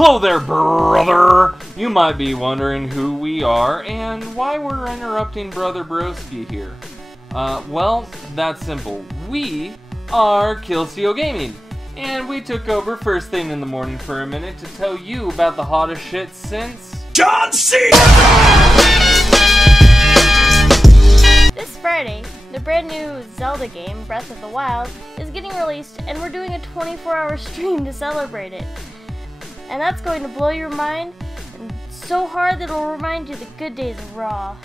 Hello there, brother! You might be wondering who we are and why we're interrupting Brother Broski here. Well, that's simple. We are Killsteel Gaming, and we took over first thing in the morning for a minute to tell you about the hottest shit since John Cena! This Friday, the brand new Zelda game, Breath of the Wild, is getting released, and we're doing a 24-hour stream to celebrate it. And that's going to blow your mind, and so hard that it'll remind you the good days of Raw.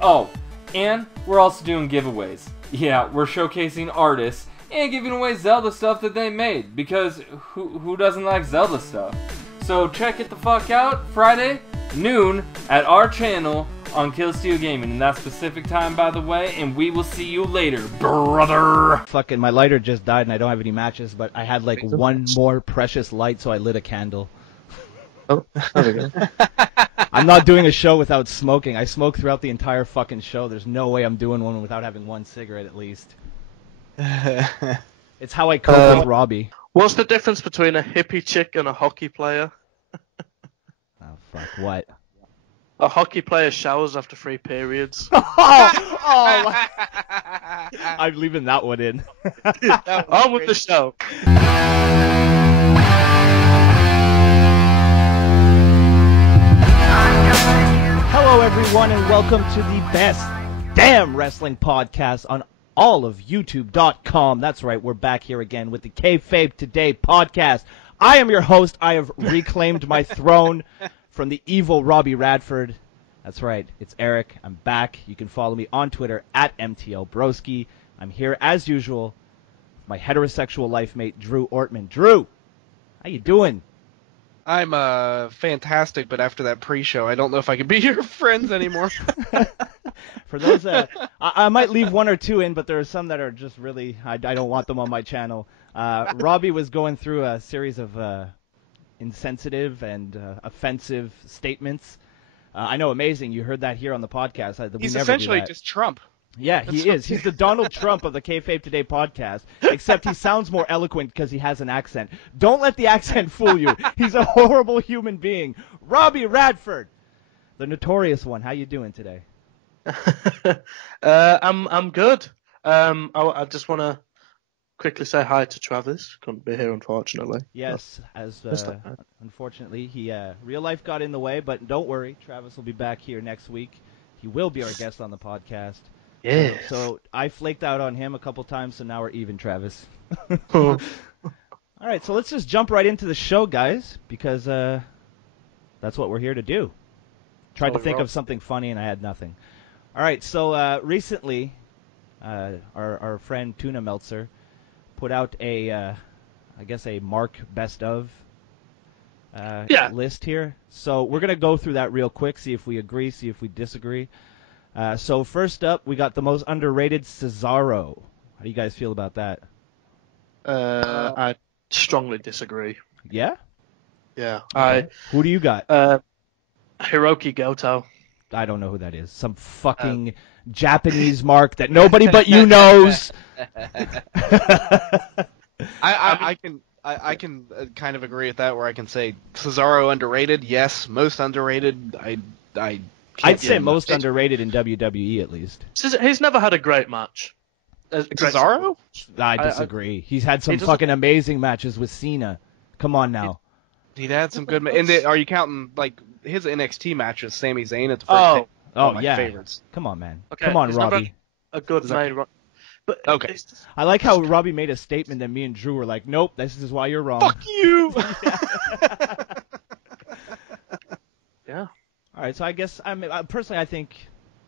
Oh, and we're also doing giveaways. Yeah, we're showcasing artists and giving away Zelda stuff that they made, because who doesn't like Zelda stuff? So check it the fuck out, Friday, noon, at our channel on Killsteel Gaming, and that specific time, by the way, and we will see you later, brother! Fucking, my lighter just died and I don't have any matches, but I had like one more precious light, so I lit a candle. Oh, there we go. I'm not doing a show without smoking. I smoke throughout the entire fucking show. There's no way I'm doing one without having one cigarette at least. It's how I cope with Robbie. What's the difference between a hippie chick and a hockey player? Oh, fuck, what? A hockey player showers after 3 periods. I'm leaving that one in. On with the show. Hello, everyone, and welcome to the best damn wrestling podcast on all of YouTube.com. That's right, we're back here again with the Kayfabe Today podcast. I am your host. I have reclaimed my throne from the evil Robbie Radford. That's right, it's Eric. I'm back. You can follow me on Twitter at MTLBroski. I'm here as usual with my heterosexual life mate, Drew Ortman. Drew, how you doing? I'm fantastic, but after that pre-show, I don't know if I can be your friends anymore. For those I might leave one or two in, but there are some that are just really, I don't want them on my channel. Robbie was going through a series of insensitive and offensive statements. I know, amazing. You heard that here on the podcast. He's essentially just Trump. Yeah, he is. He's the Donald Trump of the Kayfabe Today podcast, except he sounds more eloquent because he has an accent. Don't let the accent fool you. He's a horrible human being. Robbie Radford, the notorious one. How you doing today? I'm good. I just want to quickly say hi to Travis. Couldn't be here, unfortunately. Yes, unfortunately, he real life got in the way, but don't worry, Travis will be back here next week. He will be our guest on the podcast. Yeah. So I flaked out on him a couple times, so now we're even, Travis. All right, so let's just jump right into the show, guys, because that's what we're here to do. Tried to think of something funny, and I had nothing. All right, so recently, our friend Tuna Meltzer put out a Mark Best Of list here. So we're going to go through that real quick, see if we agree, see if we disagree. So first up, we got the most underrated Cesaro. How do you guys feel about that? I strongly disagree. Yeah? Yeah. Okay. Who do you got? Hiroki Goto. I don't know who that is. Some fucking Japanese mark that nobody but you knows. I can kind of agree with that, where I can say Cesaro underrated. Yes, most underrated. I'd say most underrated in WWE at least. He's never had a great match. Cesaro? I disagree. He's had some fucking amazing matches with Cena. Come on now. He'd had some good. Are you counting like his NXT matches? Sami Zayn at the first. Oh my yeah. favorites. Come on, man. Okay, Come on, Robbie. A good main. But okay. I like how Robbie made a statement that me and Drew were like, "Nope, this is why you're wrong." Fuck you. Yeah. All right, so I guess personally, I think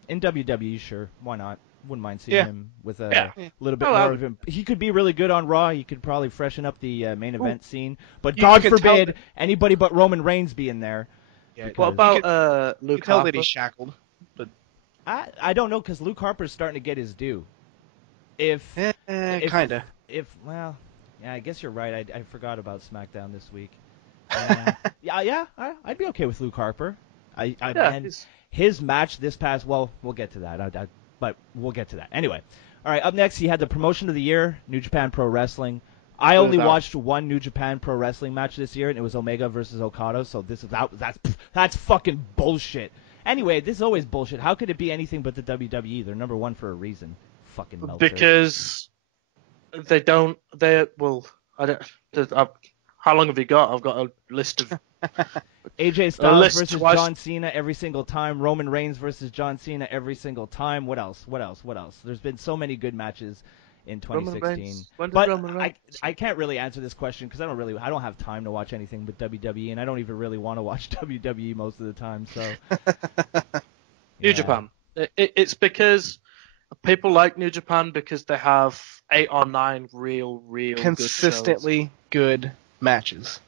in WWE, sure, why not? Wouldn't mind seeing him with a little bit more of him. He could be really good on Raw. He could probably freshen up the main event scene. But God forbid anybody but Roman Reigns be in there. Yeah, what about Luke Harper? That he's shackled. But I don't know, because Luke Harper's starting to get his due. Kinda. I guess you're right. I forgot about SmackDown this week. I'd be okay with Luke Harper. His match this past, we'll get to that. But we'll get to that. Anyway, all right, up next, he had the Promotion of the Year, New Japan Pro Wrestling. I only watched one New Japan Pro Wrestling match this year, and it was Omega versus Okada. So that's fucking bullshit. Anyway, this is always bullshit. How could it be anything but the WWE? They're number one for a reason. Fucking Meltzer. Because they don't. I don't. How long have you got? I've got a list of. AJ Styles versus John Cena every single time. Roman Reigns versus John Cena every single time. What else? There's been so many good matches in 2016. But I can't really answer this question because I don't have time to watch anything but WWE, and I don't even really want to watch WWE most of the time. So New Japan. It's because people like New Japan because they have 8 or 9 real consistently good matches.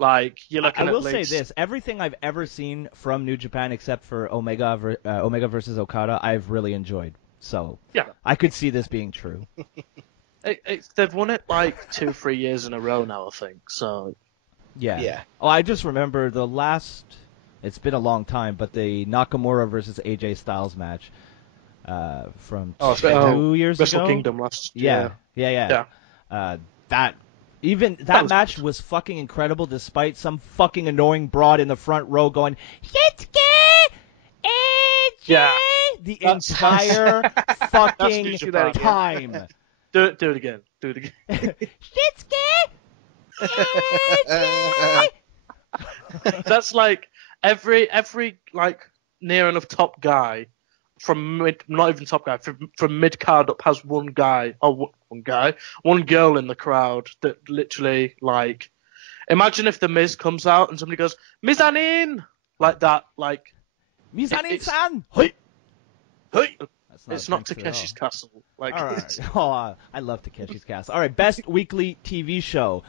Like you're looking I at will say this: everything I've ever seen from New Japan, except for Omega versus Okada, I've really enjoyed. So yeah, I could see this being true. They've won it like 2-3 years in a row now, I think. So yeah. Oh, I just remember the last. It's been a long time, but the Nakamura versus AJ Styles match from 2 years Wrestle ago. Kingdom last year. Yeah. That match was fucking incredible, despite some fucking annoying broad in the front row going, Shinsuke, AJ, the entire fucking time. Do it again. Shinsuke, AJ. That's like every like near enough top guy from not even top guy from mid card up has one girl in the crowd that literally like imagine if the Miz comes out and somebody goes Mizanin like that like Mizanin-san. It's not Takeshi's Castle. Like all right. Oh, I love Takeshi's Castle. All right, best weekly TV show.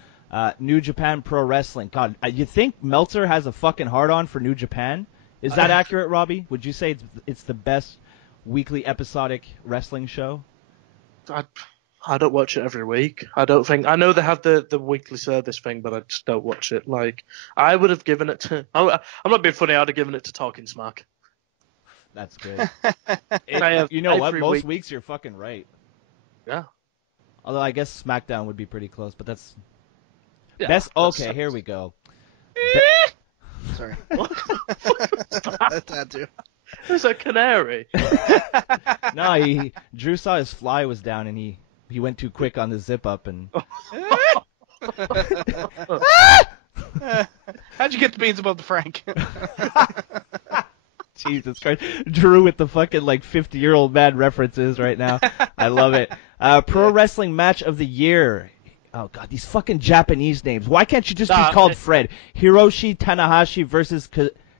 New Japan Pro Wrestling. God, you think Meltzer has a fucking hard-on for New Japan? Is that accurate, Robbie? Would you say it's the best weekly episodic wrestling show? I don't watch it every week. I don't think. I know they have the weekly service thing, but I just don't watch it. Like, I would have given it to... I'm not being funny. I'd have given it to Talking Smack. That's good. You know what? Most weeks you're fucking right. Yeah. Although I guess SmackDown would be pretty close, but that's... Yeah, best. Okay, here we go. Sorry. That's that too. There's a canary. No, Drew saw his fly was down and he went too quick on the zip up and. How'd you get the beans above the Frank? Jesus Christ. Drew with the fucking like 50-year-old man references right now. I love it. Pro Wrestling Match of the Year. Oh, God, these fucking Japanese names. Why can't you just be called Fred? Hiroshi Tanahashi versus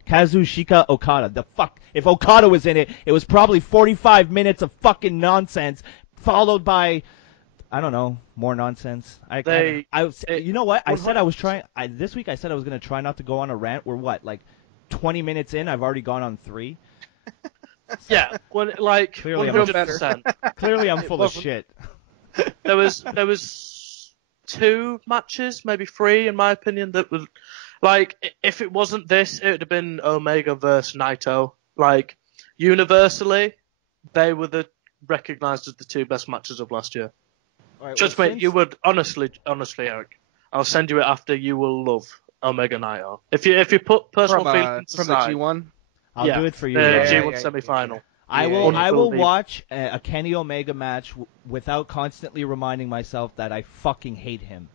Kazushika Okada. The fuck? If Okada was in it, it was probably 45 minutes of fucking nonsense, followed by, I don't know, more nonsense. You know what? I said I was trying. This week I said I was going to try not to go on a rant. We're what, like 20 minutes in? I've already gone on 3. Yeah, well, like clearly 100%. Clearly I'm full of shit. There was 2 matches, maybe 3, in my opinion, that was like if it wasn't this, it would have been Omega versus Naito. Like universally, they were recognized as the 2 best matches of last year. Right, Trust me, you would honestly, Eric. I'll send you it after. You will love Omega Naito. If you put personal feelings from aside, the G1, I'll do it for you. The G1 semi-final. I will watch a Kenny Omega match without constantly reminding myself that I fucking hate him.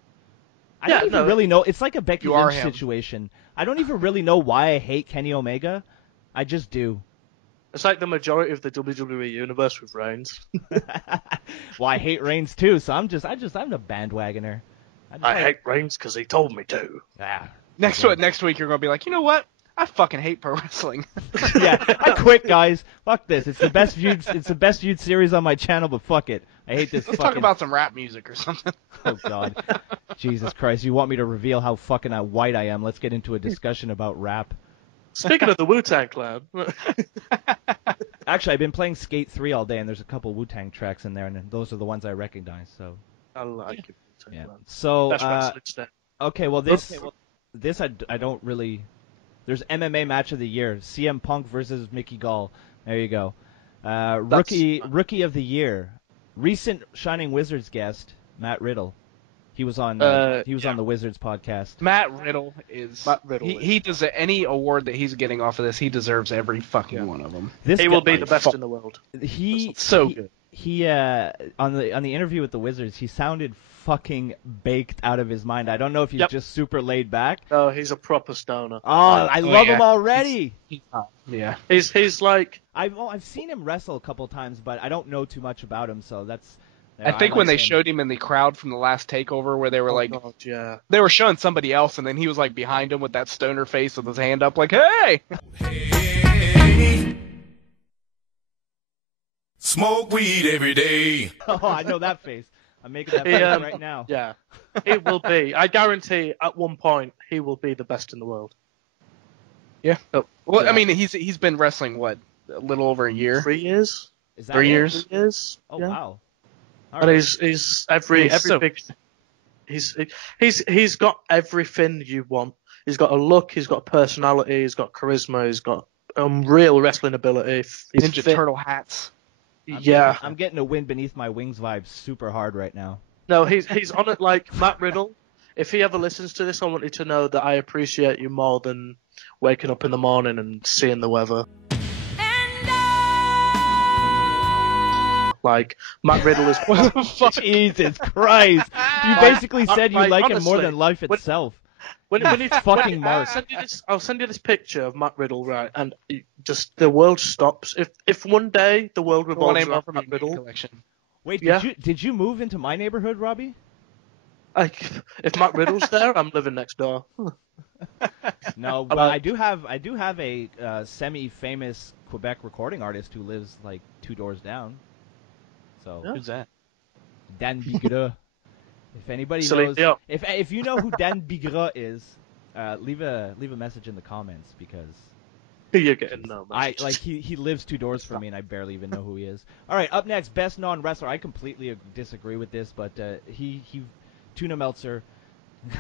I don't even really know. It's like a Becky Lynch situation. I don't even really know why I hate Kenny Omega. I just do. It's like the majority of the WWE universe with Reigns. Well, I hate Reigns too, so I'm a bandwagoner. I hate Reigns because he told me to. Yeah. Next week you're gonna be like, you know what? I fucking hate pro wrestling. Yeah, I quit, guys. Fuck this. It's the best viewed series on my channel, but fuck it. I hate this. Let's talk about some rap music or something. Oh God, Jesus Christ! You want me to reveal how fucking white I am? Let's get into a discussion about rap. Speaking of the Wu-Tang Clan. Actually, I've been playing Skate 3 all day, and there's a couple Wu-Tang tracks in there, and those are the ones I recognize. So. I like it. Yeah. So. That's okay. Well, this I don't really. There's MMA match of the year: CM Punk versus Mickey Gall. There you go. Rookie of the year: recent Shining Wizards guest Matt Riddle. He was on on the Wizards podcast. Matt Riddle is. He does any award that he's getting off of this. He deserves every fucking one of them. He will be the best in the world. So good. He on the interview with the Wizards, he sounded fucking baked out of his mind. I don't know if he's just super laid back. Oh, he's a proper stoner. Oh, I love him already. Yeah. He's like. I've seen him wrestle a couple times, but I don't know too much about him, so that's. I think when they showed him in the crowd from the last takeover, where they were they were showing somebody else, and then he was like behind him with that stoner face with his hand up, like, "Hey, smoke weed every day." Oh, I know that face. I'm making that face right now. Yeah, it will be. I guarantee, at one point, he will be the best in the world. Yeah. Well, I mean, he's been wrestling what, a little over a year? 3 years. Is that 3 years? 3 years. Oh yeah. wow. And he's every big. He's got everything you want. He's got a look. He's got personality. He's got charisma. He's got real wrestling ability. He's Ninja Turtle hats. I'm getting a wind beneath my wings vibe super hard right now. No, he's on it like Matt Riddle. If he ever listens to this, I want you to know that I appreciate you more than waking up in the morning and seeing the weather. Like, Matt Riddle is... Jesus Christ. You basically said you like him more honestly, than life itself. When you fucking Mark. I'll send you this picture of Matt Riddle, right? And just the world stops. If one day the world revolves around Matt Riddle... Collection. Wait, did you move into my neighborhood, Robbie? Like, if Matt Riddle's there, I'm living next door. No, but I do have a semi-famous Quebec recording artist who lives like 2 doors down. So who's that? Dan Bigra. If anybody knows, if you know who Dan Bigra is, leave a message in the comments because you're getting no message. He lives 2 doors from me and I barely even know who he is. All right, up next, best non-wrestler. I completely disagree with this, but he Tuna Meltzer.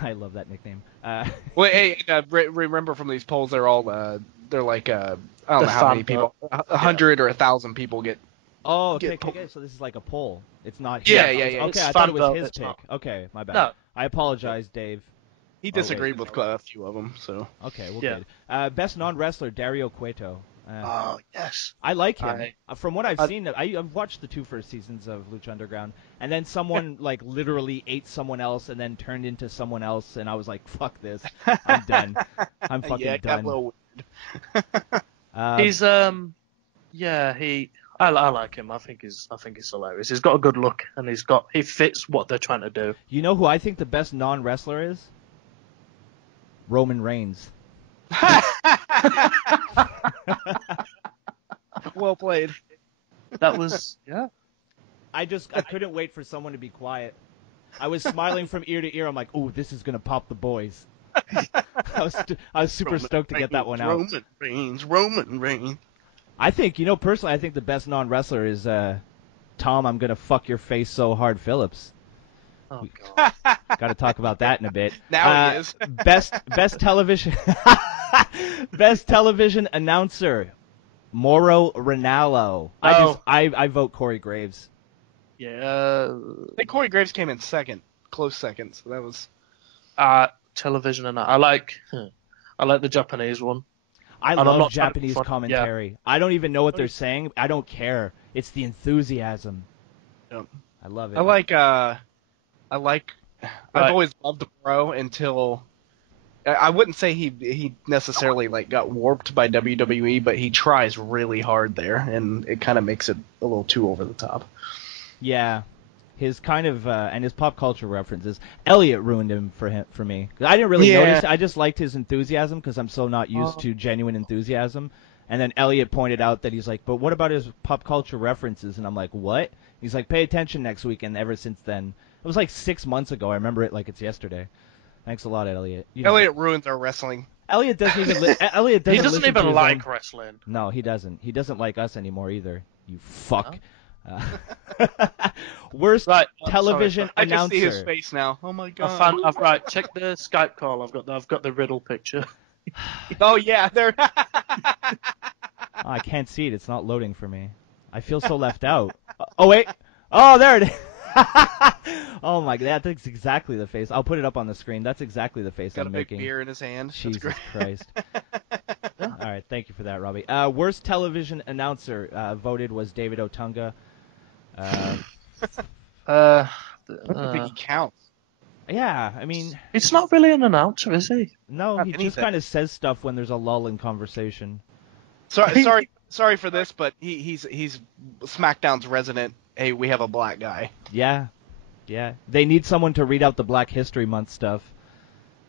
I love that nickname. Well, hey, remember from these polls, they're all they're like I don't know how many people, 100 or 1,000 people get. Oh, okay. So this is like a poll. It's not. Yeah. Okay, I thought it was his pick. Okay, my bad. No. I apologize, Dave. He disagreed with a few of them, so. Okay, well, good. Best non-wrestler, Dario Cueto. Oh, yes. I like him. From what I've seen, I've watched the 2 first seasons of Lucha Underground, and then someone like literally ate someone else and then turned into someone else, and I was like, "Fuck this, I'm done. I'm fucking done." Got a little weird. He's I like him. I think he's hilarious. He's got a good look, and he fits what they're trying to do. You know who I think the best non-wrestler is? Roman Reigns. Well played. That was I couldn't wait for someone to be quiet. I was smiling from ear to ear. I'm like, "Ooh, this is gonna pop the boys." I was super stoked to get that one out. Roman Reigns. I think, personally, I think the best non-wrestler is Tom. I'm gonna fuck your face so hard, Phillips. Oh God. Got to talk about that in a bit. Now he is. Best television. Best television announcer, Mauro Ranallo. I vote Corey Graves. Yeah. I think Corey Graves came in second, close second. So that was. Television and I like the Japanese one. I love Japanese commentary. Yeah. I don't even know what they're saying. I don't care. It's the enthusiasm. Yep. I love it. I've always loved Pro until I wouldn't say he necessarily like got warped by WWE, but he tries really hard there, and it kind of makes it a little too over the top. Yeah. His kind of and his pop culture references. Elliot ruined him for me. I didn't really notice. I just liked his enthusiasm because I'm so not used to genuine enthusiasm. And then Elliot pointed out that he's like, "But what about his pop culture references?" And I'm like, "What?" He's like, "Pay attention next week." And ever since then, it was like 6 months ago. I remember it like it's yesterday. Thanks a lot, Elliot. Elliot ruins our wrestling. Elliot doesn't even. Elliot doesn't. He doesn't even like wrestling. No, he doesn't. He doesn't like us anymore either. You fuck. No? Worst television announcer. I just see his face now. Oh my god! Right, check the Skype call. I've got the Riddle picture. Oh yeah, there. I can't see it. It's not loading for me. I feel so left out. Oh wait. Oh, there it is. Oh my god, that's exactly the face. I'll put it up on the screen. That's exactly the face Got I'm a big making. beer in his hand. Jesus Christ. All right, thank you for that, Robbie. Worst television announcer voted was David Otunga. I don't think he counts. Yeah, I mean, He's not really an announcer, is he? no, Not he just anything. kind of says stuff when there's a lull in conversation. Sorry for this, but he's SmackDown's resident. Hey, we have a black guy. Yeah. They need someone to read out the Black History Month stuff.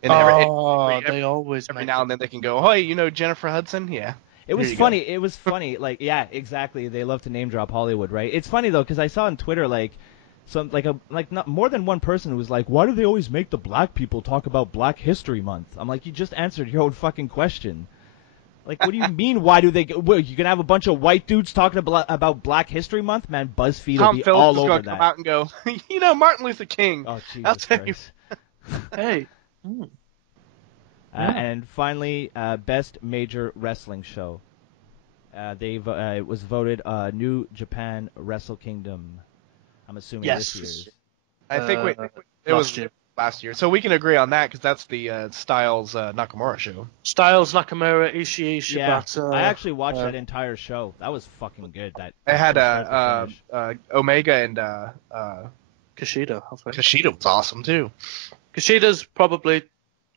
And They always every make now and then they can go, hey, you know Jennifer Hudson? Yeah. It was Here you funny. It was funny. Like, yeah, exactly. They love to name drop Hollywood, right? It's funny though, because I saw on Twitter not more than one person who was like, "Why do they always make the black people talk about Black History Month?" I'm like, you just answered your own fucking question. Like, what do you mean? Why do they? What, you gonna have a bunch of white dudes talking about Black History Month? Man, BuzzFeed will Tom be Phillips all is over going to that. come out and go, you know, Martin Luther King. Oh, Jesus I'll tell you. Christ. Hey. And finally, best major wrestling show. It was voted New Japan Wrestle Kingdom. I'm assuming Yes. this year's. I think it was last year. So we can agree on that because that's the Styles Nakamura show. Styles, Nakamura, Ishii, Shibata. I actually watched that entire show. That was fucking good. That It had from start to finish. Omega and Kushida, I think. Kushida was awesome too. Kushida's probably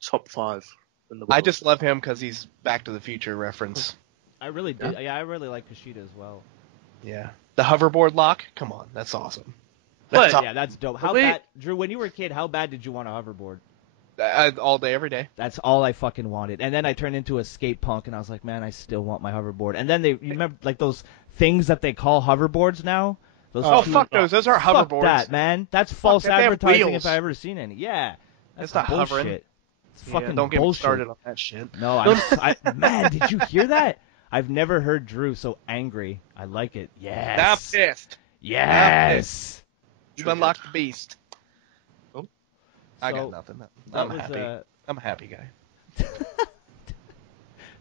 top 5 in the world. I just love him because he's Back to the Future reference. I really did. Yeah, I really like Kushida as well. Yeah. The hoverboard lock? Come on, that's awesome. But- Yeah, that's dope. How Wait. bad, Drew? When you were a kid, how bad did you want a hoverboard? All day, every day. That's all I fucking wanted. And then I turned into a skate punk, and I was like, man, I still want my hoverboard. And then you remember like those things that they call hoverboards now? Those Oh, two- fuck those. Those are Fuck hoverboards. that, man. That's false that. They have advertising wheels. if I ever seen any. Yeah. That's It's not bullshit. hovering. It's fucking Don't get me bullshit. started on that shit. No, man, did you hear that? I've never heard Drew so angry. I like it. Yes. Now I'm pissed. Yes. You've unlocked the beast. Oh. I So, got nothing. that I'm was, happy. I'm a happy guy.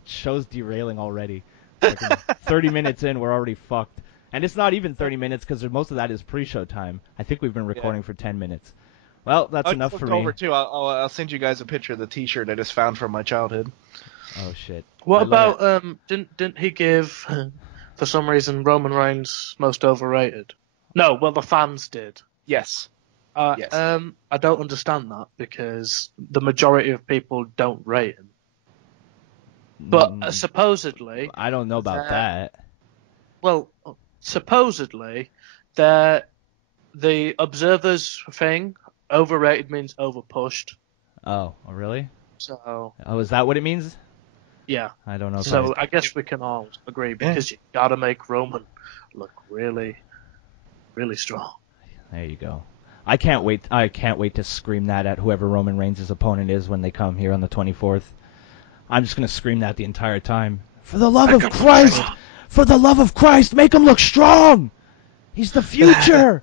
Show's derailing already. Fucking 30 minutes in, we're already fucked. And it's not even 30 minutes because most of that is pre-show time. I think we've been recording for 10 minutes. Well, that's enough for me. Over too. I'll send you guys a picture of the T-shirt I just found from my childhood. Oh shit. What I love about didn't he give for some reason Roman Reigns most overrated? No, well the fans did. Yes. Yes. I don't understand that because the majority of people don't rate him. But supposedly, I don't know about that. well, supposedly, the observers thing, overrated means overpushed. Oh, really? So Oh, is that what it means? yeah. I don't know. If So I guess we can all agree because you gotta make Roman look really, really strong. There you go. I can't wait to scream that at whoever Roman Reigns' opponent is when they come here on the 24th. I'm just gonna scream that the entire time. For the love of Christ! For the love of Christ, make him look strong! He's the future!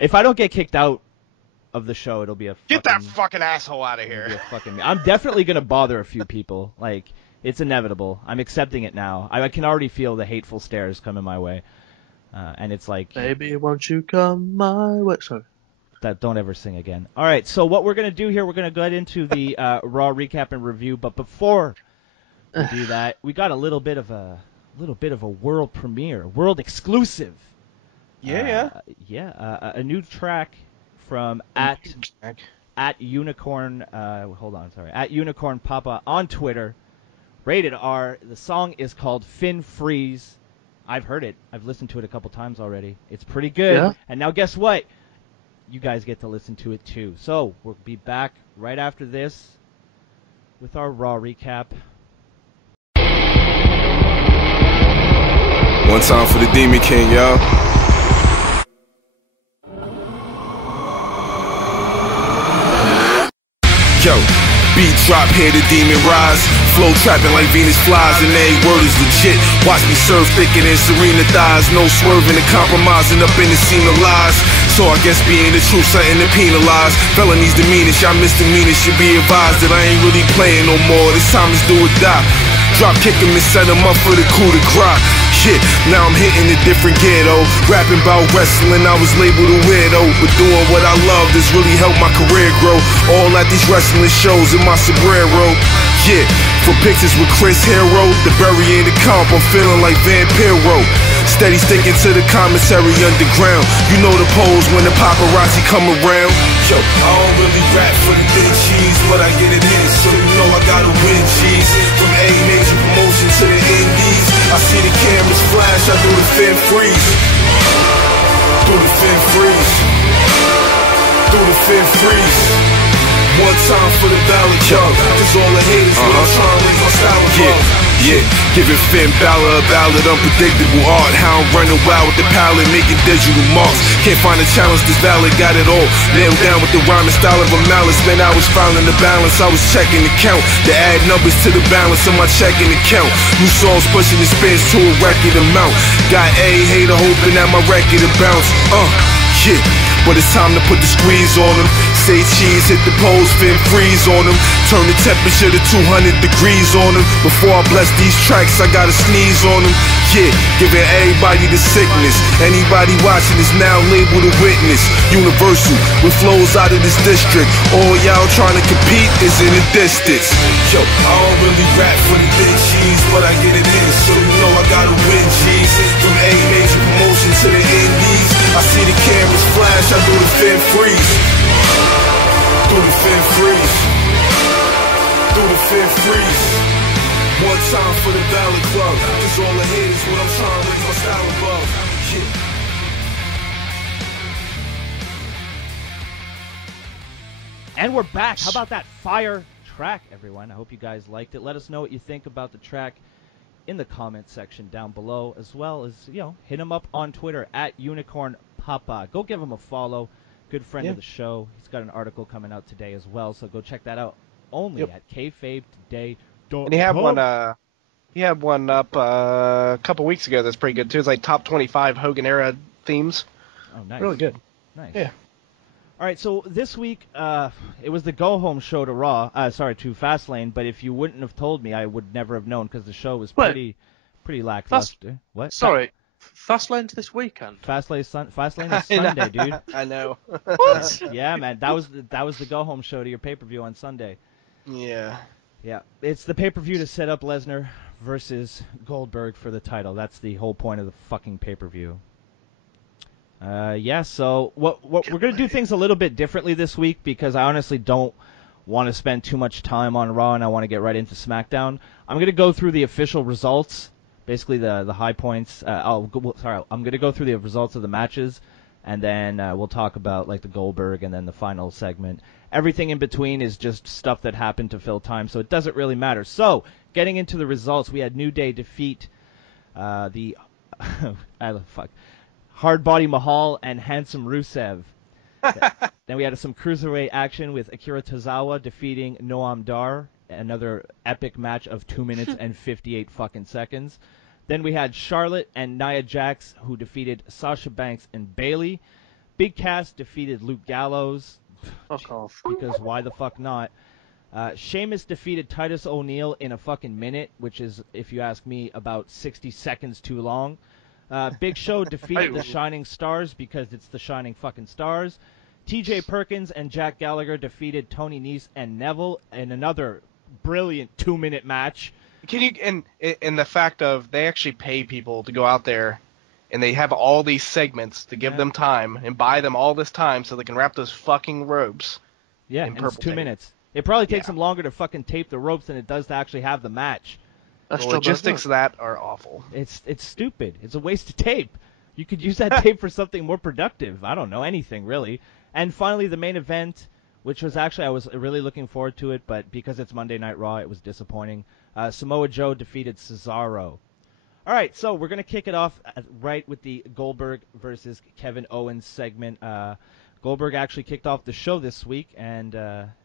If I don't get kicked out of the show, it'll be a Get that fucking asshole out of here. I'm definitely gonna bother a few people. Like, it's inevitable. I'm accepting it now. I can already feel the hateful stares coming my way. And it's like... Baby, won't you come my way? Sorry. Don't ever sing again. All right, so what we're gonna do here, we're gonna get into the Raw recap and review. But before we do that, we got a little bit of a world premiere, world exclusive. A new track from at Unicorn. At Unicorn Papa on Twitter. Rated R. The song is called Finn Freeze. I've heard it. I've listened to it a couple times already. It's pretty good. Yeah. And now guess what? You guys get to listen to it too. So we'll be back right after this with our Raw recap. One time for the Demon King, y'all. Yo, beat drop, hear the demon rise. Flow trapping like Venus flies, and every word is legit. Watch me serve thicker than Serena thighs. No swerving and compromising up in the scene of lies. So I guess being the truth, something to penalize. Felonies demeanors, y'all misdemeanors should be advised that I ain't really playing no more. This time is do or die. Drop kick him and set him up for the coup de grace. Shit, now I'm hitting a different gear though. Rapping about wrestling, I was labeled a weirdo, but doing what I loved has really helped my career grow. All at these wrestling shows in my sombrero. Yeah, for pictures with Chris Hero, the burying the comp, I'm feeling like Vampiro. Steady sticking to the commissary underground. You know the pose when the paparazzi come around. Yo, I don't really rap for the thin cheese, but I get it in, so you know I gotta win cheese. From A major promotion to the indies, I see the cameras flash, I do the fin freeze. Do the fin freeze. Do the fin freeze. One time for the ballad, yo. Cause all the haters when I'm trying to make my style above. Yeah, giving Finn Balor a ballad, unpredictable art. How I'm running wild with the palette, making digital marks. Can't find a challenge, this valid got it all. Nailed down with the rhyming style of a malice. Man, I was filing the balance, I was checking the count. To add numbers to the balance of my checking account. New songs pushing the spins to a record amount. Got a hater hoping that my record will bounce. Yeah. But it's time to put the squeeze on them. Say cheese, hit the pose, fin freeze on them. Turn the temperature to 200 degrees on them. Before I bless these tracks, I gotta sneeze on them. Yeah, giving everybody the sickness. Anybody watching is now labeled a witness. Universal, with flows out of this district. All y'all trying to compete is in the distance. Yo, I don't really rap for the thin cheese, but I get it in, so you know I gotta win cheese. From A major promotion to the indies, I see the cameras flash, I do the fin freeze. Do the fin freeze. Do the fin freeze. One time for the Ballad Club. Cause all the haters when I'm trying to make my style above. Yeah. And we're back. How about that fire track, everyone? I hope you guys liked it. Let us know what you think about the track in the comment section down below, as well as, you know, hit him up on Twitter at Unicorn Papa. Go give him a follow. Good friend of the show. He's got an article coming out today as well, so go check that out only at kayfabetoday.com. And he had one up a couple weeks ago that's pretty good too. It's like top 25 Hogan era themes. Oh, nice. Really good. Nice. Yeah. All right, so this week it was the go-home show to to Fastlane, but if you wouldn't have told me, I would never have known because the show was pretty lackluster. What? Sorry, Fastlane's this weekend. Fastlane is Sunday, dude. I know. What? Yeah, man, that was the go-home show to your pay-per-view on Sunday. Yeah. Yeah, it's the pay-per-view to set up Lesnar versus Goldberg for the title. That's the whole point of the fucking pay-per-view. So what we're going to do things a little bit differently this week because I honestly don't want to spend too much time on Raw and I want to get right into SmackDown. I'm going to go through the official results, basically the high points. I'm going to go through the results of the matches, and then we'll talk about like the Goldberg and then the final segment. Everything in between is just stuff that happened to fill time, so it doesn't really matter. So getting into the results, we had New Day defeat the Hard Body Mahal and Handsome Rusev. Then we had some cruiserweight action with Akira Tozawa defeating Noam Dar. Another epic match of 2 minutes and 58 fucking seconds. Then we had Charlotte and Nia Jax, who defeated Sasha Banks and Bayley. Big Cass defeated Luke Gallows. Fuck off. Because why the fuck not? Sheamus defeated Titus O'Neil in a fucking minute, which is, if you ask me, about 60 seconds too long. Big Show defeated the Shining Stars because it's the Shining fucking Stars. TJ Perkins and Jack Gallagher defeated Tony Nese and Neville in another brilliant 2-minute match. Can you and the fact of they actually pay people to go out there and they have all these segments to give them time and buy them all this time so they can wrap those fucking ropes. Yeah, in and it's 2 tape. minutes. It probably takes them longer to fucking tape the ropes than it does to actually have the match. The logistics of that are awful. It's stupid. It's a waste of tape. You could use that tape for something more productive. I don't know, anything really. And finally, the main event, which was actually, I was really looking forward to it, but because it's Monday Night Raw, it was disappointing. Samoa Joe defeated Cesaro. All right, so we're going to kick it off right with the Goldberg versus Kevin Owens segment. Goldberg actually kicked off the show this week, and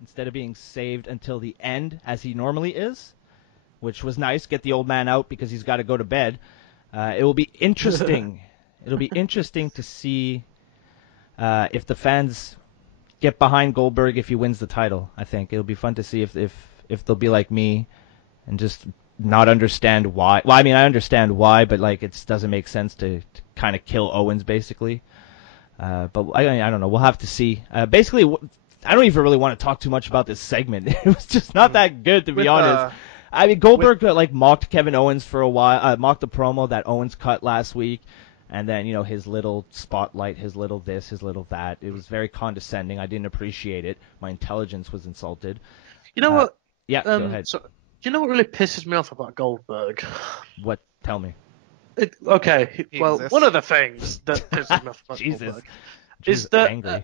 instead of being saved until the end, as he normally is, which was nice, get the old man out because he's got to go to bed. It will be interesting. It'll be interesting to see if the fans get behind Goldberg if he wins the title. I think it'll be fun to see if they'll be like me and just not understand why. Well, I mean, I understand why, but like it doesn't make sense to kind of kill Owens basically. But I don't know. We'll have to see. Basically, I don't even really want to talk too much about this segment. It was just not that good, to be honest. I mean, Goldberg mocked Kevin Owens for a while, mocked the promo that Owens cut last week, and then his little spotlight, his little this, his little that. It was very condescending. I didn't appreciate it. My intelligence was insulted. You know what? Yeah, go ahead. So, you know what really pisses me off about Goldberg? What? Tell me. He exists. One of the things that pisses me off about Goldberg is that angry.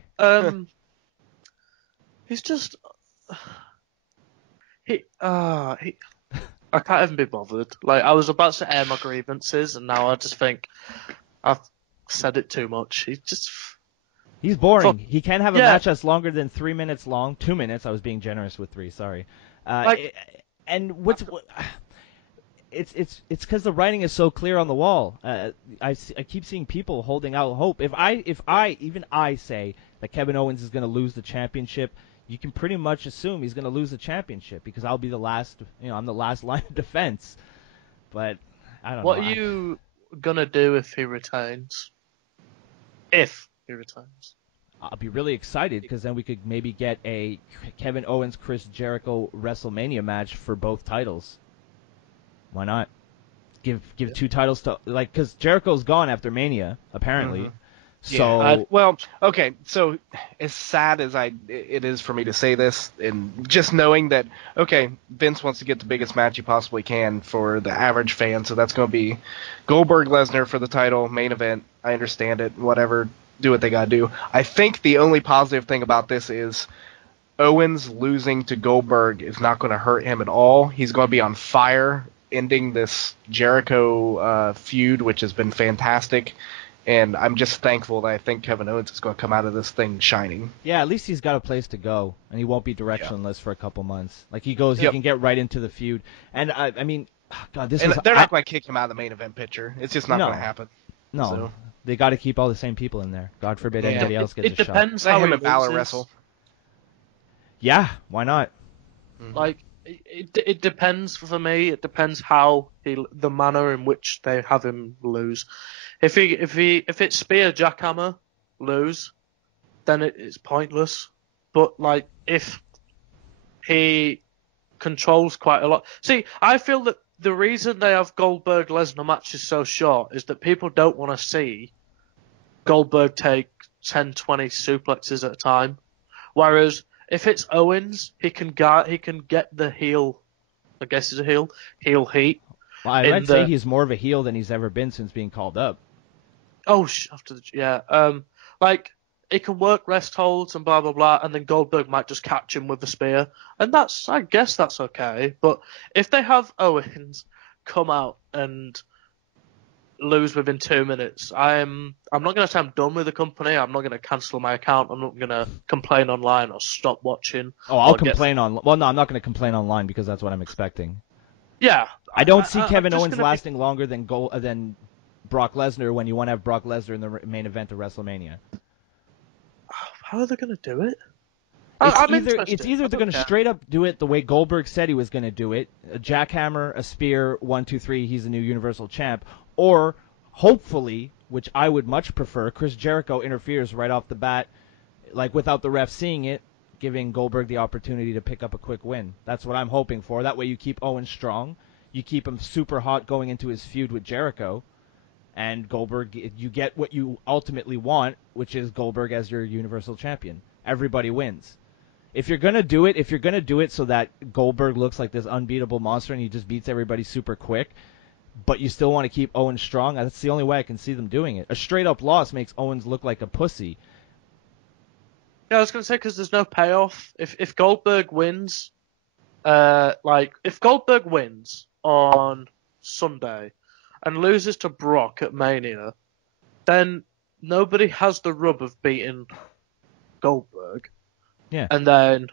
He's just I can't even be bothered. Like, I was about to air my grievances, and now I just think I've said it too much. He's boring. He can't have a match that's longer than 3 minutes long. 2 minutes. I was being generous with 3. Sorry. It's because the writing is so clear on the wall. I keep seeing people holding out hope. If I say that Kevin Owens is going to lose the championship, you can pretty much assume he's going to lose the championship because I'll be the last. I'm the last line of defense. But I don't know. What are you gonna do if he retains? If he retains, I'll be really excited because then we could maybe get a Kevin Owens, Chris Jericho WrestleMania match for both titles. Why not? Give 2 titles to because Jericho's gone after Mania apparently. Mm-hmm. So okay. So as sad as it is for me to say this, and just knowing that Vince wants to get the biggest match he possibly can for the average fan, so that's going to be Goldberg Lesnar for the title main event. I understand it. Whatever, do what they got to do. I think the only positive thing about this is Owens losing to Goldberg is not going to hurt him at all. He's going to be on fire, ending this Jericho feud, which has been fantastic. And I'm just thankful that I think Kevin Owens is going to come out of this thing shining. Yeah, at least he's got a place to go, and he won't be directionless for a couple months. Like he can get right into the feud. And I mean, God, they're not going to kick him out of the main event picture. It's just not going to happen. No, so. They got to keep all the same people in there. God forbid anybody else gets a shot. It depends how him he and Balor loses. wrestle. Yeah, why not? Like it depends for me. It depends how the manner in which they have him lose. If it's spear jackhammer lose, then it's pointless. But like if he controls quite a lot. See, I feel that the reason they have Goldberg Lesnar matches so short is that people don't want to see Goldberg take 10, 20 suplexes at a time. Whereas if it's Owens, he can get the heel. I guess he's a heel heat. Well, I'd say he's more of a heel than he's ever been since being called up. Oh, like he can work rest holds and blah blah blah, and then Goldberg might just catch him with the spear, and I guess that's okay. But if they have Owens come out and lose within 2 minutes, I'm not going to say I'm done with the company. I'm not going to cancel my account. I'm not going to complain online or stop watching. Oh, I'll complain Well, no, I'm not going to complain online because that's what I'm expecting. Yeah, I don't see Kevin Owens lasting longer than Brock Lesnar when you want to have Brock Lesnar in the main event of WrestleMania. How are they going to do it? It's either they're going to straight up do it the way Goldberg said he was going to do it, a jackhammer, a spear, 1, 2, 3, he's the new Universal Champ, or hopefully, which I would much prefer, Chris Jericho interferes right off the bat, like without the ref seeing it, giving Goldberg the opportunity to pick up a quick win. That's what I'm hoping for. That way you keep Owens strong, you keep him super hot going into his feud with Jericho, and Goldberg, you get what you ultimately want, which is Goldberg as your Universal Champion. Everybody wins. If you're going to do it so that Goldberg looks like this unbeatable monster and he just beats everybody super quick, but you still want to keep Owens strong, that's the only way I can see them doing it. A straight-up loss makes Owens look like a pussy. Yeah, I was going to say, because there's no payoff. If Goldberg wins, if Goldberg wins on Sunday and loses to Brock at Mania, then nobody has the rub of beating Goldberg. Yeah. And then,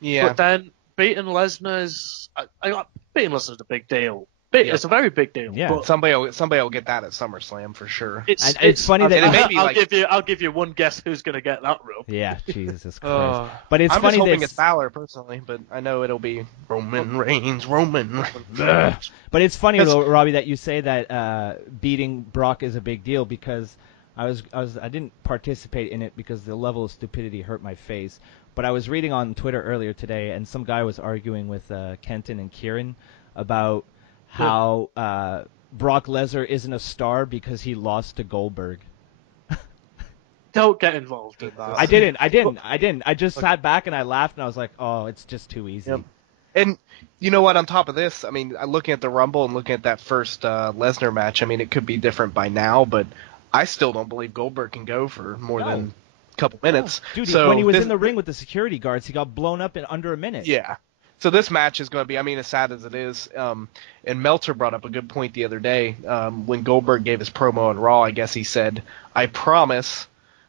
yeah. But then beating Lesnar is a big deal. It's a very big deal. Yeah. But Somebody will get that at SummerSlam for sure. It's funny that it may be I'll give you one guess who's going to get that role. Yeah, Jesus Christ. But it's I'm funny just hoping that it's Balor personally, but I know it'll be Roman Reigns. But it's funny, though, Robbie, that you say that beating Brock is a big deal, because I didn't participate in it because the level of stupidity hurt my face. But I was reading on Twitter earlier today, and some guy was arguing with Kenton and Kieran about how Brock Lesnar isn't a star because he lost to Goldberg. Don't get involved in that. I didn't. I just sat back and I laughed, and I was like, oh, it's just too easy. Yep. And you know what? On top of this, I mean, looking at the Rumble and looking at that first Lesnar match, I mean, it could be different by now, but I still don't believe Goldberg can go for more than a couple minutes. Dude, so when he was in the ring with the security guards, he got blown up in under a minute. Yeah. So this match is going to be, I mean, as sad as it is, and Meltzer brought up a good point the other day. When Goldberg gave his promo on Raw, I guess he said, I promise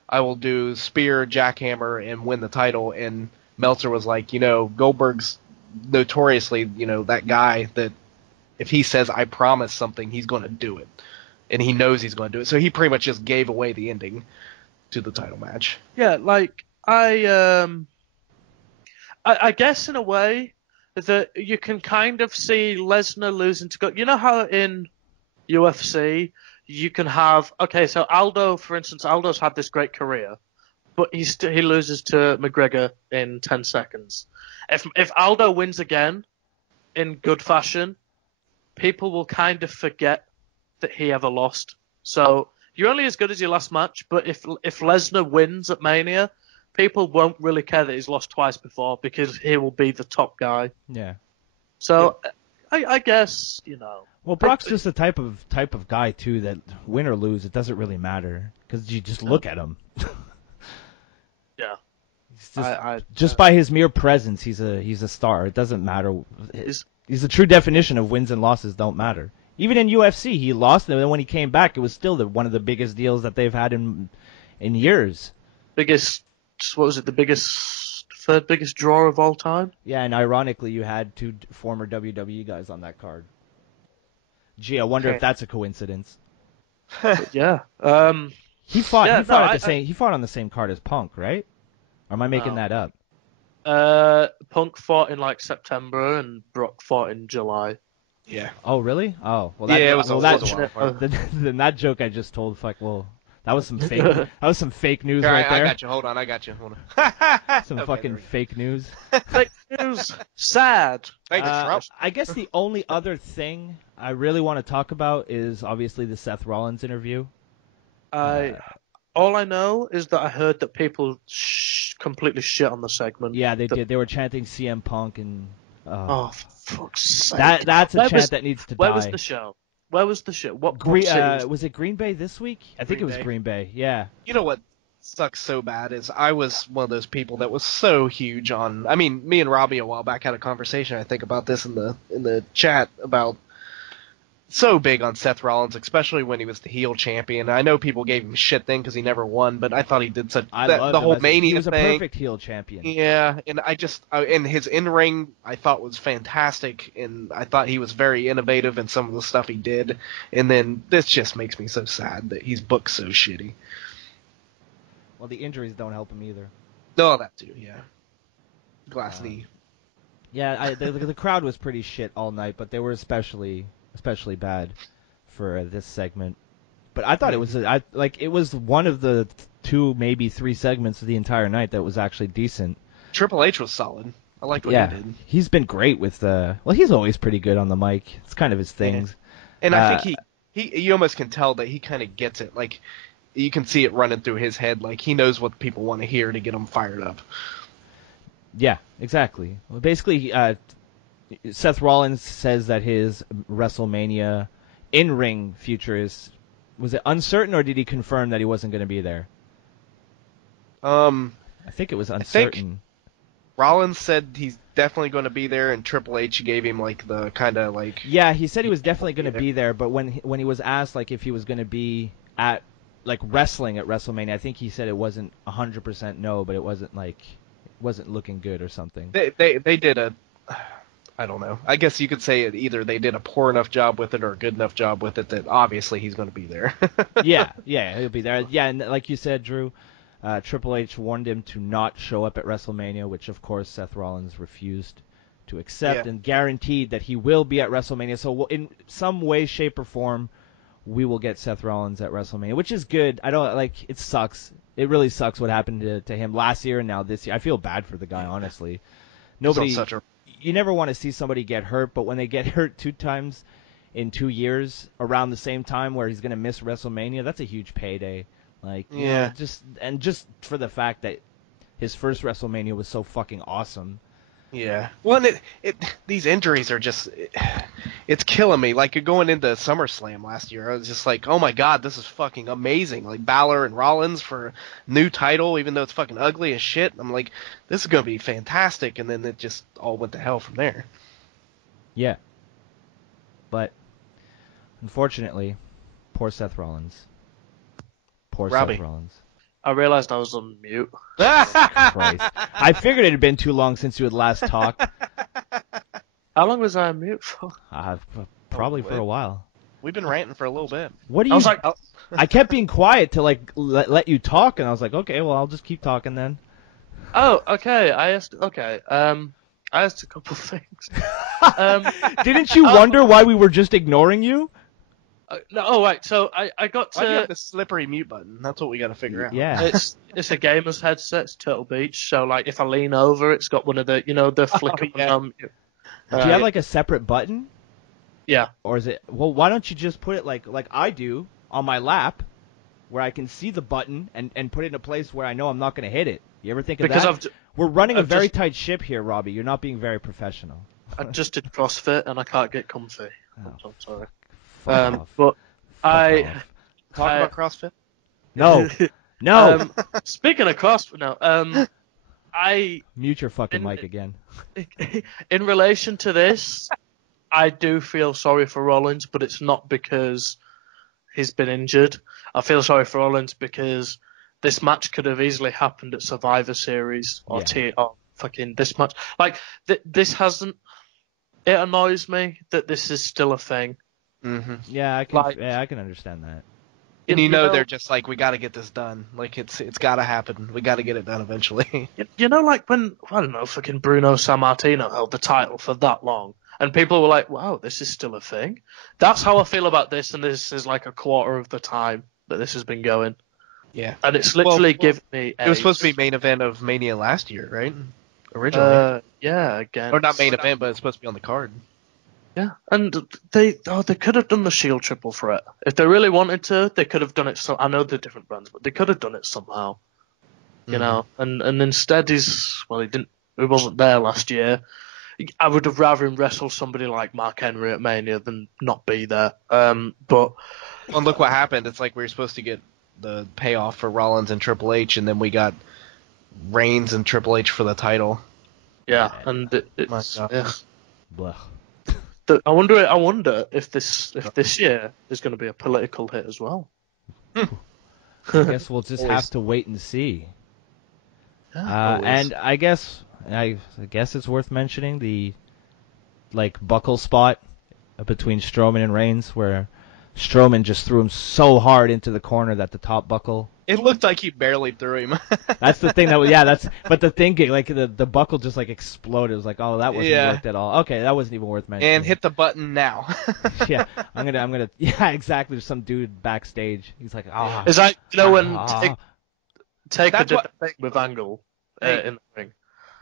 I will do spear, jackhammer, and win the title. And Meltzer was like, Goldberg's notoriously, that guy that if he says, I promise something, he's going to do it. And he knows he's going to do it. So he pretty much just gave away the ending to the title match. Yeah, like, I guess in a way that you can kind of see Lesnar losing to go. You know how in UFC you can have, okay, so Aldo, for instance, Aldo's had this great career, but he loses to McGregor in 10 seconds. If Aldo wins again in good fashion, people will kind of forget that he ever lost. So you're only as good as your last match, but if Lesnar wins at Mania, people won't really care that he's lost twice before because he will be the top guy. Yeah. So I guess, Well, Brock's just the type of guy too that win or lose, it doesn't really matter because you just look at him. Yeah. Just by his mere presence, he's a star. It doesn't matter. He's the true definition of wins and losses don't matter. Even in UFC, he lost, and then when he came back, it was still one of the biggest deals that they've had in years. What was it? Third biggest draw of all time? Yeah, and ironically, you had two former WWE guys on that card. Gee, I wonder if that's a coincidence. Yeah. He fought on the same card as Punk, right? Or am I making that up? Punk fought in like September, and Brock fought in July. Yeah. Oh, really? Oh, well, it was a while. Then that joke I just told, that was some fake. That was some fake news right there. I got you. Hold on. Some fucking fake news. Fake news. Sad. Thanks, Trump. I guess the only other thing I really want to talk about is obviously the Seth Rollins interview. All I know is that I heard that people completely shit on the segment. Yeah, they did. They were chanting CM Punk and. Oh, for fuck's sake! That's a chant that needs to die. Where was the show? What was it Green Bay this week? I think it was Green Bay. Yeah. You know what sucks so bad is I was one of those people that was so huge on. I mean, me and Robbie a while back had a conversation. I think about this in the chat about so big on Seth Rollins, especially when he was the heel champion. I know people gave him shit then because he never won, but I thought he did the whole Mania thing. He was a perfect heel champion. Yeah, and and his in-ring I thought was fantastic, and I thought he was very innovative in some of the stuff he did. And then this just makes me so sad that he's booked so shitty. Well, the injuries don't help him either. Oh, that too, yeah. Glass knee. Yeah, the crowd was pretty shit all night, but they were especially bad for this segment. But I thought it was one of the 2, maybe 3 segments of the entire night that was actually decent. Triple H was solid. I liked what he did. He's been great with he's always pretty good on the mic. It's kind of his thing. And I think you almost can tell that he kind of gets it. Like, you can see it running through his head. Like, he knows what people want to hear to get them fired up. Yeah, exactly. Well, basically, Seth Rollins says that his WrestleMania in-ring future was it uncertain, or did he confirm that he wasn't going to be there? I think it was uncertain. Rollins said he's definitely going to be there, and Triple H gave him like the kind of like. Yeah, he said he was definitely going to be there, but when he was asked like if he was going to be at like wrestling at WrestleMania, I think he said it wasn't 100% no, but it wasn't looking good or something. They did I don't know. I guess you could say either they did a poor enough job with it or a good enough job with it that obviously he's going to be there. yeah, he'll be there. Yeah, and like you said, Drew, Triple H warned him to not show up at WrestleMania, which of course Seth Rollins refused to accept, and guaranteed that he will be at WrestleMania. So in some way, shape, or form, we will get Seth Rollins at WrestleMania, which is good. I don't like. It sucks. It really sucks what happened to him last year and now this year. I feel bad for the guy, honestly. You never want to see somebody get hurt, but when they get hurt 2 times in 2 years around the same time where he's going to miss WrestleMania, that's a huge payday. Like, you know, just for the fact that his first WrestleMania was so fucking awesome. Yeah. Well, these injuries are just, it's killing me. Like, going into SummerSlam last year, I was just like, oh my god, this is fucking amazing. Like, Balor and Rollins for a new title, even though it's fucking ugly as shit. I'm like, this is going to be fantastic. And then it just all went to hell from there. Yeah. But, unfortunately, poor Seth Rollins. Poor Robbie. Seth Rollins. I realized I was on mute. Christ. I figured it had been too long since you had last talked. How long was I on mute for? Probably for a while. We've been ranting for a little bit. What do you? I kept being quiet to like let you talk, and I was like, okay, well, I'll just keep talking then. Oh, okay. I asked a couple of things. Didn't you wonder why we were just ignoring you? No, oh, right. So I got to. Why do you have the slippery mute button? That's what we got to figure out. Yeah. It's a gamer's headset. It's Turtle Beach. So like, if I lean over, it's got one of the the flicker. Do you have like a separate button? Yeah. Or is it? Well, why don't you just put it like I do on my lap, where I can see the button and put it in a place where I know I'm not going to hit it. You ever think of that? We're running a very tight ship here, Robbie. You're not being very professional. I just did CrossFit and I can't get comfy. Oh. I'm sorry. Fuck off. But Fuck off. Talk about CrossFit? No. No. Speaking of CrossFit now, I mute your fucking mic again. In relation to this, I do feel sorry for Rollins, but it's not because he's been injured. I feel sorry for Rollins because this match could have easily happened at Survivor Series or fucking this match. Like this hasn't. It annoys me that this is still a thing. Mm-hmm. Yeah, I can understand that. And you know they're just like, we got to get this done. Like it's got to happen. We got to get it done eventually. You know, like when fucking Bruno Sammartino held the title for that long, and people were like, "Wow, this is still a thing." That's how I feel about this, and this is like a quarter of the time that this has been going. Yeah, and it's literally given me. It was supposed to be main event of Mania last year, right? Originally. Yeah, again. Or not main event, but it's supposed to be on the card. Yeah, and they could have done the Shield triple threat if they really wanted to. They could have done it. So I know they're different brands, but they could have done it somehow, you know. And instead he didn't. He wasn't there last year. I would have rather him wrestle somebody like Mark Henry at Mania than not be there. But and look what happened. It's like we were supposed to get the payoff for Rollins and Triple H, and then we got Reigns and Triple H for the title. Yeah, and it's Blah. I wonder if this year is going to be a political hit as well. I guess we'll just have to wait and see. And I guess it's worth mentioning the buckle spot between Strowman and Reigns, where Strowman just threw him so hard into the corner that the top buckle. It looked like he barely threw him. That's the thing but the thinking, like the buckle just like exploded. It was like, oh, that wasn't worth at all. Okay, that wasn't even worth mentioning. And hit the button now. Yeah, I'm gonna. Yeah, exactly. There's some dude backstage. He's like, ah. It's like, when take a different thing with Angle in the ring.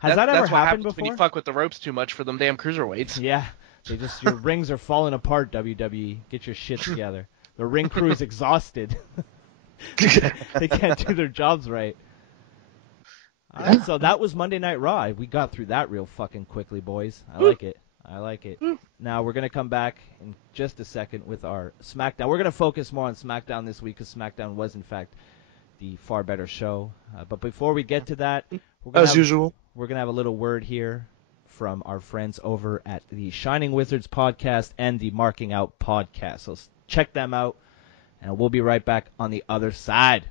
Has that ever happened before? When you fuck with the ropes too much for them damn cruiserweights. Yeah, your rings are falling apart. WWE, get your shit together. The ring crew is exhausted. They can't do their jobs right. So that was Monday Night Raw. We got through that real fucking quickly, boys. I like it. Now we're going to come back in just a second with our SmackDown. We're going to focus more on SmackDown this week because SmackDown was, in fact, the far better show. But before we get to that, we're going to have a little word here from our friends over at the Shining Wizards podcast and the Marking Out podcast. So check them out. And we'll be right back on the other side.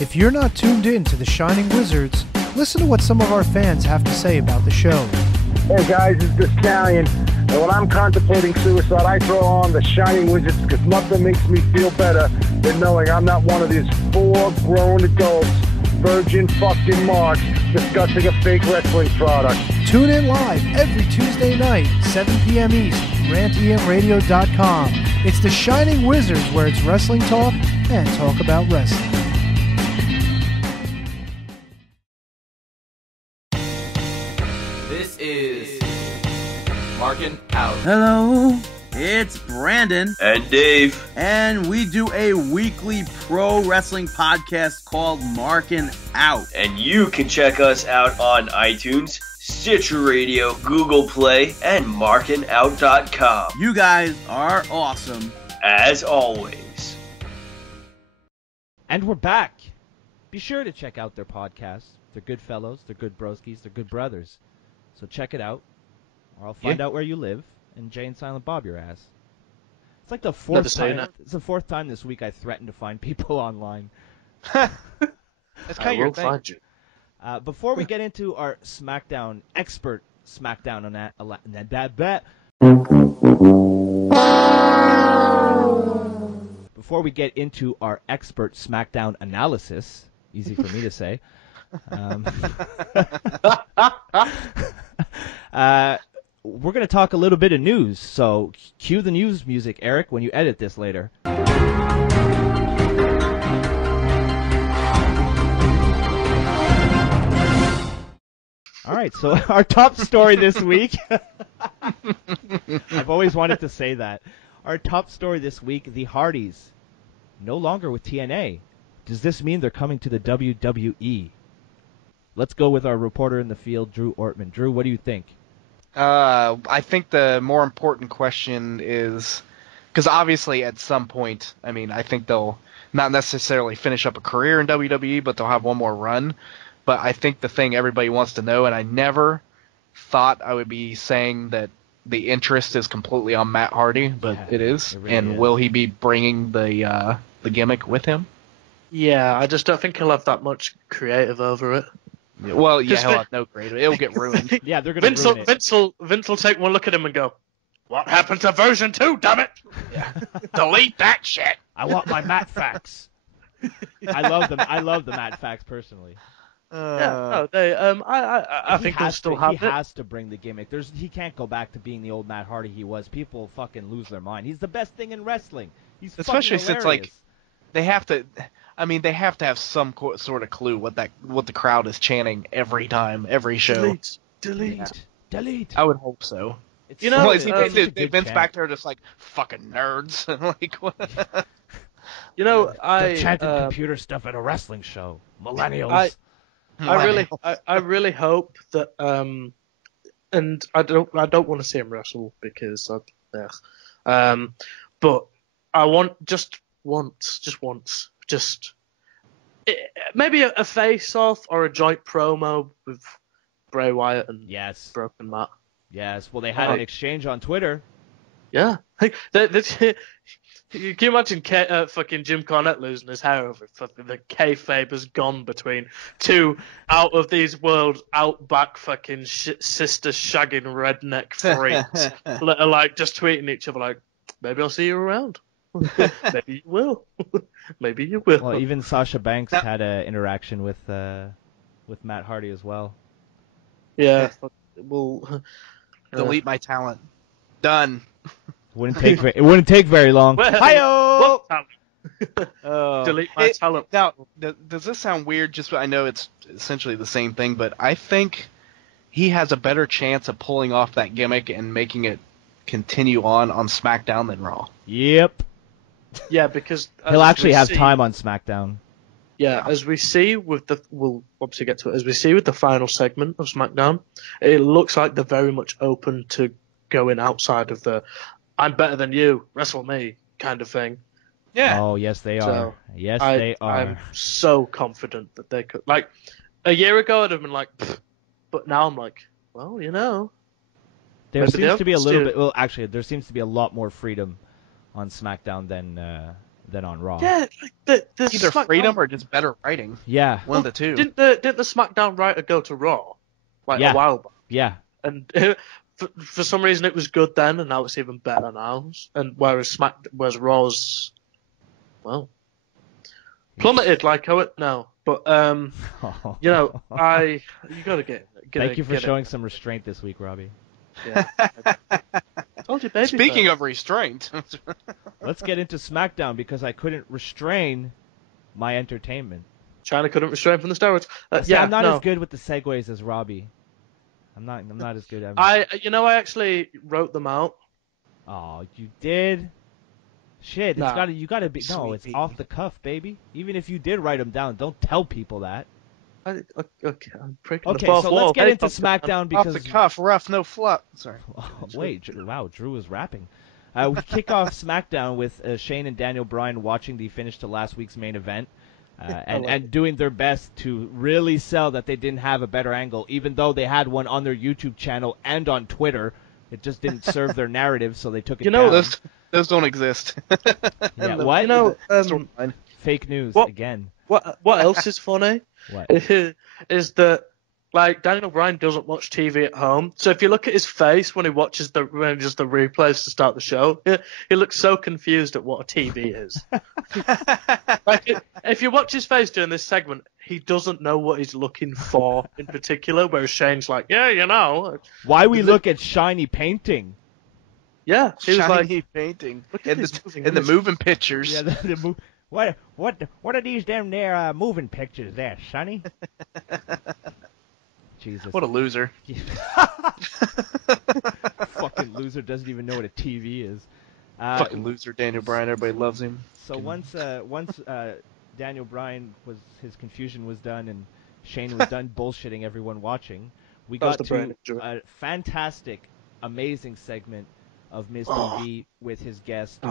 If you're not tuned in to the Shining Wizards, listen to what some of our fans have to say about the show. Hey guys, it's the Stallion. And when I'm contemplating suicide, I throw on the Shining Wizards because nothing makes me feel better than knowing I'm not one of these 4 grown adults, virgin fucking marks, discussing a fake wrestling product. Tune in live every Tuesday night, 7 p.m. East, rantemradio.com. It's the Shining Wizards, where it's wrestling talk and talk about wrestling. This is Marking Out. Hello, it's Brandon. And Dave. And we do a weekly pro wrestling podcast called Marking Out. And you can check us out on iTunes, Stitcher Radio, Google Play, and markingout.com. You guys are awesome. As always. And we're back. Be sure to check out their podcast. They're good fellows, they're good broskies, they're good brothers. So check it out, or I'll find out where you live, and Jay and Silent Bob your ass. It's like the fourth time. It's the 4th time this week I threatened to find people online. That's kind of your thing. Find you. Before we get into our SmackDown expert SmackDown on that, before we get into our expert SmackDown analysis, easy for me to say. We're going to talk a little bit of news, so cue the news music, Eric, when you edit this later. All right, so our top story this week, I've always wanted to say that. Our top story this week, the Hardys, no longer with TNA. Does this mean they're coming to the WWE? Let's go with our reporter in the field, Drew Ortman. Drew, what do you think? I think the more important question is, because obviously at some point, I mean, I think they'll not necessarily finish up a career in WWE, but they'll have one more run. But I think the thing everybody wants to know, and I never thought I would be saying that the interest is completely on Matt Hardy, but it is. It really is. Will he be bringing the gimmick with him? Yeah, I just don't think he'll have that much creative over it. Well, yeah, he'll have no creative. It'll get ruined. Yeah, they're going to ruin it. Vince will take one look at him and go, "What happened to version 2, damn it? Yeah. Delete that shit. I want my Matt facts." I love them. I love the Matt facts personally. I think he'll still have it. He has to bring the gimmick. He can't go back to being the old Matt Hardy he was. People fucking lose their mind. He's the best thing in wrestling. He's especially since like they have to. I mean, they have to have some sort of clue what the crowd is chanting every time, every show. Delete. I would hope so. It's Vince back there just like fucking nerds. Like what? They're chanting computer stuff at a wrestling show. Millennials. I really hope that and I don't want to see him wrestle because but I want just once maybe a face off or a joint promo with Bray Wyatt and Broken Matt. Yes, well they had an exchange on Twitter. Yeah, can you imagine fucking Jim Cornette losing his hair over fucking the kayfabe has gone between 2 out of these world outback fucking sister shagging redneck freaks that are like just tweeting each other like, maybe I'll see you around. Maybe you will. Maybe you will. Well, even Sasha Banks had an interaction with Matt Hardy as well. Yeah. Well, delete my talent. Done. It wouldn't take very long. Hi-yo! Delete my talent. Now, does this sound weird? Just I know it's essentially the same thing, but I think he has a better chance of pulling off that gimmick and making it continue on SmackDown than Raw. Yep. Yeah, because he'll actually have time on SmackDown. Yeah, as we see we'll obviously get to it. As we see with the final segment of SmackDown, it looks like they're very much open to going outside of the "I'm better than you, wrestle me" kind of thing. Yeah. Oh yes, they are. So they are. I'm so confident that they could. Like a year ago, I'd have been like, but now I'm like, well, there seems to be a little bit. Well, actually, there seems to be a lot more freedom on SmackDown than on Raw. Yeah, like the either SmackDown... freedom or just better writing. Yeah, one of the two. Didn't the SmackDown writer go to Raw a while back? Yeah, And for some reason it was good then, and now it's even better now. And whereas Raw's, well, plummeted like Owen now. But you know, you gotta get. Thank you for showing some restraint this week, Robbie. Yeah. Told you, baby. Speaking of restraint, let's get into SmackDown, because I couldn't restrain my entertainment. China couldn't restrain from the steroids. See, I'm not as good with the segues as Robbie. I'm not as good. I actually wrote them out. Oh, you did? Shit, you gotta be. No, it's Sweet. off the cuff, baby. Even if you did write them down, don't tell people that. Okay, I'm breaking the Okay, fourth so wall. let's get into SmackDown off because the cuff, rough, no fluff. Sorry. Oh, wait, wow, Drew is rapping. We kick off SmackDown with Shane and Daniel Bryan watching the finish to last week's main event, and doing their best to really sell that they didn't have a better angle, even though they had one on their YouTube channel and on Twitter. It just didn't serve their narrative, so they took it down. Those don't exist. Yeah, what? Fake news again. What else is funny? What? Is that, like, Daniel Bryan doesn't watch TV at home. So if you look at his face when he does the replays to start the show, he looks so confused at what a TV is. Like, if you watch his face during this segment, he doesn't know what he's looking for in particular, whereas Shane's like, yeah, you know. Why we look at shiny painting? Yeah, he was like, shiny painting look at and this moving the image. moving pictures. Yeah, what are these damn there moving pictures there, Sonny? Jesus. What a loser. Fucking loser, doesn't even know what a TV is. Fucking loser, Daniel Bryan. Everybody loves him. So once Daniel Bryan his confusion was done and Shane was done bullshitting everyone watching, we got to a fantastic, amazing segment of Miz TV with his guest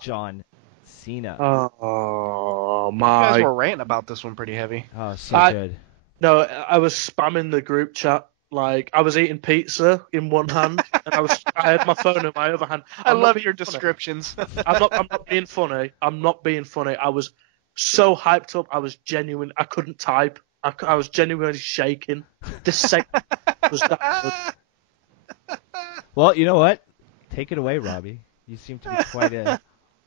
John Cena. Oh You my! guys were ranting about this one pretty heavy. Oh, so good. No, I was spamming the group chat. Like, I was eating pizza in one hand, and I had my phone in my other hand. I love your descriptions. I'm not being funny. I'm not being funny. I was so hyped up. I was genuine. I couldn't type. I was genuinely shaking. This segment was that good. Well, you know what? Take it away, Robbie. You seem to be quite a...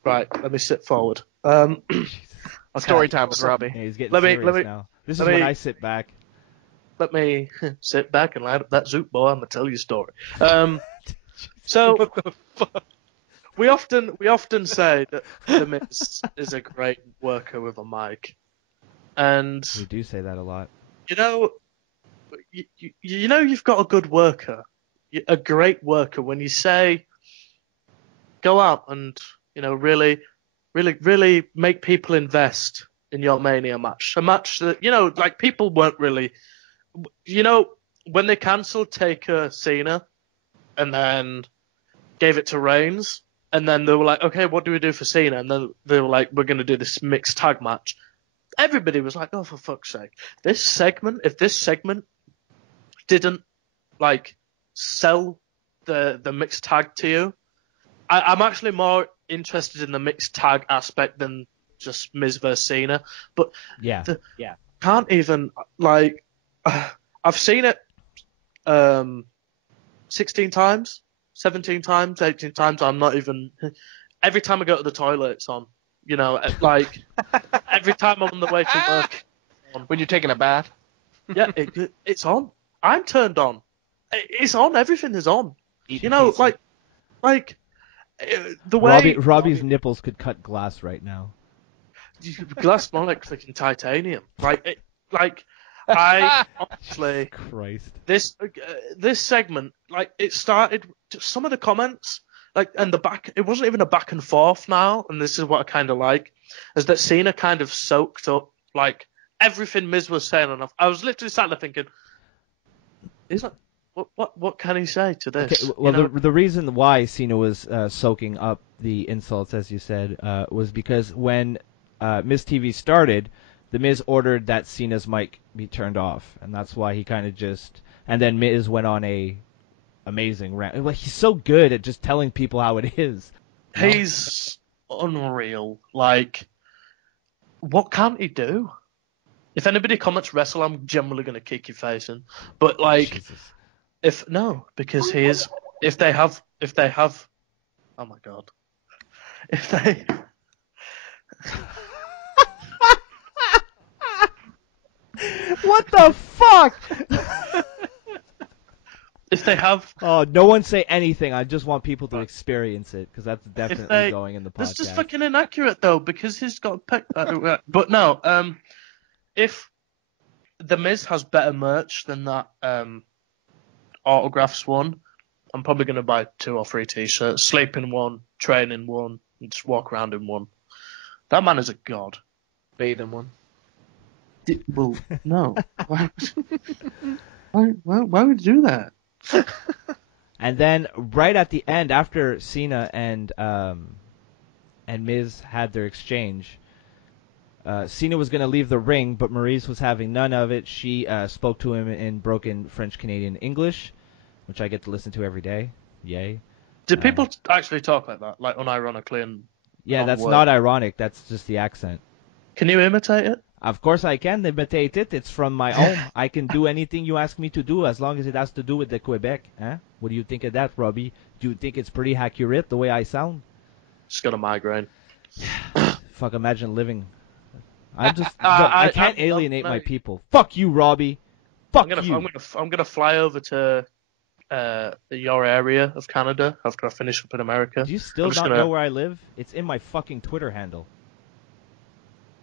Right, let me sit forward. Story time with Robbie. Yeah, he's getting serious now. This is when I sit back. Let me sit back and light up that zoot boy. I'm gonna tell you a story. So we often say that The Miz is a great worker with a mic, and We do say that a lot. you know, you've got a good worker, a great worker when you say, go out and really make people invest in your Mania match. A match that, like, people weren't really, when they cancelled Taker Cena and then gave it to Reigns, and then they were like, okay, what do we do for Cena? And then they were like, we're going to do this mixed tag match. Everybody was like, oh, for fuck's sake. If this segment didn't, like, sell the mixed tag to you, I'm actually more interested in the mixed tag aspect than just Miz versus Cena. But can't even, like, I've seen it 16 times, 17 times, 18 times. I'm not even, every time I go to the toilet, it's on. Like, every time I'm on the way to work. When you're taking a bath? Yeah, it's on. I'm turned on. It's on. Everything is on. Like, the way Robbie's nipples could cut glass right now. Glass more like freaking titanium. I honestly, Christ. This segment, like, it started. Some of the comments, like, and it wasn't even a back and forth now. And this is what I kind of like, is that Cena kind of soaked up, like, everything Miz was saying. And I was literally sat there thinking, what can he say to this? Okay, well, the reason why Cena was soaking up the insults, as you said, was because when Miz TV started, the Miz ordered that Cena's mic be turned off, and that's why he kind of just... And then Miz went on a amazing rant. Like, he's so good at just telling people how it is. He's unreal. Like, what can't he do? If anybody comments wrestle, I'm generally going to kick your face in. But, like... Jesus. Because he is. If they have. Oh my god. If they. What the fuck? If they have. Oh, no one say anything. I just want people to experience it because that's definitely going in the podcast. That's just fucking inaccurate though, because he's got but no, if The Miz has better merch than that autographs one, I'm probably gonna buy 2 or 3 t-shirts, sleep in one, train in one, and just walk around in one. That man is a god. Bathe in one. Well, no. Why would you do that? And then right at the end, after Cena and Miz had their exchange, Cena was going to leave the ring, but Maryse was having none of it. She spoke to him in broken French-Canadian English, which I get to listen to every day. Yay. Do people actually talk like that, like unironically? And yeah, that's not ironic. That's just the accent. Can you imitate it? Of course I can imitate it. It's from my home. I can do anything you ask me to do as long as it has to do with the Quebec. Huh? What do you think of that, Robbie? Do you think it's pretty accurate the way I sound? Just got a migraine. Fuck, imagine living. I can't alienate my people. Fuck you, Robbie. Fuck you. I'm gonna fly over to your area of Canada after I finish up in America. Do you still not know where I live? It's in my fucking Twitter handle.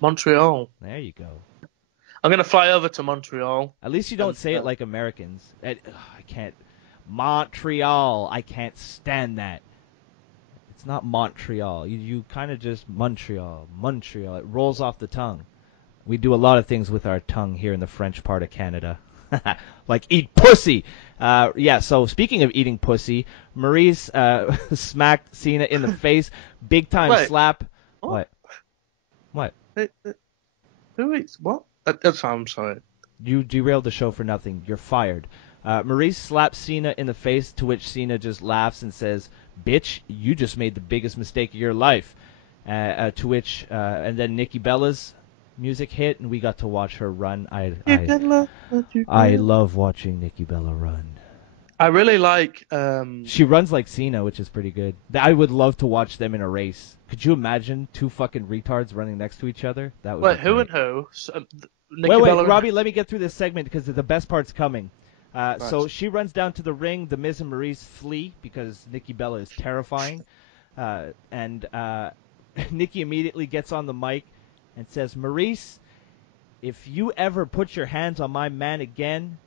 Montreal. There you go. I'm going to fly over to Montreal. At least you don't say it like Americans. I can't. Montreal. I can't stand that. It's not Montreal. You kind of just Montreal. Montreal. It rolls off the tongue. We do a lot of things with our tongue here in the French part of Canada. Like eat pussy. Yeah, so speaking of eating pussy, Maryse smacked Cena in the face. Big time slap. What? What? Who eats what? I'm sorry. You derailed the show for nothing. You're fired. Maryse slaps Cena in the face, to which Cena just laughs and says, "Bitch, you just made the biggest mistake of your life." To which, and then Nikki Bella's music hit, and we got to watch her run. I love watching Nikki Bella run. I really like. She runs like Cena, which is pretty good. I would love to watch them in a race. Could you imagine 2 fucking retards running next to each other? That would. Wait, who and who? Wait, Robbie, let me get through this segment because the best part's coming. So she runs down to the ring. The Miz and Maryse flee because Nikki Bella is terrifying. And Nikki immediately gets on the mic and says, "Maryse, if you ever put your hands on my man again,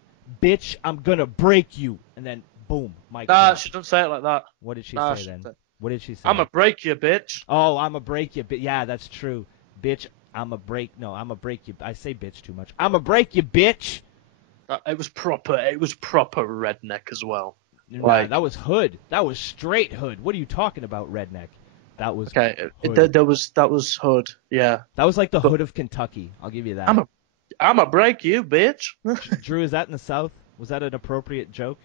bitch, I'm gonna break you." And then, boom, mic. Nah, she don't say it like that. What did she say then? What did she say? "I'ma break you, bitch." Oh, I'ma break you. Yeah, that's true. Bitch, I'ma break you. I say bitch too much. I'ma break you, bitch. It was proper redneck as well. Nah, that was hood. That was straight hood. What are you talking about, redneck? That was okay. Hood. That was hood. Yeah. That was like the hood of Kentucky. I'll give you that. I'ma break you, bitch. Drew, is that in the South? Was that an appropriate joke?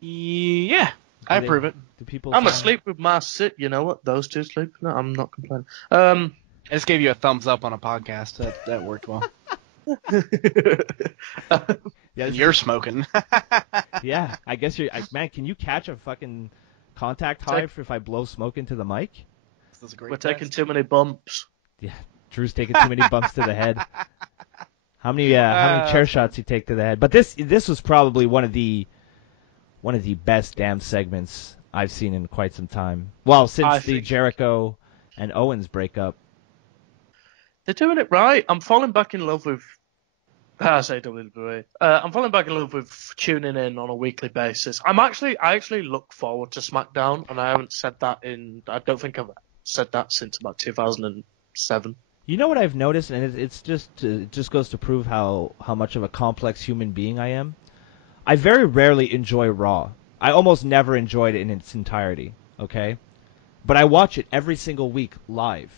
Yeah, I approve it. Do people? I'm asleep with my sit. You know what? Those two sleep. No, I'm not complaining. I just gave you a thumbs up on a podcast. That worked well. Yeah, you're smoking. Yeah, I guess you're. Man, can you catch a fucking contact high if I blow smoke into the mic? This is a great We're taking too many bumps. Yeah, Drew's taking too many bumps to the head. How many chair shots you take to the head? But this was probably one of the best damn segments I've seen in quite some time. Well, since the Jericho and Owens breakup. They're doing it right. I'm falling back in love with. I say WWE. I'm falling back in love with tuning in on a weekly basis. I actually look forward to SmackDown, and I haven't said that I don't think I've said that since about 2007. You know what I've noticed, and it just goes to prove how much of a complex human being I am. I very rarely enjoy Raw. I almost never enjoyed it in its entirety. Okay, but I watch it every single week live.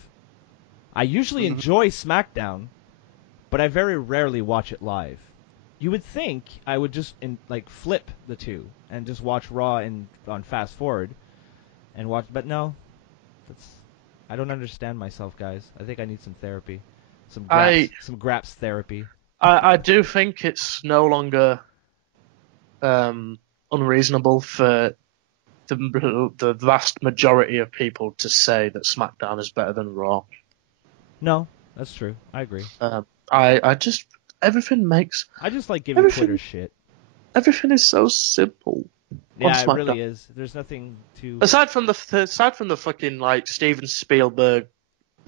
I usually enjoy SmackDown, but I very rarely watch it live. You would think I would just flip the two and just watch Raw on fast forward and watch, but no, I don't understand myself, guys. I think I need some therapy, some graps therapy. I do think it's no longer unreasonable for the vast majority of people to say that SmackDown is better than Raw. No, that's true. I agree. I just everything makes. I just like giving Twitter shit. Everything is so simple. Yeah, it really is. There's nothing to. Aside from the fucking like Steven Spielberg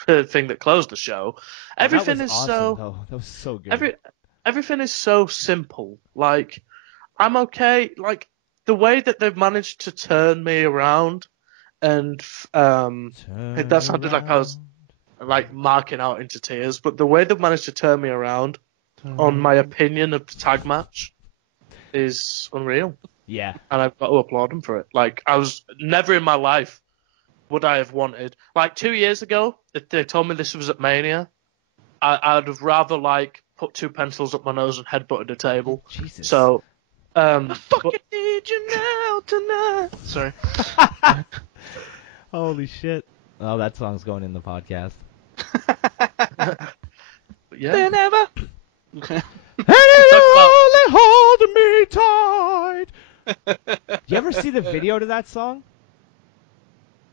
thing that closed the show, everything is awesome, so. though. That was so good. Everything is so simple. Like, I'm okay. Like, the way that they've managed to turn me around, and that sounded like I was like marking out into tears. But the way they've managed to turn me around on my opinion of the tag match is unreal. Yeah, and I've got to applaud them for it. Like, I was never in my life would I have wanted. Like 2 years ago, if they told me this was at Mania, I'd have rather like put 2 pencils up my nose and headbutted a table. Jesus. So, I fucking need you now tonight. Sorry. Holy shit! Oh, that song's going in the podcast. Yeah. They never. And it's only holding me tight. Do you ever see the video to that song?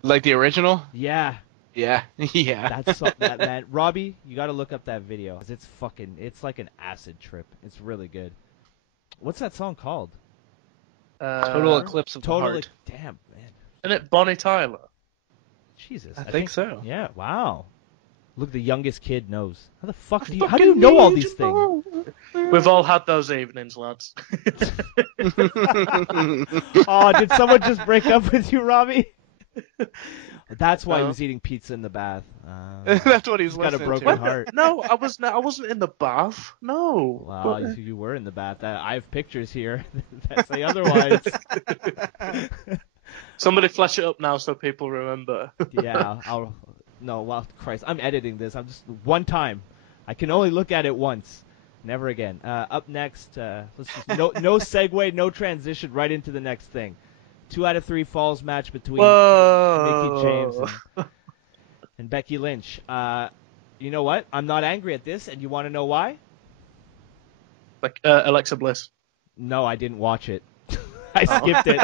Like the original? Yeah. Yeah. That's that man. Robbie, you got to look up that video. It's like an acid trip. It's really good. What's that song called? Total Eclipse of the Heart. Damn, man. Isn't it Bonnie Tyler? Jesus. I think so. Yeah, wow. Look, the youngest kid knows. How the fuck do you know all these things? We've all had those evenings, lads. Oh, did someone just break up with you, Robbie? That's why he was eating pizza in the bath. That's what he's got a broken to. heart. No, I wasn't in the bath. No. Well, you were in the bath. I have pictures here that say otherwise. Somebody flash it up now so people remember. Yeah, No, well, Christ, I'm editing this. I'm just one time. I can only look at it once. Never again. Up next, let's just no segue, no transition, right into the next thing. 2 out of 3 falls match between Mickie James and Becky Lynch. You know what? I'm not angry at this, and you want to know why? Like Alexa Bliss. No, I didn't watch it. I skipped it.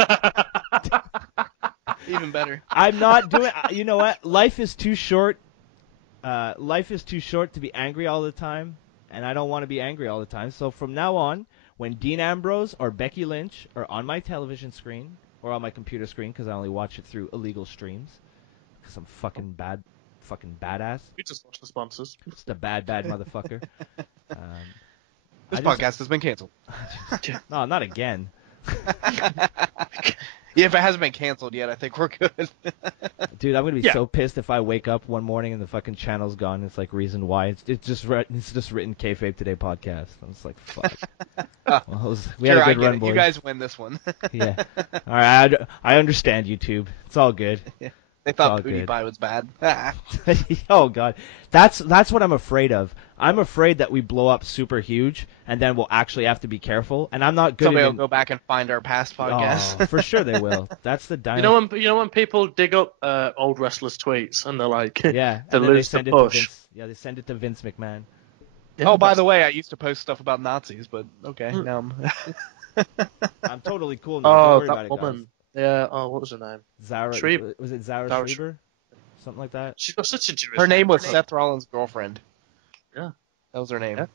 Even better. I'm not doing. You know what? Life is too short. Life is too short to be angry all the time, and I don't want to be angry all the time. So from now on, when Dean Ambrose or Becky Lynch are on my television screen or on my computer screen, because I only watch it through illegal streams, because I'm fucking badass. We just watch the sponsors. Just a bad motherfucker. This podcast has been canceled. No, not again. Yeah, if it hasn't been canceled yet, I think we're good. Dude, I'm gonna be so pissed if I wake up one morning and the fucking channel's gone. It's like reason why. It's just written Kayfabe Today podcast. I'm just like, fuck. Well, we had a good run, boys. You guys win this one. Yeah. All right, I understand, YouTube. It's all good. Yeah. They thought PewDiePie was bad. Oh god, that's what I'm afraid of. I'm afraid that we blow up super huge, and then we'll actually have to be careful. And I'm not good. Somebody will go back and find our past podcasts. Oh, for sure they will. That's the dynamic. You know when people dig up old wrestlers' tweets and they're like, yeah, they lose the push. They send it to Vince McMahon. Yeah, by the way, I used to post stuff about Nazis, but okay, now I'm totally cool now. Don't worry that about it, woman. guys. Yeah. Oh, what was her name? Zara. Schreiber. Was it Zara Schreiber? Something like that. She's got such a Jewish Her name was Seth Rollins' girlfriend. Yeah. That was her name.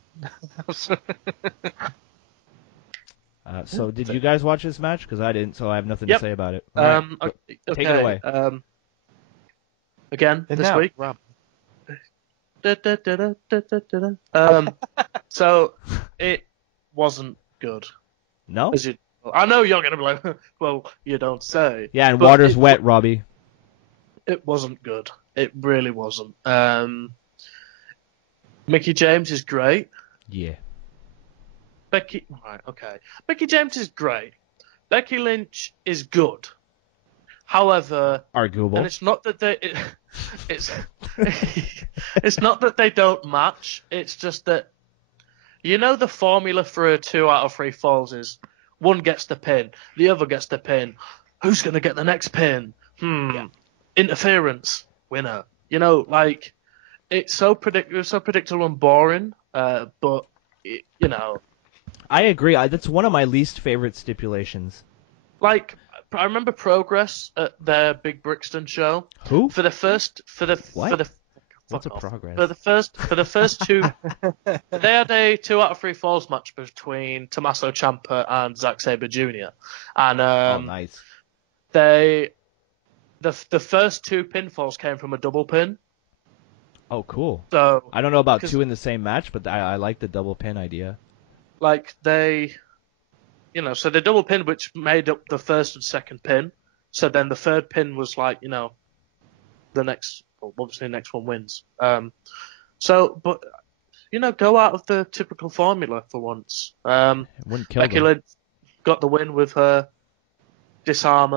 Yeah. So did you guys watch this match? Because I didn't, so I have nothing to say about it. Okay. Take it away. Again, and this now, week. Rob. So it wasn't good. No? I know you're gonna be like, well, you don't say. Yeah, and water's wet, Robbie. It wasn't good. It really wasn't. Mickie James is great. Yeah. Mickie James is great. Becky Lynch is good. However, arguable. And it's not that it's not that they don't match. It's just that the formula for a 2 out of 3 falls is one gets the pin, the other gets the pin. Who's gonna get the next pin? Yeah. Interference, winner. It's so predictable and boring. But I agree. That's one of my least favorite stipulations. Like, I remember Progress at their Big Brixton show. Who? For the first What's a Progress? For the first two, they had a 2 out of 3 falls match between Tommaso Ciampa and Zack Sabre Jr. And nice. The first 2 pinfalls came from a double pin. Oh, cool. So I don't know about 2 in the same match, but I like the double pin idea. Like so the double pin, which made up the first and second pin. So then the third pin was like, the next one wins. But go out of the typical formula for once. Wouldn't kill Becky them. Lynch got the win with her disarm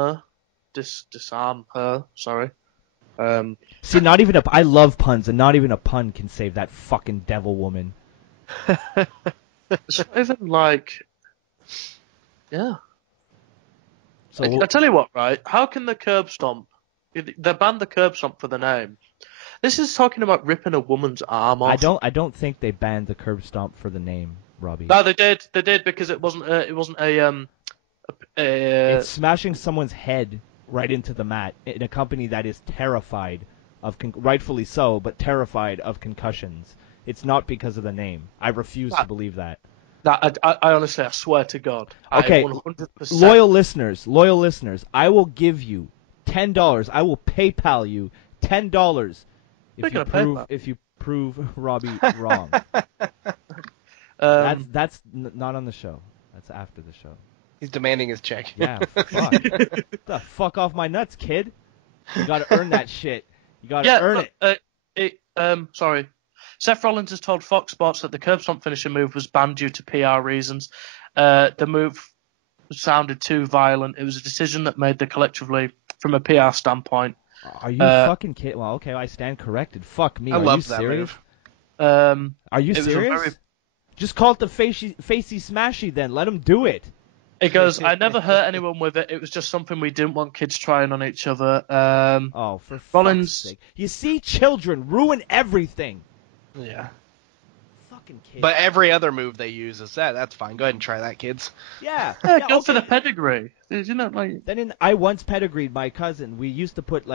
her. Sorry. See, not even I love puns, and not even a pun can save that fucking devil woman. It's not even like, yeah. So I tell you what, right? How can the curb stomp? They banned the curb stomp for the name. This is talking about ripping a woman's arm off. I don't think they banned the curb stomp for the name, Robbie. No, they did. They did because it wasn't a It's smashing someone's head right into the mat in a company that is terrified of, rightfully so, but terrified of concussions. It's not because of the name. I refuse to believe that. I honestly, I swear to God. Okay, 100%. loyal listeners, I will give you $10. I will PayPal you $10 if you prove Robbie wrong. That's not on the show. That's after the show. He's demanding his check. Yeah, fuck. Get the fuck off my nuts, kid. You gotta earn that shit. You gotta earn it. Sorry. Seth Rollins has told Fox Sports that the curb stomp finisher move was banned due to PR reasons. The move sounded too violent. It was a decision that made the collectively, from a PR standpoint. Are you fucking kidding? Well, okay, I stand corrected. Fuck me. I love that serious? move. Are you serious? Just call it the facey smashy then. Let him do it. It goes, I never hurt anyone with it. It was just something we didn't want kids trying on each other. For Rollins... fuck's sake. You see children ruin everything. Yeah. Fucking kids. But every other move they use is that. That's fine. Go ahead and try that, kids. Yeah. Go for the pedigree. Then I once pedigreed my cousin. We used to put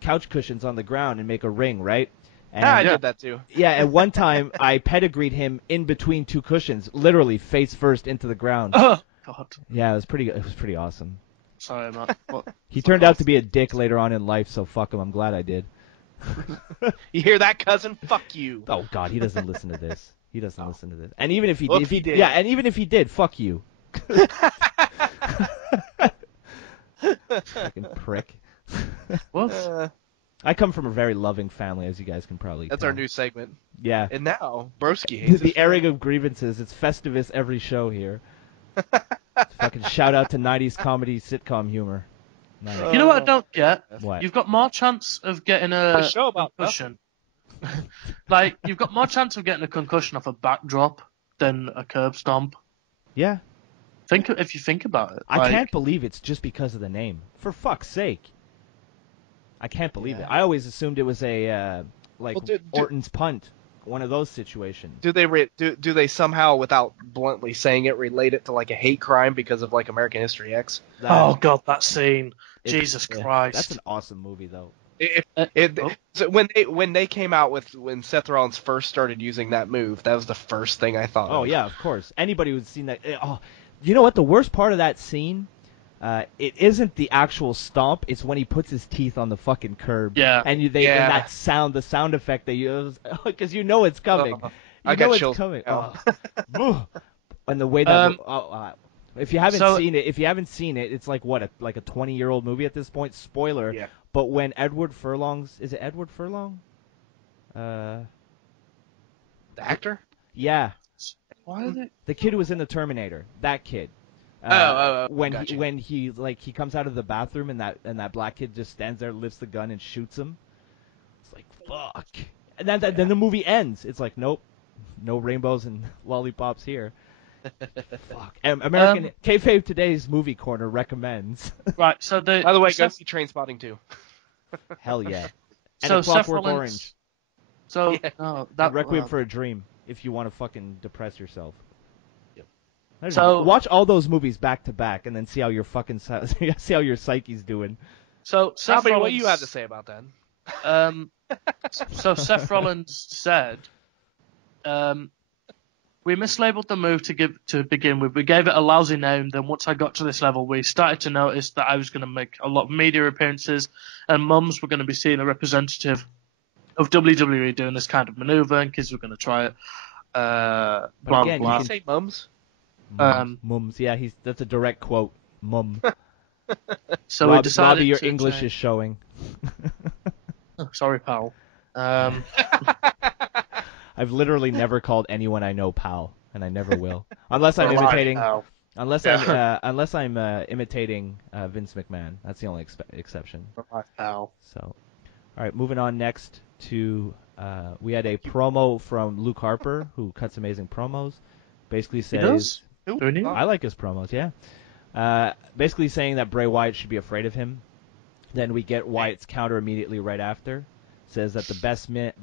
couch cushions on the ground and make a ring, right? And, I did that too. Yeah, at one time I pedigreed him in between 2 cushions, literally face first into the ground. Oh God. Yeah, it was pretty awesome. Sorry, man. He turned out to be a dick later on in life, so fuck him. I'm glad I did. You hear that, cousin? Fuck you. Oh God, he doesn't listen to this. He doesn't listen to this. And even if he did, yeah, and even if he did, fuck you. Fucking prick. What? I come from a very loving family, as you guys can probably That's tell. our new segment. Yeah. And now, Broski hates the airing of grievances. It's Festivus every show here. Fucking shout out to 90s comedy sitcom humor. Nice. You know what I don't get? What? You've got more chance of getting a show about concussion. You've got more chance of getting a concussion off a backdrop than a curb stomp. Yeah. If you think about it. I can't believe it's just because of the name. For fuck's sake. I can't believe it. I always assumed it was a Orton's punt, one of those situations. Do they somehow, without bluntly saying it, relate it to like a hate crime because of like American History X? Oh God, that scene! Jesus Christ! That's an awesome movie, though. So when they came out when Seth Rollins first started using that move, that was the first thing I thought. Oh yeah, of course. Anybody who's seen that. Oh, you know what? The worst part of that scene. It isn't the actual stomp. It's when he puts his teeth on the fucking curb. Yeah. And and that sound, the sound effect they use, because you know it's coming. I got chills. Coming. Oh. And the way that if you haven't seen it, it's like what a 20-year-old movie at this point. Spoiler. Yeah. But when Edward Furlong's, is it Edward Furlong? The actor? Yeah. Why is it? The kid who was in the Terminator. That kid. When he comes out of the bathroom and that black kid just stands there, lifts the gun and shoots him. It's like fuck. And then the movie ends. It's like nope, no rainbows and lollipops here. Fuck. American Kayfabe Today's Movie Corner recommends. Right. So by the way, go see Trainspotting 2. Hell yeah. And so a Clockwork Orange. So and Requiem for a Dream if you want to fucking depress yourself. So watch all those movies back to back, and then see how your see how your psyche's doing. So Seth Robbie, Rollins, what do you have to say about that? So Seth Rollins said, we mislabeled the move to begin with. We gave it a lousy name. Then once I got to this level, we started to notice that I was going to make a lot of media appearances, and mums were going to be seeing a representative of WWE doing this kind of maneuver, and kids were going to try it. Blah, again, blah. Did you say mums? Mums, yeah, that's a direct quote. Mum. So we decided Robbie, your to English change- is showing. Oh, sorry, pal. I've literally never called anyone I know pal, and I never will, unless I'm imitating. Unless I'm imitating Vince McMahon. That's the only exception. Pal. So, all right, moving on next to we had a promo from Luke Harper, who cuts amazing promos. Basically says, I like his promos, yeah. Basically saying that Bray Wyatt should be afraid of him. Then we get Wyatt's counter immediately right after. Says that the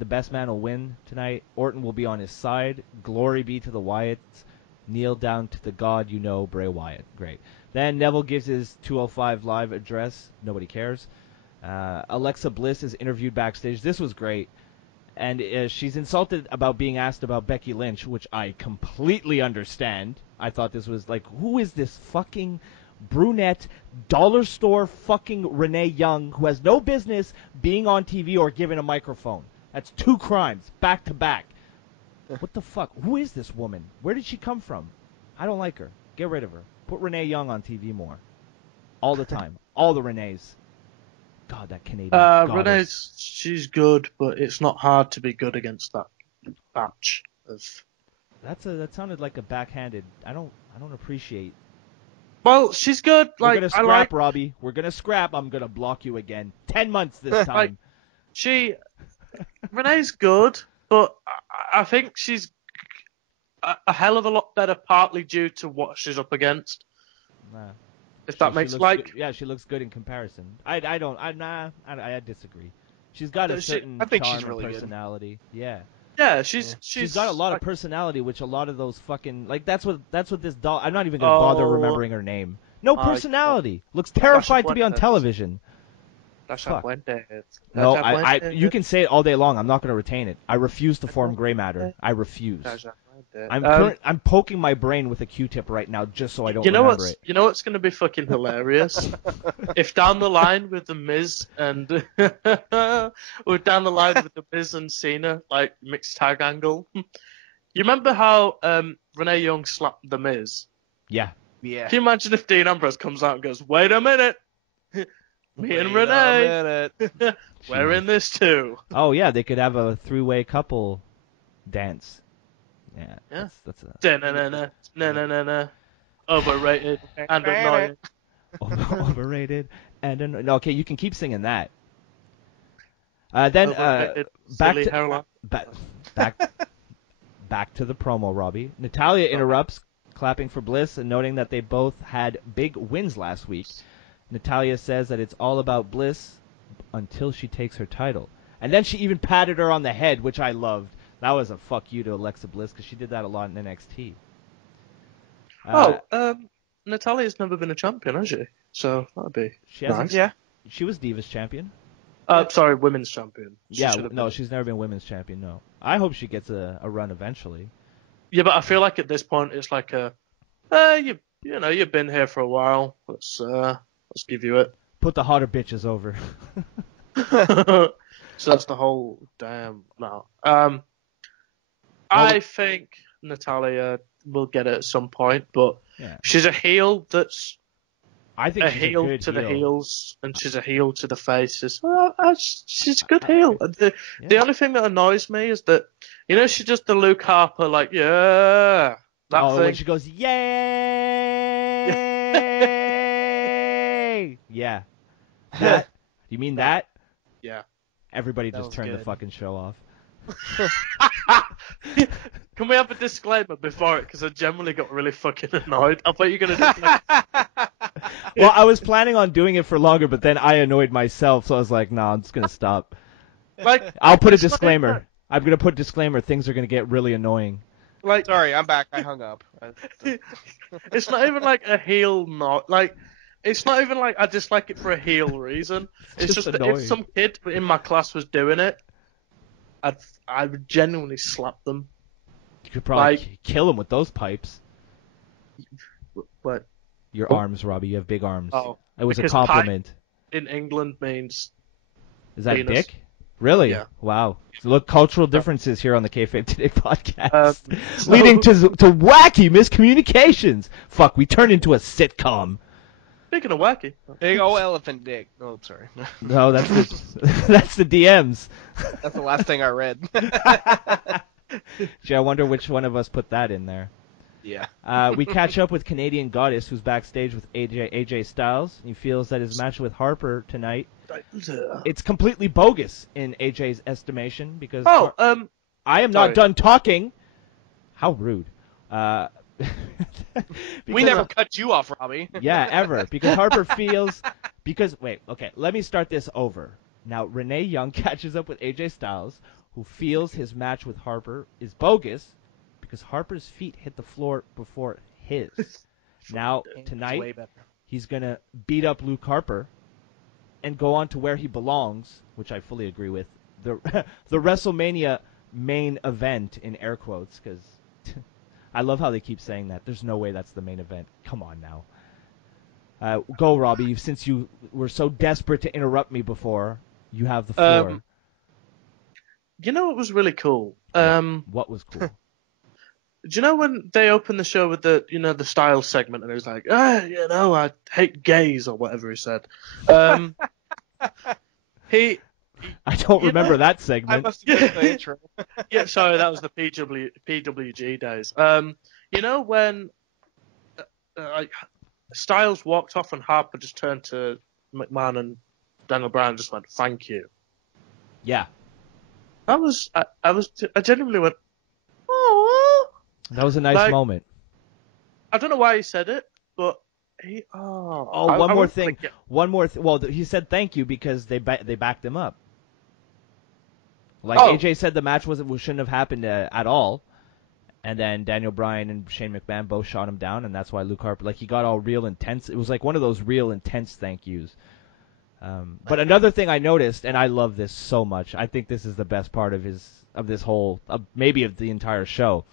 best man will win tonight. Orton will be on his side. Glory be to the Wyatts. Kneel down to the God you know, Bray Wyatt. Great. Then Neville gives his 205 Live address. Nobody cares. Alexa Bliss is interviewed backstage. This was great. And she's insulted about being asked about Becky Lynch, which I completely understand. I thought this was like, who is this fucking brunette dollar store fucking Renee Young who has no business being on TV or given a microphone? That's 2 crimes back to back. What the fuck? Who is this woman? Where did she come from? I don't like her. Get rid of her. Put Renee Young on TV more. All the time. All the Renees. God, that Canadian Renee's, she's good, but it's not hard to be good against that batch of. That sounded like a backhanded. I don't appreciate. Well, she's good. We're Like gonna scrap, Robbie. We're gonna scrap. I'm gonna block you again. 10 months this time. Renee's good, but I think she's a hell of a lot better, partly due to what she's up against. Nah. If that makes she looks good in comparison. I disagree. She's got a certain I think charm she's really and personality. Good. Yeah. Yeah, she's got a lot of personality, which a lot of those fucking that's what this doll. I'm not even gonna bother remembering her name. No personality. Looks terrified to be on television. Fuck. No, you can say it all day long. I'm not gonna retain it. I refuse to form gray matter. I refuse. I'm poking my brain with a Q-tip right now just so I don't remember it. You know what's going to be fucking hilarious? If down the line with the Miz and or down the line with the Miz and Cena, like mixed tag angle. You remember how Renee Young slapped the Miz? Yeah. Can you imagine if Dean Ambrose comes out and goes, "Wait a minute, me and Renee, we're in this too." Oh yeah, they could have a 3-way couple dance. Yeah. That's Na-na-na-na. Overrated and annoying. Overrated and annoying. Okay, you can keep singing that. Then back to the promo, Robbie. Natalya interrupts, clapping for Bliss and noting that they both had big wins last week. Natalya says that it's all about Bliss until she takes her title. And then she even patted her on the head, which I loved. That was a fuck you to Alexa Bliss because she did that a lot in NXT. Natalya's never been a champion, has she? So that'd be nice. Yeah. She was Divas champion. Sorry, women's champion. She's never been women's champion. No, I hope she gets a run eventually. Yeah, but I feel like at this point it's like you've been here for a while. Let's give you it. Put the hotter bitches over. So that's the whole damn no. I think Natalya will get it at some point, but she's a heel that's she's a heel to the heels, and she's a heel to the faces. She's a good heel. The only thing that annoys me is that, she does the Luke Harper, like, thing. When she goes, yay! Yeah. That? You mean that? Yeah. Everybody just turned the fucking show off. Can we have a disclaimer before it? Because I generally got really fucking annoyed. I thought you were going to do Well, I was planning on doing it for longer, but then I annoyed myself, so I was like, I'm just going to stop. I'll put a disclaimer. I'm going to put a disclaimer. Things are going to get really annoying. like. Sorry, I'm back. I hung up. It's not even like a heel not like. It's not even like I dislike it for a heel reason. It's just that if some kid in my class was doing it, I would genuinely slap them. You could probably kill him with those pipes. What? Your arms, Robbie. You have big arms. Oh, it was a compliment. Pipe in England means. Is that penis. dick? Really? Yeah. Wow. So look, cultural differences here on the Kayfabe Today podcast, leading to wacky miscommunications. Fuck, we turned into a sitcom. Speaking of wacky, big old elephant dick. Oh, sorry. No, that's the DMs. That's the last thing I read. Gee, I wonder which one of us put that in there. Yeah. We catch up with Canadian Goddess, who's backstage with AJ Styles. He feels that his match with Harper tonight, it's completely bogus in AJ's estimation because I am not done talking. How rude. We never cut you off, Robbie. Yeah, ever. Because Harper feels... Wait, okay, let me start this over. Now, Renee Young catches up with AJ Styles, who feels his match with Harper is bogus because Harper's feet hit the floor before his. Now, tonight, he's going to beat up Luke Harper and go on to where he belongs, which I fully agree with, the WrestleMania main event, in air quotes, because... I love how they keep saying that. There's no way that's the main event. Come on now. Go, Robbie. Since you were so desperate to interrupt me before, you have the floor. You know what was really cool? What was cool? Do you know when they opened the show with the Styles segment and it was like, I hate gays or whatever he said. I don't remember that segment. I must have been the intro. Yeah, sorry, that was the PWG days. You know when Styles walked off and Harper just turned to McMahon and Daniel Bryan and just went, "Thank you." Yeah. I genuinely went, "Oh." That was a nice moment. I don't know why he said it, but one more thing. Well, he said thank you because they backed him up. Like AJ said, the match shouldn't have happened at all, and then Daniel Bryan and Shane McMahon both shot him down, and that's why Luke Harper, he got all real intense. It was like one of those real intense thank yous. But another thing I noticed, and I love this so much, I think this is the best part of this whole, maybe of the entire show.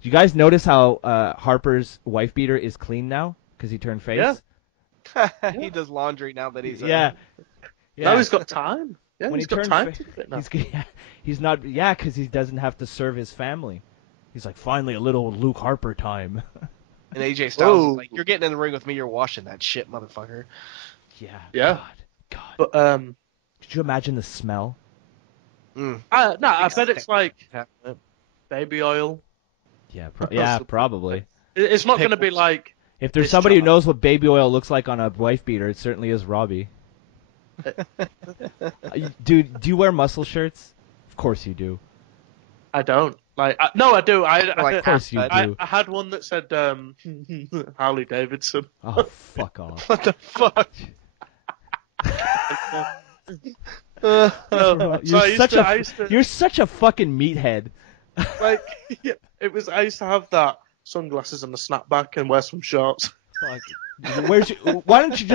Did you guys notice how Harper's wife beater is clean now because he turned face? Yeah. He does laundry now that he's Now he's got time. Yeah, when he's got time to do it now. He's not because he doesn't have to serve his family. He's like, finally a little Luke Harper time. And AJ Styles is like, "You're getting in the ring with me. You're washing that shit, motherfucker." Yeah. God. But could you imagine the smell? I bet it's like baby oil. Yeah, probably. It's not going to be like. If there's somebody who knows what baby oil looks like on a wife beater, it certainly is Robbie. Dude, do you wear muscle shirts? Of course you do. I don't. No, I do. Of course you do. I had one that said Harley Davidson. Oh, fuck off. What the fuck? You're such a fucking meathead. I used to have that, sunglasses and a snapback and wear some shorts. Why don't you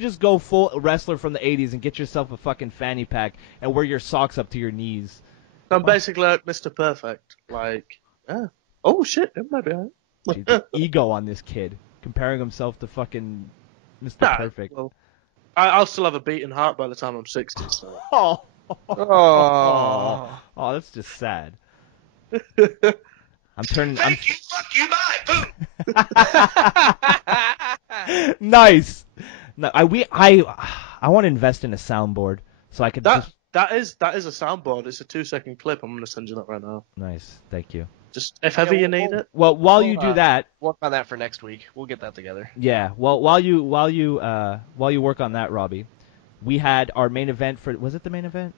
just go full wrestler from the 80s and get yourself a fucking fanny pack and wear your socks up to your knees? I'm basically like Mr. Perfect. Oh shit, maybe I am. Jeez, ego on this kid, comparing himself to fucking Mr. Perfect. Well, I'll still have a beating heart by the time I'm 60. So. Oh, that's just sad. I'm turning. Thank you, fuck you, bye, boom. Nice. No, I want to invest in a soundboard so I could. That is a soundboard. It's a 2-second clip. I'm gonna send you that right now. Nice, thank you. Just if ever you need it. Well, while you do that, work on that for next week. We'll get that together. Yeah. Well, while you work on that, Robbie, we had our main event for. Was it the main event?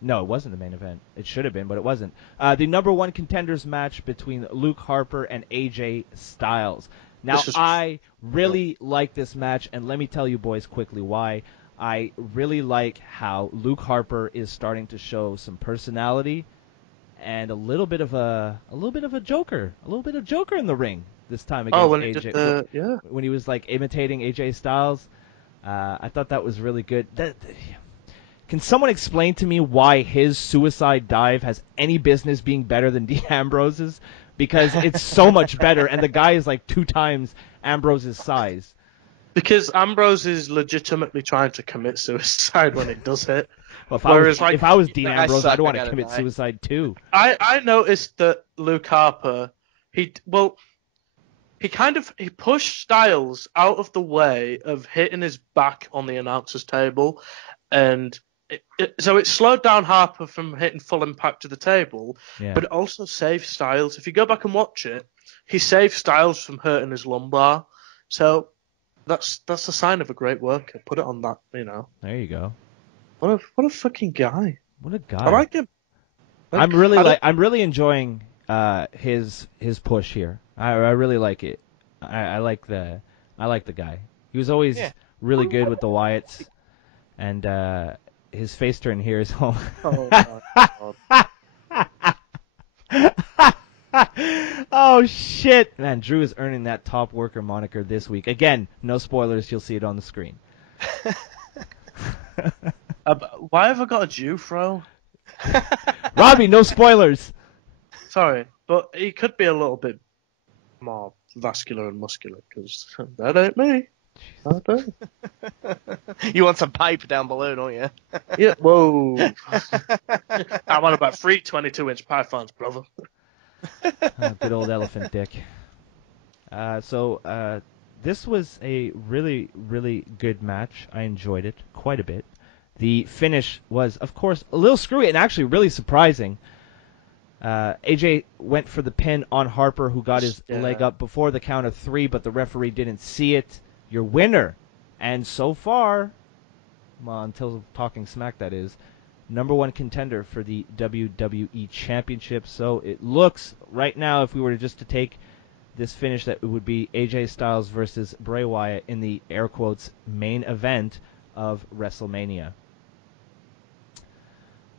No, it wasn't the main event. It should have been, but it wasn't. The number one contenders match between Luke Harper and AJ Styles. Now, I really like this match, and let me tell you boys quickly why. I really like how Luke Harper is starting to show some personality and a little bit of a Joker in the ring this time against when AJ. When he was like imitating AJ Styles, I thought that was really good. Can someone explain to me why his suicide dive has any business being better than Dean Ambrose's? Because it's so much better, and the guy is like 2 times Ambrose's size. Because Ambrose is legitimately trying to commit suicide when it does hit. Well, if I was Dean Ambrose, I'd want to commit suicide too. I noticed that Luke Harper, he pushed Styles out of the way of hitting his back on the announcer's table, and so it slowed down Harper from hitting full impact to the table, but it also saved Styles. If you go back and watch it, he saved Styles from hurting his lumbar. So that's a sign of a great worker. Put it on that, There you go. What a fucking guy. What a guy. I like him. I'm really enjoying his push here. I really like it. I like the guy. He was always really good with the Wyatts, and his face turn here is home. Oh my God. Oh shit! Man, Drew is earning that top worker moniker this week. Again, no spoilers. You'll see it on the screen. Why have I got a Jufro? Robbie, no spoilers. Sorry, but he could be a little bit more vascular and muscular, because that ain't me. I don't. You want some pipe down below, don't you? Yeah, whoa. I want about 3 22-inch pythons, brother. Good old elephant dick. So this was a really, really good match. I enjoyed it quite a bit. The finish was, of course, a little screwy and actually really surprising. AJ went for the pin on Harper, who got his leg up before the count of 3, but the referee didn't see it. Your winner, and so far, well, until Talking Smack, that is, #1 contender for the WWE Championship. So it looks right now, if we were to take this finish, that it would be AJ Styles versus Bray Wyatt in the air quotes main event of WrestleMania.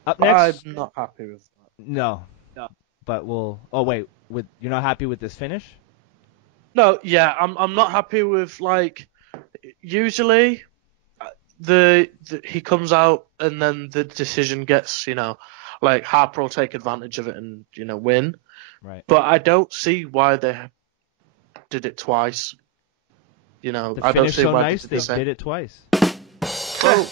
Up next, I'm not happy with that. No. But we'll. Oh wait, you're not happy with this finish? No, yeah, I'm not happy with, like, usually he comes out and then the decision gets, like Harper will take advantage of it and, win. Right. But I don't see why they did it twice. The I don't finish see so why nice they did it twice. Well,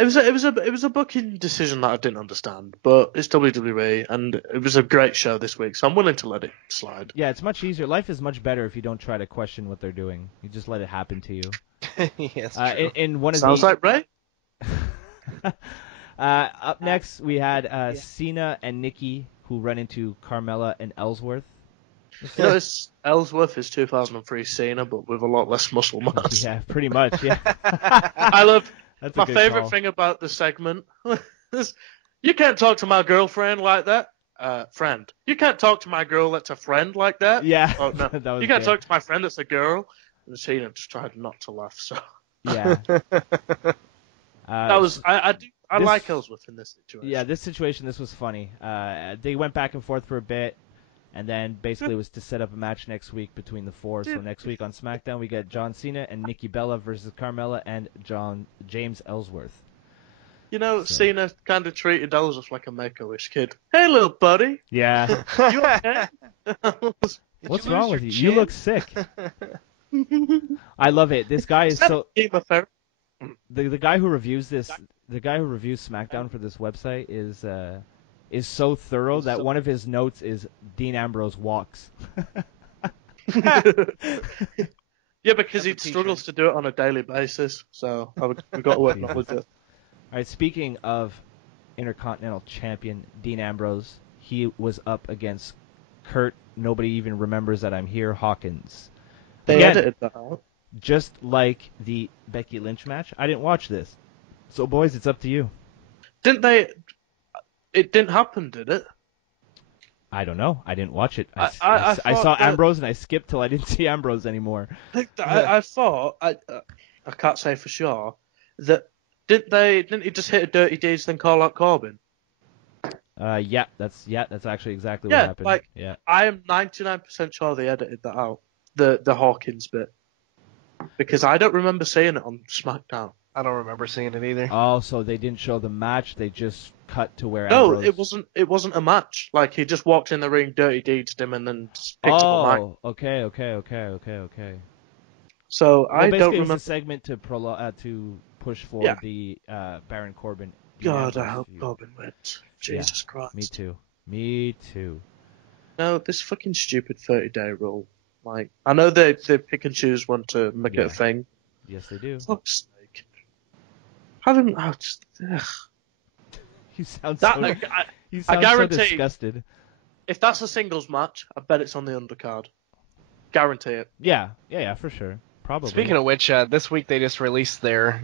it was a booking decision that I didn't understand, but it's WWE and it was a great show this week, so I'm willing to let it slide. Yeah, it's much easier. Life is much better if you don't try to question what they're doing. You just let it happen to you. Yes, true. In one of Sounds like Ray. Up next, we had Cena and Nikki, who run into Carmella and Ellsworth. Ellsworth is 2003 Cena, but with a lot less muscle mass. Yeah, pretty much. Yeah. I love. That's my favorite thing about the segment is you can't talk to my girlfriend like that. Friend. You can't talk to my girl that's a friend like that. Yeah. Oh, no. You can't talk to my friend that's a girl. And Cena just tried not to laugh. So. Yeah. That was I like Ellsworth in this situation. Yeah, this was funny. They went back and forth for a bit, and then basically it was to set up a match next week between the four. So next week on SmackDown, we got John Cena and Nikki Bella versus Carmella and James Ellsworth. Cena kind of treated Ellsworth like a Make-A-Wish kid. Hey, little buddy. Yeah. You okay? What's wrong with you? You look sick. I love it. This guy is so. The guy who reviews this, the guy who reviews SmackDown for this website is so thorough that one of his notes is Dean Ambrose walks. Yeah, because he struggles to do it on a daily basis, so we've got to work with it. All right, speaking of Intercontinental Champion Dean Ambrose, he was up against Kurt. Nobody even remembers that I'm here, Hawkins. They edited that out. Just like the Becky Lynch match, I didn't watch this. So, boys, it's up to you. Didn't they? It didn't happen, did it? I don't know. I didn't watch it. I saw Ambrose and I skipped till I didn't see Ambrose anymore. I thought I can't say for sure that didn't he just hit a dirty deeds then call out Corbin? Yeah, that's actually exactly what happened. Like, yeah, I am 99% sure they edited that out, the Hawkins bit, because I don't remember seeing it on SmackDown. I don't remember seeing it either. Oh, so they didn't show the match; they just cut to where. No, Ambrose... it wasn't a match. Like, he just walked in the ring, dirty deeds him, and then just picked up a mic. Oh, okay. So well, I basically don't it was remember. a segment to push for the Baron Corbin. God, I hope Corbin wins. Jesus Christ. Me too. No, this fucking stupid 30-day rule. Like, I know they pick and choose when to make it a thing. Yes, they do. Fuck's sake. Have him. You sound I guarantee, so disgusted. If that's a singles match, I bet it's on the undercard. Guarantee it. Yeah, for sure. Probably. Speaking of which, this week they just released their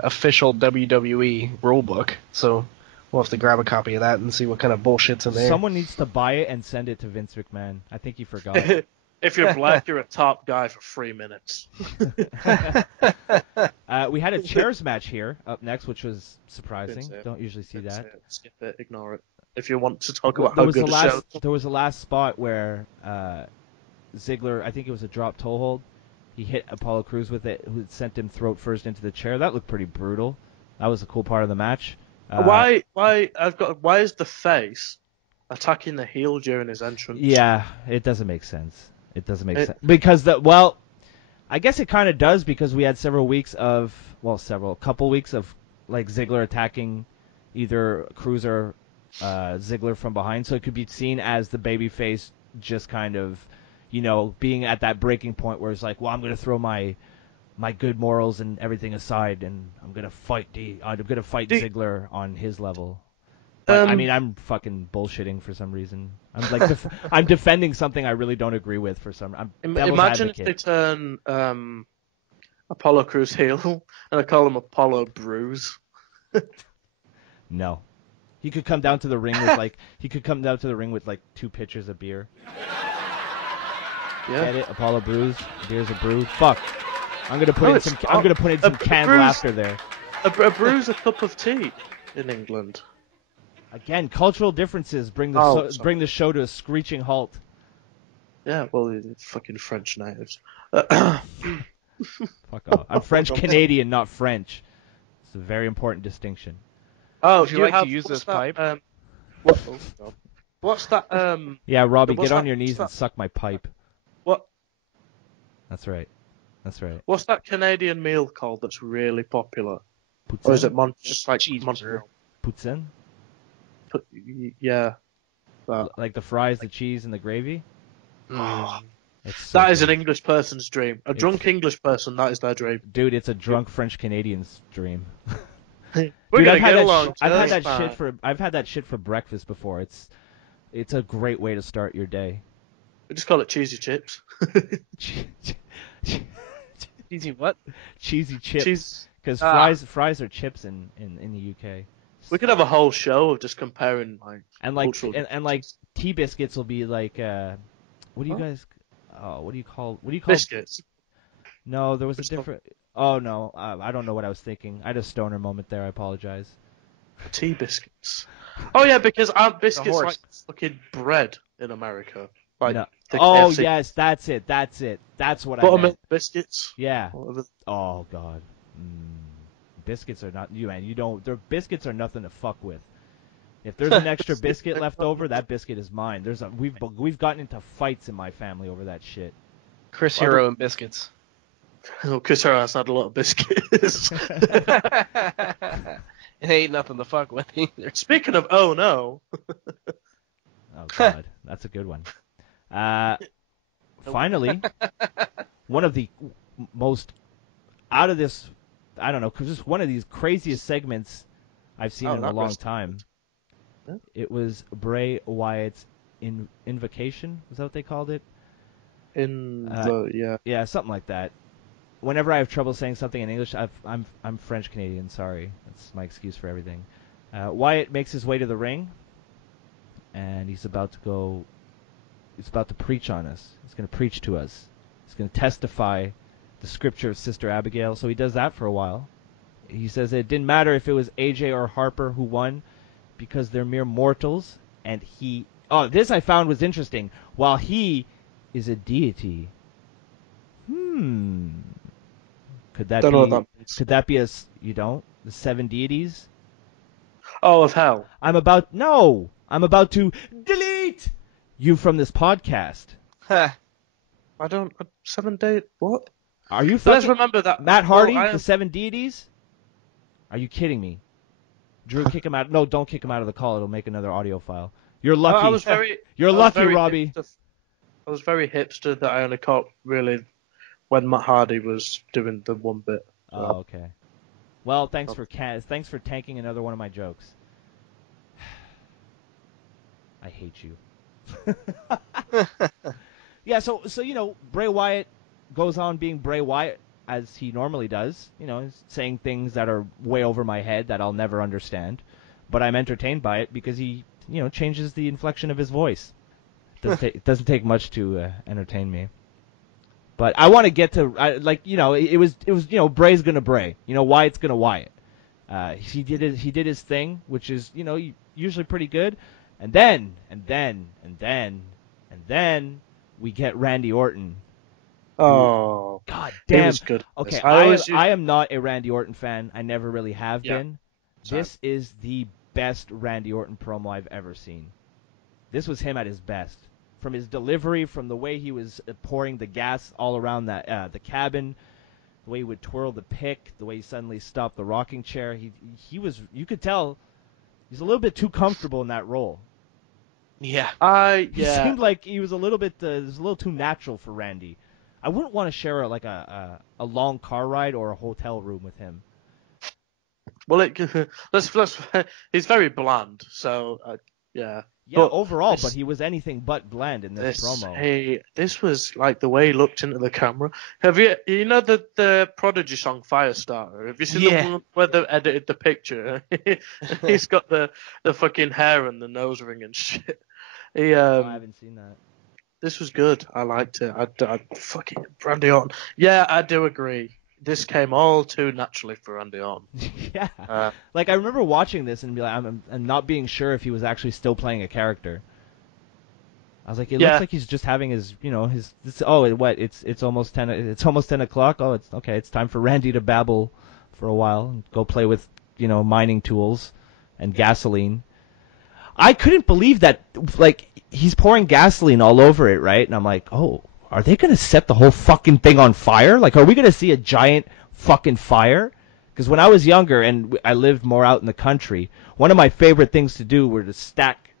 official WWE rulebook, so we'll have to grab a copy of that and see what kind of bullshit's in there. Someone needs to buy it and send it to Vince McMahon. I think he forgot. If you're black, you're a top guy for 3 minutes. We had a chairs match here up next, which was surprising. Don't usually see that. Skip it, ignore it. If you want to talk about how good a show. There was a last spot where Ziggler, I think it was a drop toe hold. He hit Apollo Crews with it, who sent him throat first into the chair. That looked pretty brutal. That was a cool part of the match. Why is the face attacking the heel during his entrance? Yeah, it doesn't make sense. It doesn't make sense because I guess it kind of does because we had couple weeks of like Ziggler attacking either Crews or Ziggler from behind, so it could be seen as the babyface just kind of, being at that breaking point where it's like, well, I'm going to throw my good morals and everything aside, and I'm going to fight Ziggler on his level. But, I mean, I'm fucking bullshitting for some reason. I'm like, I'm defending something I really don't agree with for some. Imagine if they turn Apollo Crews heel and I call him Apollo Bruise. No, he could come down to the ring with like 2 pitchers of beer. Yeah. Get it? Apollo Brews. Beer's a brew. Fuck. I'm gonna put in some canned laughter there. A brew's a cup of tea in England. Again, cultural differences bring the show to a screeching halt. Yeah, well, fucking French natives. Fuck off. I'm French Canadian, not French. It's a very important distinction. Oh, would you like to use this pipe? What's that? Yeah, Robbie, get on your knees and suck my pipe. What? That's right. What's that Canadian meal called that's really popular? Poutine? Or is it Montreal? Poutine? Yeah. Like the fries, the cheese, and the gravy? That is an English person's dream. A drunk English person, that is their dream. Dude, it's a drunk French Canadian's dream. We're gonna get along. I've had that shit for breakfast before. It's a great way to start your day. We just call it cheesy chips. Cheesy what? Cheesy chips. Because fries are chips in the UK. We could have a whole show of just comparing like tea biscuits will be like what do you guys what do you call biscuits? No, there was a different. Oh no, I don't know what I was thinking. I had a stoner moment there. I apologize. Tea biscuits. Oh yeah, because aren't biscuits like fucking bread in America? Like no. KFC. Yes, that's it. That's what I meant. Buttermilk biscuits. Yeah. Oh god. Biscuits are not their biscuits are nothing to fuck with. If there's an extra biscuit left over, that biscuit is mine. We've gotten into fights in my family over that shit. Chris Hero and biscuits. Oh, Chris Hero has had a lot of biscuits. It ain't nothing to fuck with either. Speaking of oh no. Oh god, that's a good one. Finally, one of the most out of this, I don't know, because it's one of these craziest segments I've seen in a long time. Huh? It was Bray Wyatt's invocation. Is that what they called it? Yeah, something like that. Whenever I have trouble saying something in English, I'm French Canadian. Sorry, that's my excuse for everything. Wyatt makes his way to the ring, and he's about to preach on us. He's going to preach to us. He's going to testify the scripture of Sister Abigail. So he does that for a while. He says it didn't matter if it was AJ or Harper who won, because they're mere mortals, and he... Oh, this I found was interesting. While he is a deity. Could that Don't be... know what that means. Could that be a... You don't? The 7 deities? Oh, of hell. I'm about to delete you from this podcast. I don't... 7 days... What? Are you Let's fucking... remember that... Matt Hardy, Well, the 7 deities? Are you kidding me? Drew, kick him out. No, don't kick him out of the call. It'll make another audio file. You're lucky. I was very... You're lucky, Robbie. I was very hipster that I only caught, really, when Matt Hardy was doing the one bit. So. Oh, okay. Well, thanks for tanking another one of my jokes. I hate you. Yeah, so Bray Wyatt goes on being Bray Wyatt as he normally does. He's saying things that are way over my head that I'll never understand, but I'm entertained by it because he changes the inflection of his voice. It doesn't take much to entertain me. But I want to get to it was Bray's gonna Bray. Wyatt's gonna Wyatt. He did his thing, which is usually pretty good, and then we get Randy Orton. Oh, God damn! It was good. Okay, I am not a Randy Orton fan. I never really have been. Sorry. This is the best Randy Orton promo I've ever seen. This was him at his best. From his delivery, from the way he was pouring the gas all around the cabin, the way he would twirl the pick, the way he suddenly stopped the rocking chair. He was, you could tell, he's a little bit too comfortable in that role. Yeah. He seemed like he was a little bit, it was a little too natural for Randy. I wouldn't want to share a long car ride or a hotel room with him. Well, he's very bland, so yeah. Yeah, overall, but he was anything but bland in this promo. This was like the way he looked into the camera. Have you the Prodigy song Firestarter? Have you seen the one where they edited the picture? He's got the fucking hair and the nose ring and shit. I haven't seen that. This was good. I liked it. I fucking Randy Orton. Yeah, I do agree. This came all too naturally for Randy Orton. Yeah. I remember watching this and be like, I'm not being sure if he was actually still playing a character. I was like, it looks like he's just having his, it's almost 10. It's almost 10 o'clock. Oh, it's okay. It's time for Randy to babble for a while and go play with, mining tools and gasoline. I couldn't believe that, he's pouring gasoline all over it, right? And I'm like, oh. Are they going to set the whole fucking thing on fire? Are we going to see a giant fucking fire? Because when I was younger and I lived more out in the country, one of my favorite things to do were to stack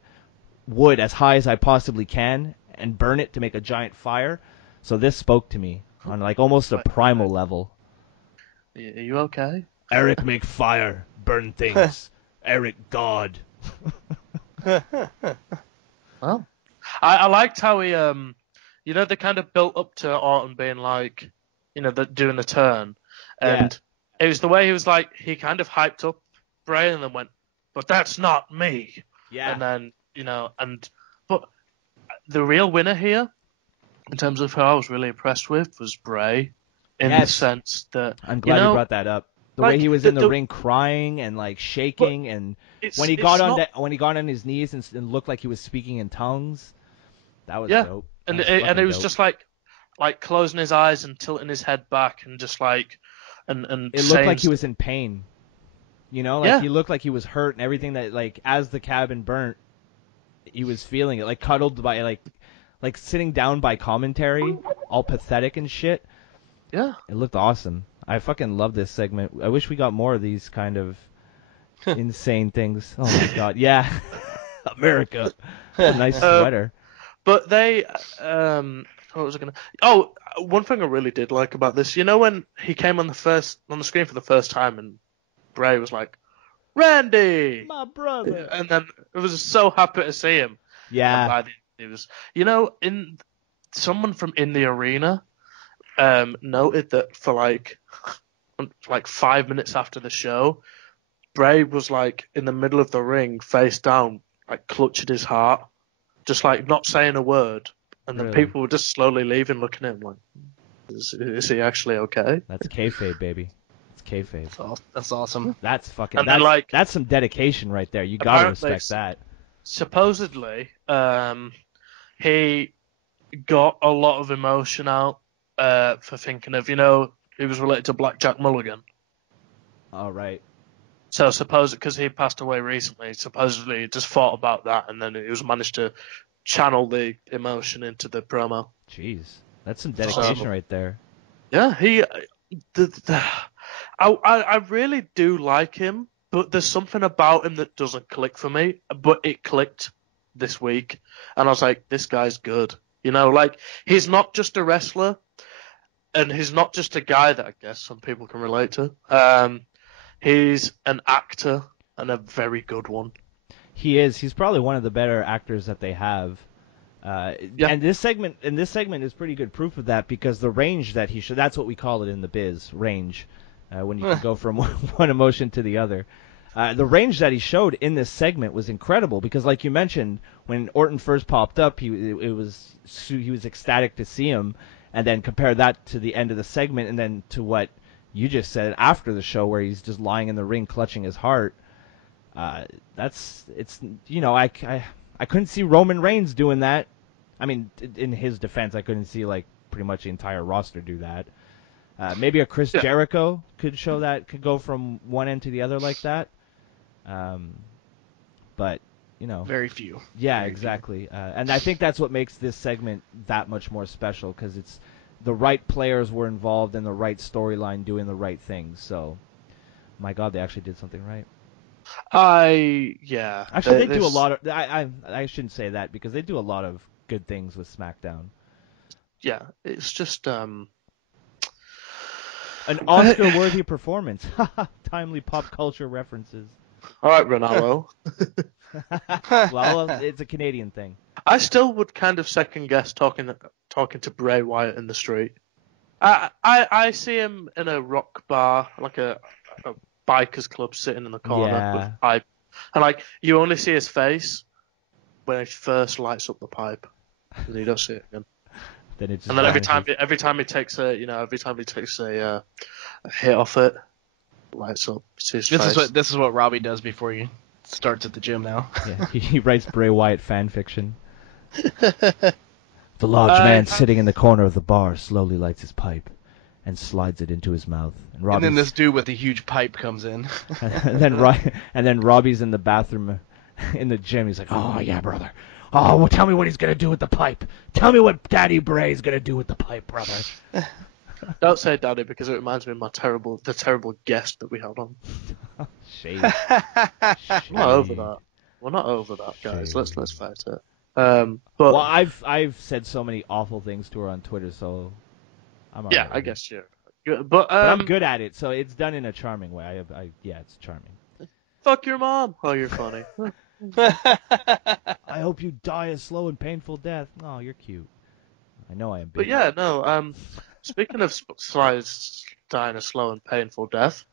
wood as high as I possibly can and burn it to make a giant fire. So this spoke to me on almost a primal level. Are you okay? Eric make fire, burn things. Eric God. Well, I liked how he they kind of built up to Orton being doing the turn. And it was the way he was he kind of hyped up Bray and then went, but that's not me. Yeah. And then, but the real winner here, in terms of who I was really impressed with, was Bray. In the sense that... I'm glad you brought that up. The way he was in the ring crying and shaking, and when he got on his knees and looked like he was speaking in tongues, that was dope. And it was just like closing his eyes and tilting his head back and just and it looked like he was in pain. He looked like he was hurt and everything that as the cabin burnt, he was feeling it, cuddled by sitting down by commentary, all pathetic and shit. Yeah. It looked awesome. I fucking love this segment. I wish we got more of these kind of insane things. Oh my god. Yeah. America. That's a nice sweater. But they, what was I gonna? Oh, one thing I really did like about this, when he came on the screen for the first time, and Bray was like, "Randy, my brother," and then I was so happy to see him. Yeah, it was, in someone from in the arena, noted that for like 5 minutes after the show, Bray was in the middle of the ring, face down, clutching his heart. Just not saying a word, and then people were just slowly leaving, looking at him is he actually okay? That's kayfabe, baby. It's kayfabe. That's awesome. That's fucking. And then, That's some dedication right there. You gotta respect that. Supposedly, he got a lot of emotion out for thinking of, he was related to Blackjack Mulligan. All right. So because he passed away recently, supposedly he just thought about that, and then he was managed to channel the emotion into the promo. Jeez, that's some dedication right there. Yeah, I really do like him, but there's something about him that doesn't click for me. But it clicked this week, and I was like, this guy's good. He's not just a wrestler, and he's not just a guy that I guess some people can relate to. He's an actor, and a very good one. He is. He's probably one of the better actors that they have. And this segment is pretty good proof of that, because the range that he that's what we call it in the biz, range, when you can go from one emotion to the other. The range that he showed in this segment was incredible, because like you mentioned, when Orton first popped up, he was ecstatic to see him, and then compare that to the end of the segment, and then to what you just said after the show, where he's just lying in the ring clutching his heart. I couldn't see Roman Reigns doing that. I mean, in his defense, I couldn't see pretty much the entire roster do that. Maybe a Chris Jericho could show that, could go from one end to the other like that. But very few. Yeah, very exactly. And I think that's what makes this segment that much more special, because it's the right players were involved in the right storyline, doing the right things. So, my God, they actually did something right. Actually, they do a lot of. I shouldn't say that, because they do a lot of good things with SmackDown. Yeah, it's just an Oscar-worthy performance. Timely pop culture references. All right, Ronaldo. Well, it's a Canadian thing. I still would kind of second guess talking to Bray Wyatt in the street. I see him in a rock bar, like a bikers club, sitting in the corner with a pipe, and you only see his face when he first lights up the pipe, and you don't see it again. Then it just and then every time he takes a hit off it, lights up. See his face. This is what Robbie does before he starts at the gym now. Yeah, he writes Bray Wyatt fan fiction. The large man sitting in the corner of the bar slowly lights his pipe and slides it into his mouth. And then this dude with a huge pipe comes in. and then Robbie's in the bathroom in the gym. He's like, "Oh yeah, brother. Oh, well, tell me what he's gonna do with the pipe. Tell me what Daddy Bray's gonna do with the pipe, brother." Don't say Daddy, because it reminds me of the terrible guest that we had on. Shame. We're not over that. We're not over that, guys. Shame. Let's fight it. Well, I've said so many awful things to her on Twitter, so I'm alright. Yeah, I guess you're good. But I'm good at it, so it's done in a charming way. It's charming. Fuck your mom. Oh, you're funny. I hope you die a slow and painful death. Oh, you're cute. I know I am. But yeah, no. Speaking of dying a slow and painful death,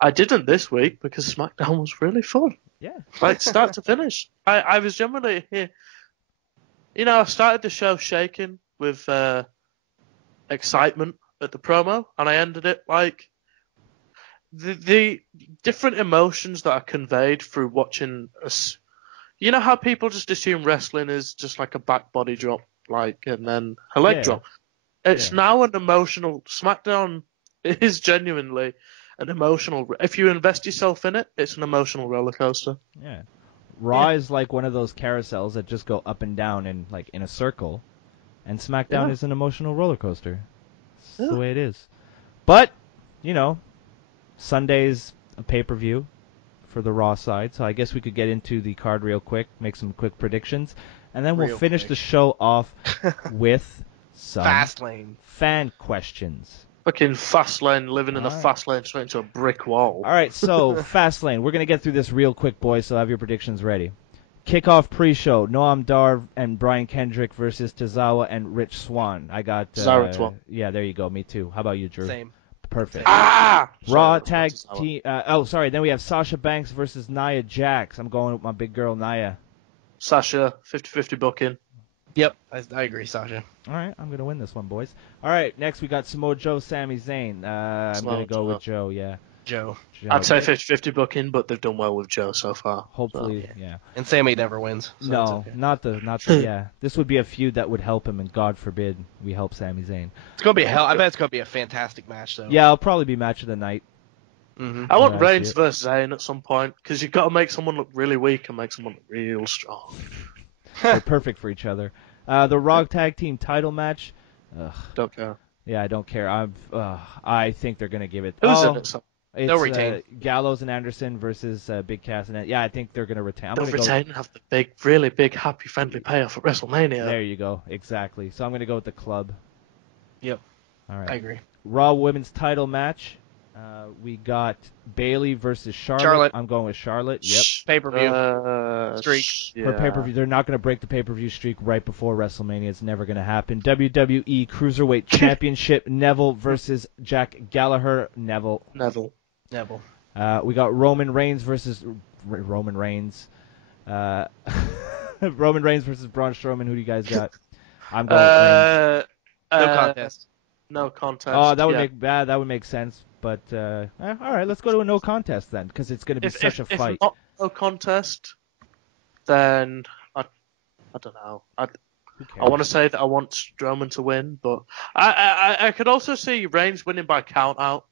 I didn't this week because SmackDown was really fun. Yeah. Start to finish. I was generally here. I started the show shaking with excitement at the promo, and I ended it the different emotions that are conveyed through watching us. You know how people just assume wrestling is just like a back body drop, and then a leg drop. It's now an emotional. SmackDown is genuinely an emotional. If you invest yourself in it, it's an emotional roller coaster. Yeah. Raw is like one of those carousels that just go up and down in in a circle, and SmackDown is an emotional roller coaster. That's the way it is. But Sunday's a pay-per-view for the Raw side, so I guess we could get into the card real quick, make some quick predictions, and then we'll finish the show off with some FASTLANE fan questions. Fucking FASTLANE, living in the FASTLANE straight into a brick wall. All right, so FASTLANE. We're going to get through this real quick, boys, so have your predictions ready. Kickoff pre-show, Noam Dar and Brian Kendrick versus Tozawa and Rich Swann. I got... Swann. Yeah, there you go. Me too. How about you, Drew? Same. Perfect. Raw tag team... then we have Sasha Banks versus Nia Jax. I'm going with my big girl, Nia. Sasha, 50-50 booking. Yep, I agree, Sasha. All right, I'm going to win this one, boys. All right, next we got Samoa Joe, Sami Zayn. I'm going to go with Joe, yeah. Joe. I'd say 50-50 booking, but they've done well with Joe so far. Hopefully, So, yeah. And Sammy never wins. So No, it's okay. not the. Yeah, this would be a feud that would help him, and God forbid we help Sami Zayn. It's gonna be hell. I bet it's gonna be a fantastic match, though. Yeah, it'll probably be match of the night. Mm-hmm. I want Yeah, I see Reigns it. versus Zayn at some point, because you've got to make someone look really weak and make someone look real strong. They're perfect for each other. The Raw Tag Team title match. Don't care. Yeah, I don't care. I think they're gonna give it. Who's in it? So It's They'll retain. Gallows and Anderson versus Big Cass and yeah, I think they're gonna retain. they'll retain and have the really big, happy, friendly payoff at WrestleMania. There you go. Exactly. So I'm gonna go with the club. Yep. All right. I agree. Raw Women's title match. We got Bayley versus Charlotte. I'm going with Charlotte. Yep. Pay-per-view. Streak. Yeah. For pay-per-view, they're not going to break the pay-per-view streak right before WrestleMania. It's never going to happen. WWE Cruiserweight Championship. Neville versus Jack Gallagher. Neville. We got Roman Reigns versus Roman Reigns. Roman Reigns versus Braun Strowman. Who do you guys got? I'm going with Reigns. No contest. No contest. Oh, that would make sense. But all right, let's go to a no contest then, because it's going to be such a fight. If not no contest, then I don't know. I want to say that I want Strowman to win, but I could also see Reigns winning by count out.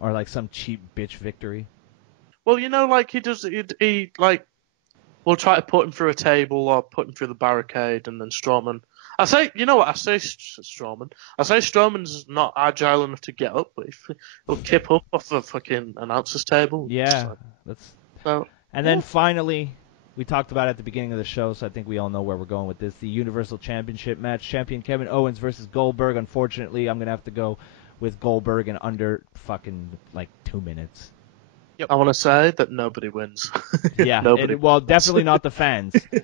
Or like some cheap bitch victory. Well, like he does. He like will try to put him through a table or put him through the barricade, and then Strowman. I say Strowman. I say Strowman's not agile enough to get up, but he'll kip up off the fucking announcer's table. Yeah, And then finally, we talked about it at the beginning of the show, so I think we all know where we're going with this. The Universal Championship match, champion Kevin Owens versus Goldberg. Unfortunately, I'm gonna have to go with Goldberg in under fucking like 2 minutes. Yep. I want to say that nobody wins. Yeah, well, definitely not the fans. So,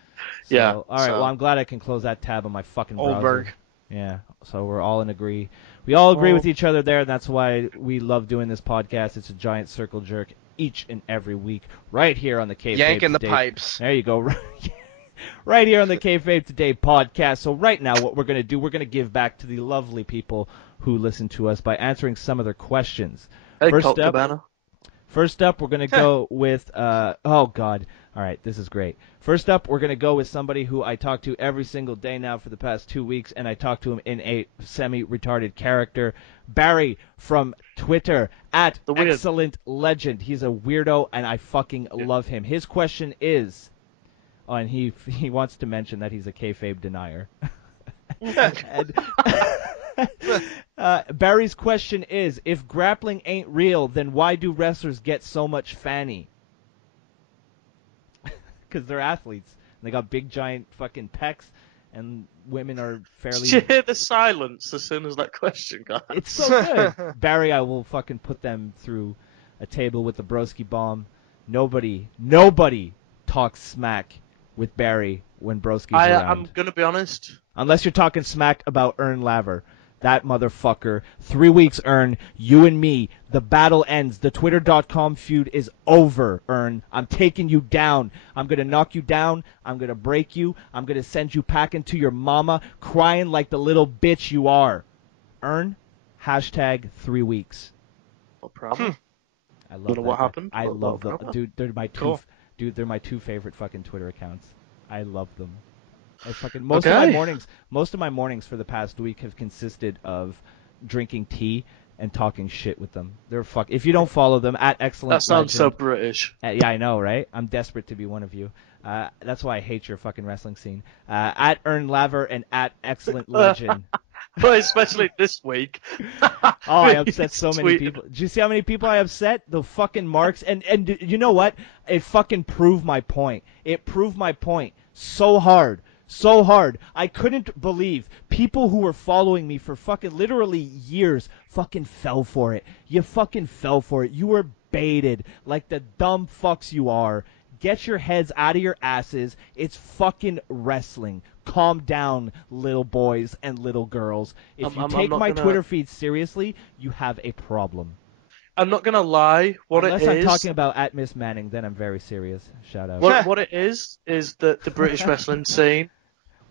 yeah. All right. Well, I'm glad I can close that tab on my fucking browser. Goldberg. Yeah. So we're all in agree. We all agree with each other there. And that's why we love doing this podcast. It's a giant circle jerk each and every week, right here on the Kayfabe Yanking the Today. pipes. There you go. Right here on the Kayfabe Today podcast. So right now, what we're gonna do, we're gonna give back to the lovely people who listen to us by answering some of their questions. Hey, First up, we're going to go with, oh, God. All right, this is great. First up, we're going to go with somebody who I talk to every single day now for the past 2 weeks, and I talk to him in a semi-retarded character. Barry from Twitter, at Excellent Legend. He's a weirdo, and I fucking love him. His question is, and he wants to mention that he's a kayfabe denier. Barry's question is, if grappling ain't real, then why do wrestlers get so much fanny? Because they're athletes. They got big, giant fucking pecs, and women are fairly... Did you hear the silence as soon as that question got It's so good. Barry, I will fucking put them through a table with the broski bomb. Nobody talks smack with Barry when broski's around. I'm going to be honest. Unless you're talking smack about Ern Laver. That motherfucker. 3 weeks, Ern. You and me. The battle ends. The Twitter.com feud is over, Ern. I'm taking you down. I'm going to knock you down. I'm going to break you. I'm going to send you packing to your mama, crying like the little bitch you are. Ern, hashtag 3 weeks. No problem. I love Don't know what happened. I love them. Problem. Dude, they're my two favorite fucking Twitter accounts. I love them. Most of my mornings for the past week have consisted of drinking tea and talking shit with them. If you don't follow them, at Excellent That sounds Legend, so British. yeah, I know, right? I'm desperate to be one of you. That's why I hate your fucking wrestling scene. At Ern Laver and at Excellent Legend. But especially this week. Oh, I upset so many people. Did you see how many people I upset? The fucking marks. And you know what? It fucking proved my point. It proved my point so hard. So hard. I couldn't believe people who were following me for fucking literally years fucking fell for it. You fucking fell for it. You were baited like the dumb fucks you are. Get your heads out of your asses. It's fucking wrestling. Calm down, little boys and little girls. If you take my Twitter feed seriously, you have a problem. I'm not going to lie. Unless I'm talking about at Miss Manning, then I'm very serious. Shout out. What it is that the British wrestling scene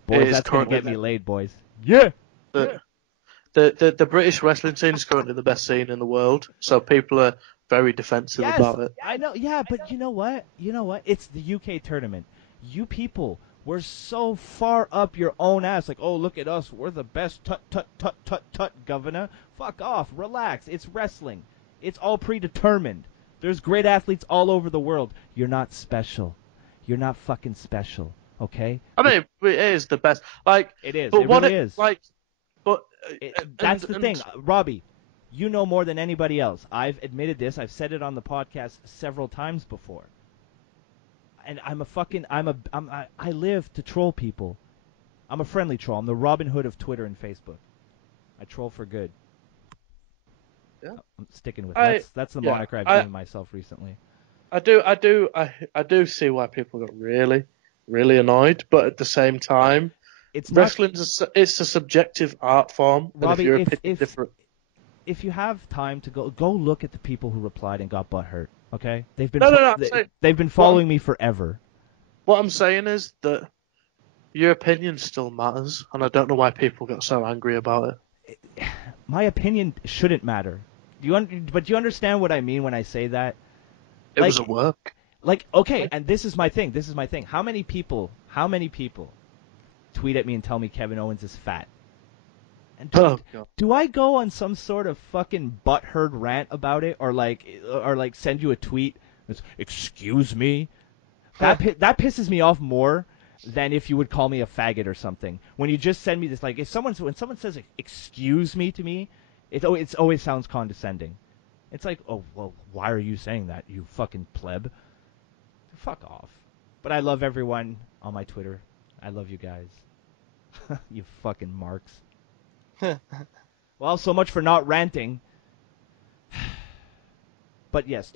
boys, is that's going to currently... get me laid, boys. Yeah! The British wrestling scene is currently the best scene in the world, so people are very defensive Yes, about it. I know. Yeah, but you know what? It's the UK tournament. You people were so far up your own ass. Like, oh, look at us. We're the best. Tut, tut, tut, tut, tut, governor. Fuck off. Relax. It's wrestling. It's all predetermined. There's great athletes all over the world. You're not special. You're not fucking special. Okay? I mean, it is the best. Like, it is. But it what really it, is. Like, but that's the thing, Robbie. You know more than anybody else. I've admitted this. I've said it on the podcast several times before. And I live to troll people. I'm a friendly troll. I'm the Robin Hood of Twitter and Facebook. I troll for good. Yeah. I'm sticking with it. That's the moniker I've given myself recently. I do see why people got really, really annoyed, but at the same time, it's a subjective art form. Robbie, and if you're different. If you have time to go look at the people who replied and got butthurt. Okay, they've been they've been following me forever. What I'm saying is that your opinion still matters, and I don't know why people got so angry about it. My opinion shouldn't matter. But you understand what I mean when I say that? It was a work. Like, okay, and this is my thing. How many people tweet at me and tell me Kevin Owens is fat? And do I go on some sort of fucking butthurt rant about it, or send you a tweet? Excuse me. That pisses me off more than if you would call me a faggot or something. When you just send me this, like, when someone says excuse me to me, it always sounds condescending. It's like, oh well, why are you saying that, you fucking pleb? Fuck off. But I love everyone on my Twitter. I love you guys. You fucking marks. Well, so much for not ranting. But yes,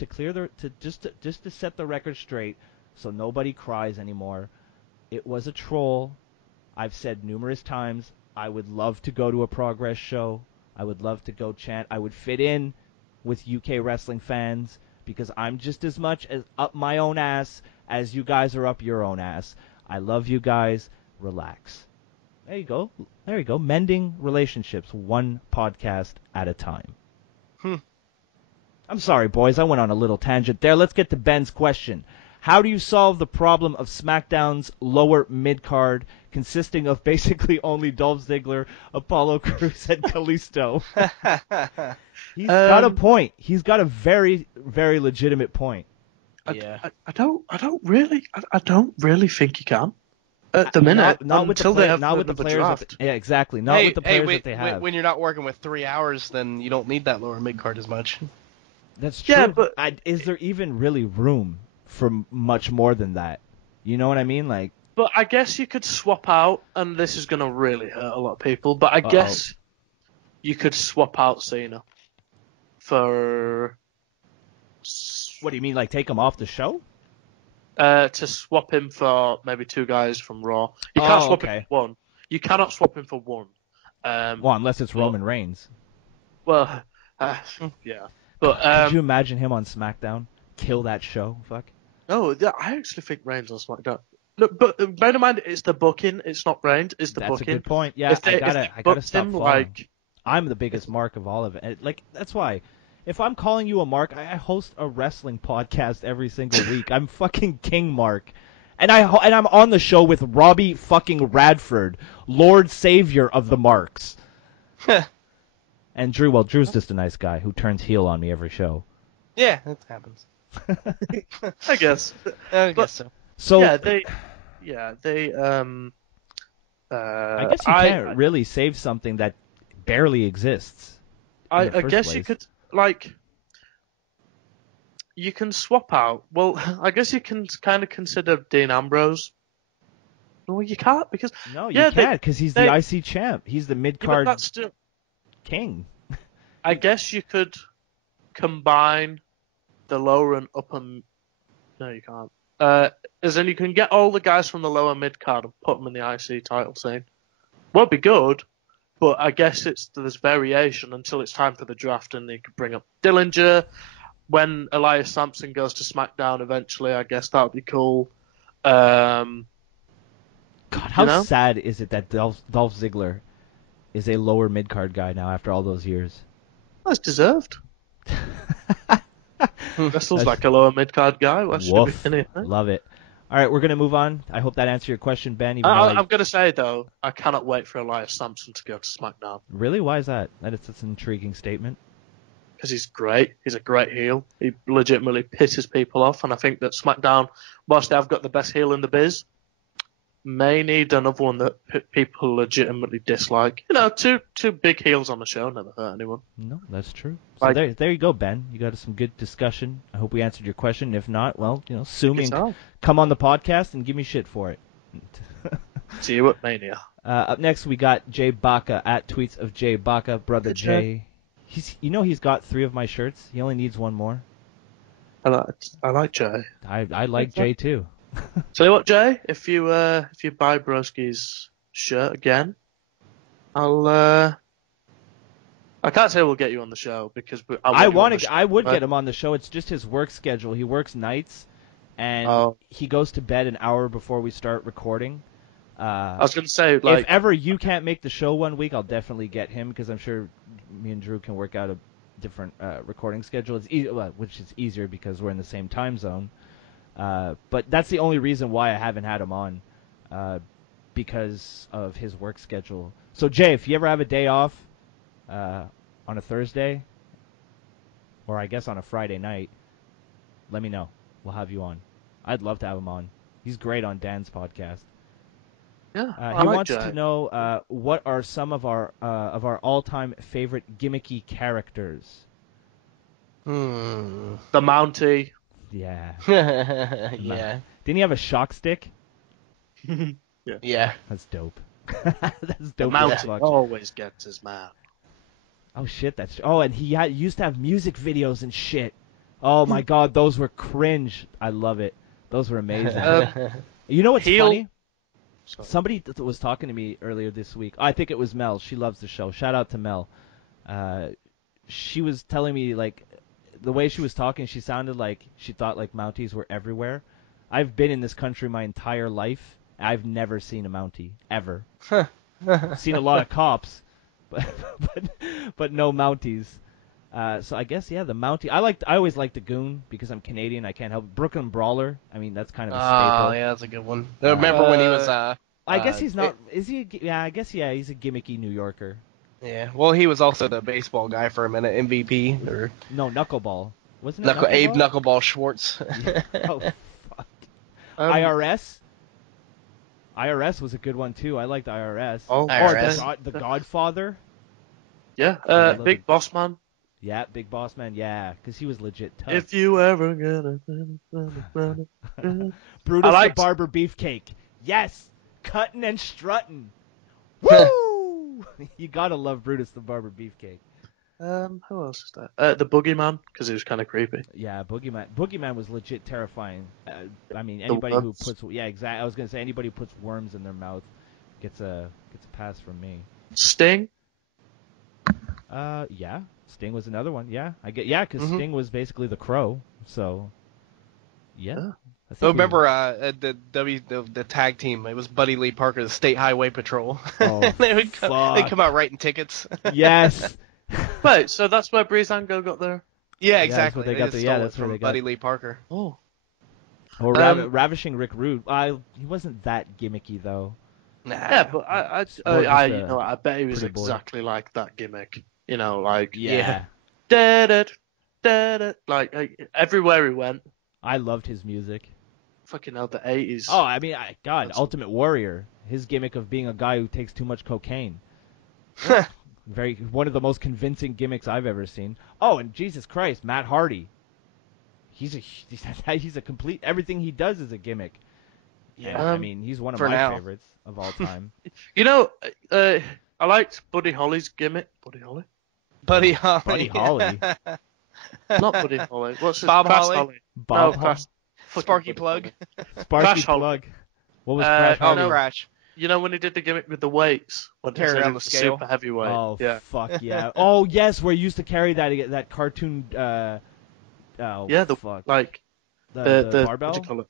just to set the record straight, so nobody cries anymore. It was a troll. I've said numerous times I would love to go to a Progress show. I would love to go chant. I would fit in with UK wrestling fans because I'm just as much as up my own ass as you guys are up your own ass. I love you guys. Relax. There you go. Mending relationships one podcast at a time. I'm sorry, boys. I went on a little tangent there. Let's get to Ben's question. How do you solve the problem of SmackDown's lower mid-card consisting of basically only Dolph Ziggler, Apollo Crews, and Kalisto? He's got a point. He's got a very, very legitimate point. Yeah. I don't really think you can. At the minute, not with the players. Draft. Yeah, exactly. Not with the players that they have. When you're not working with 3 hours, then you don't need that lower mid card as much. That's true. Yeah, but is there even really room for much more than that? You know what I mean? Like, but I guess you could swap out, and this is going to really hurt a lot of people. But I guess you could swap out Cena for. What do you mean? Like take him off the show? To swap him for maybe 2 guys from Raw. You can't swap him for one. You cannot swap him for one. Well, unless it's Roman Reigns. Well, yeah. But could you imagine him on SmackDown? Kill that show? Fuck. No, I actually think Reigns on SmackDown. Look, but bear in mind, it's the booking. It's not Reigns. It's the booking. That's a good point. Yeah, I gotta stop following. I'm the biggest mark of all of it. Like that's why. If I'm calling you a mark, I host a wrestling podcast every single week. I'm fucking King Mark. And I'm on the show with Robbie fucking Radford, Lord Savior of the Marks. And Drew's just a nice guy who turns heel on me every show. Yeah, that happens. I guess. I guess so. So I guess you can't really save something that barely exists. I guess you could. Like, you can swap out. Well, I guess you can kind of consider Dean Ambrose. No, you can't because you can't because he's the IC champ. He's the mid card king. I guess you could combine the lower and upper. No, you can't. As in, you can get all the guys from the lower mid card and put them in the IC title scene. Won't be good. But I guess there's variation until it's time for the draft, and they could bring up Dillinger. When Elias Sampson goes to SmackDown eventually, I guess that would be cool. God, how sad is it that Dolph Ziggler is a lower mid-card guy now after all those years? That's deserved. Wrestles like a lower mid-card guy. What should Woof. be in it? Love it. All right, we're going to move on. I hope that answered your question, Ben. I'm going to say, though, I cannot wait for Elias Sampson to go to SmackDown. Really? Why is that? That's an intriguing statement. Because he's great. He's a great heel. He legitimately pisses people off. And I think that SmackDown, whilst they've got the best heel in the biz, may need another one that people legitimately dislike. You know, two big heels on the show never hurt anyone. No, that's true. So there you go, Ben. You got some good discussion. I hope we answered your question. If not, well, sue me and come on the podcast and give me shit for it. See you at Mania. Up next, we got Jay Baca at Tweets of Jay Baca. Brother Jay. He's got 3 of my shirts. He only needs 1 more. I like Jay. I like Jay too. Tell you what, Jay, if you buy Broski's shirt again, I can't say we'll get you on the show because I would get him on the show. It's just his work schedule. He works nights, and he goes to bed an hour before we start recording. I was going to say, if ever you can't make the show one week, I'll definitely get him because I'm sure me and Drew can work out a different recording schedule. Which is easier because we're in the same time zone. But that's the only reason why I haven't had him on, because of his work schedule. So Jay, if you ever have a day off, on a Thursday, or I guess on a Friday night, let me know. We'll have you on. I'd love to have him on. He's great on Dan's podcast. Yeah, he wants to know what are some of our all-time favorite gimmicky characters. The Mountie. Yeah. Yeah. Didn't he have a shock stick? Yeah. That's dope. That's dope. The Mountie always gets his man. Oh shit, and he used to have music videos and shit. Oh my god, those were cringe. I love it. Those were amazing. You know what's funny? Somebody was talking to me earlier this week. I think it was Mel. She loves the show. Shout out to Mel. She was telling me, like, the way she was talking, she sounded like she thought, like, Mounties were everywhere. I've been in this country my entire life. I've never seen a Mountie. Ever. Seen a lot of cops, but no Mounties. So I guess, yeah, the Mountie. I always liked the Goon because I'm Canadian. I can't help it. Brooklyn Brawler. I mean, that's kind of a staple. Oh, yeah, that's a good one. I remember when he was... I guess he's not... Is he? Yeah, I guess, yeah, he's a gimmicky New Yorker. Yeah, well, he was also the baseball guy for a minute, MVP. No, Knuckleball. Wasn't it Abe Knuckleball Schwartz. Oh, fuck. IRS? IRS was a good one, too. I liked IRS. Oh, IRS. Or the Godfather? Yeah, Big Boss Man. Yeah, Big Boss Man, yeah, because he was legit tough. If you ever get a... Brutus the Barber Beefcake. Yes! Cutting and strutting. Woo! You gotta love Brutus the Barber Beefcake. Who else is that? The Boogeyman, because he was kind of creepy. Yeah, Boogeyman was legit terrifying. I mean, anybody who puts... Yeah, exactly. I was gonna say, anybody who puts worms in their mouth gets a pass from me. Sting? Yeah. Sting was another one, yeah. Because Sting was basically the Crow, so... Yeah. Remember the tag team? It was Buddy Lee Parker, the State Highway Patrol. Oh, they'd come out writing tickets. Yes. Wait, so that's where Breezango got there? Yeah, exactly. That's where they got Buddy Lee Parker. Oh. Or Ravishing Rick Rude. He wasn't that gimmicky though. Nah. Yeah, but I bet he was exactly like that gimmick. You know, like yeah. Like everywhere he went. I loved his music. Fucking hell, the 80s. Oh, I mean, Ultimate Warrior. His gimmick of being a guy who takes too much cocaine. One of the most convincing gimmicks I've ever seen. Oh, and Jesus Christ, Matt Hardy. He's a complete... Everything he does is a gimmick. Yeah, I mean, he's one of my favorites of all time. You know, I liked Buddy Holly's gimmick. Buddy Holly? Buddy Holly. Buddy Holly. Not Buddy Holly. What's his Bob Crash Holly? Bob no, Holly. Sparky Plug. Sparky Plug. What was Crash Holly? Crash. You know when he did the gimmick with the weights? When carry around the scale. Super heavyweight. Oh, yeah. Fuck yeah. Oh, yes, where he used to carry that cartoon... fuck. The barbell? What do you call it?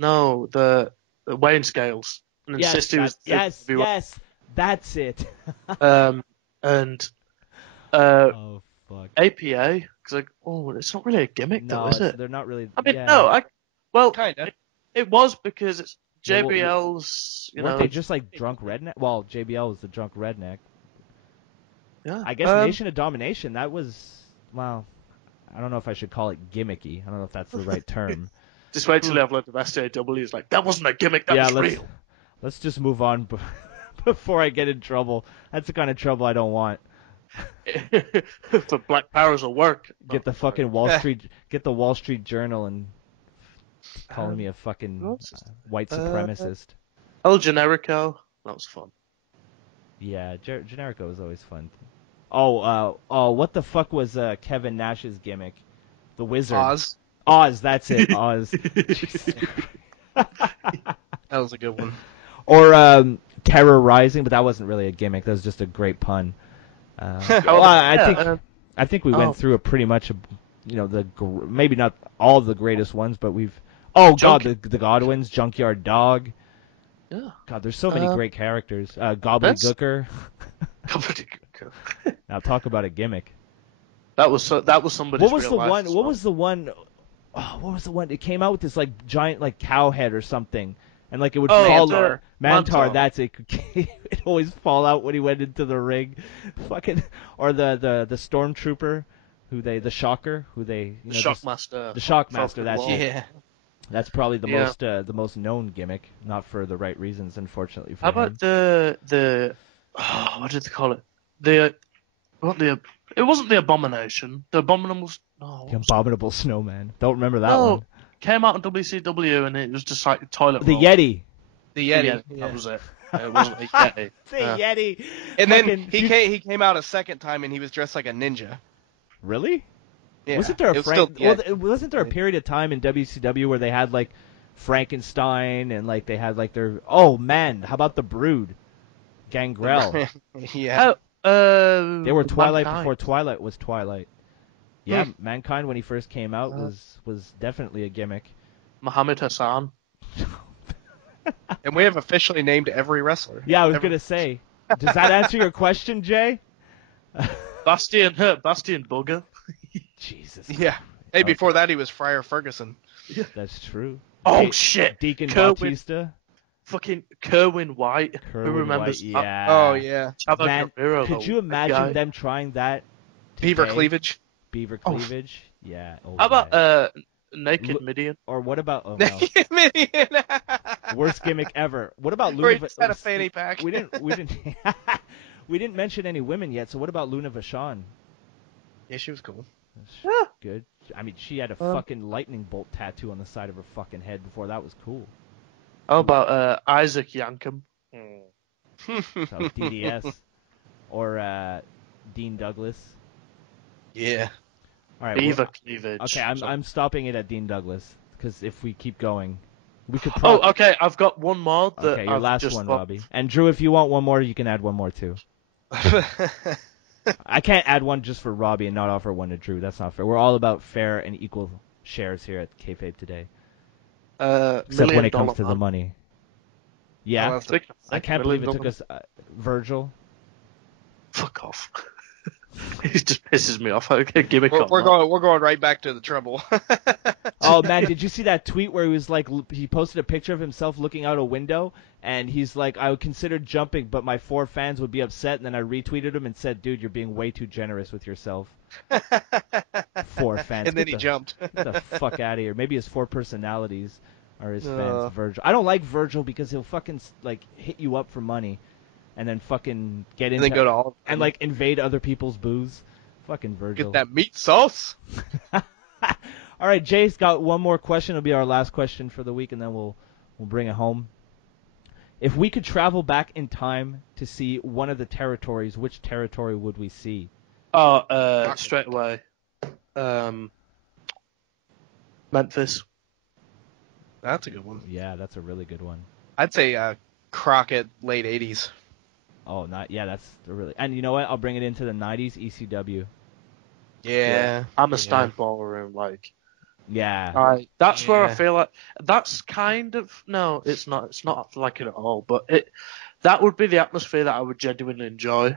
No, the weighing scales. And insist he was yes, that's it. Oh, fuck. APA, It's like, oh, it's not really a gimmick, though, is it? They're not really. I mean, yeah. no, well, Kinda. it was because it's JBL's, Weren't they just like drunk redneck? Well, JBL was the drunk redneck. Yeah. I guess Nation of Domination, that was, well, I don't know if I should call it gimmicky. I don't know if that's the right term. Just wait till I've learned of SJW. It's like, that wasn't a gimmick, that was real. Let's just move on before I get in trouble. That's the kind of trouble I don't want. The Black Powers will work. Get the fucking Wall Street Journal and calling me a fucking white supremacist. El Generico, that was fun. Yeah, Generico was always fun. Oh, what the fuck was Kevin Nash's gimmick? The Wizard. Oz, that's it, Oz. That was a good one. Or Terror Rising, but that wasn't really a gimmick. That was just a great pun. I think we went through a pretty much, maybe not all the greatest ones, but we've. Oh God, the Godwins, Junkyard Dog. Yeah. God, there's so many great characters. Gobbledygooker. Gobbledygooker. Now talk about a gimmick. That was somebody's What was real the life one? as What well. was the one? Oh, what was the one? It came out with this like giant like cow head or something, and like it would fall. Mantar. That's it. It always fall out when he went into the ring. Fucking or the stormtrooper, the Shocker, the Shockmaster. The Shockmaster. That's it. Yeah. That's probably the most known gimmick, not for the right reasons, unfortunately. For How about the what did they call it? It wasn't the Abomination. The Abominable. No, the Abominable Snowman. Don't remember that one. Came out in WCW and it was just like a toilet roll. Yeti. The Yeti. That was it. It wasn't a Yeti. Yeti. And then he came out a second time and he was dressed like a ninja. Really? Yeah. Wasn't there wasn't there a period of time in WCW where they had like Frankenstein and like they had like their how about the Brood, Gangrel? Yeah. They were Twilight Mankind. before Twilight was Twilight. Yeah, Mankind when he first came out was definitely a gimmick. Muhammad Hassan. And we have officially named every wrestler. Yeah, I was gonna say. Does that answer your question, Jay? Bastian Booger. Jesus. Yeah. Hey, before that he was Friar Ferguson. That's true. Oh shit. Deacon Bautista. Fucking Kerwin White. Who remembers White, that? yeah. Oh yeah. Man, Guerrero, could you imagine them trying that? Beaver today? Cleavage. Beaver Cleavage. Yeah. Oh, how about Naked Midian? Or what about Naked Midian? Worst gimmick ever. What about Where Luna? he just had a fanny pack. We didn't mention any women yet. So what about Luna Vachon? Yeah, she was cool. Good. I mean, she had a fucking lightning bolt tattoo on the side of her fucking head before that was cool. How about Isaac Yankem? So DDS. Or Dean Douglas. Yeah. All right. Beaver Cleavage. Okay, I'm stopping it at Dean Douglas because if we keep going, we could. Okay. I've got one more. Okay, your last one, Robbie. And Drew, if you want one more, you can add one more too. I can't add one just for Robbie and not offer one to Drew. That's not fair. We're all about fair and equal shares here at Kayfabe today. Except when it comes to the money. Yeah. I can't believe it took us Virgil. Fuck off. It just pisses me off. Okay, gimmick. We're going right back to the trouble. Oh man, did you see that tweet where he was like, he posted a picture of himself looking out a window, and he's like, I would consider jumping, but my 4 fans would be upset, and then I retweeted him and said, dude, you're being way too generous with yourself. 4 fans. And then he jumped. Get the fuck out of here. Maybe his 4 personalities are his fans. Virgil. I don't like Virgil because he'll fucking like hit you up for money, and then fucking get into and then go to all and like invade other people's booths. Fucking Virgil. Get that meat sauce. All right, Jay's got one more question. It'll be our last question for the week, and then we'll bring it home. If we could travel back in time to see one of the territories, which territory would we see? Straight away. Memphis. That's a good one. Yeah, that's a really good one. I'd say Crockett, late 80s. Oh, that's really... And you know what? I'll bring it into the 90s, ECW. Yeah. Hammerstein Ballroom, like... Yeah. That's where I feel like... That's kind of... No, it's not. It's not like it at all, but that would be the atmosphere that I would genuinely enjoy.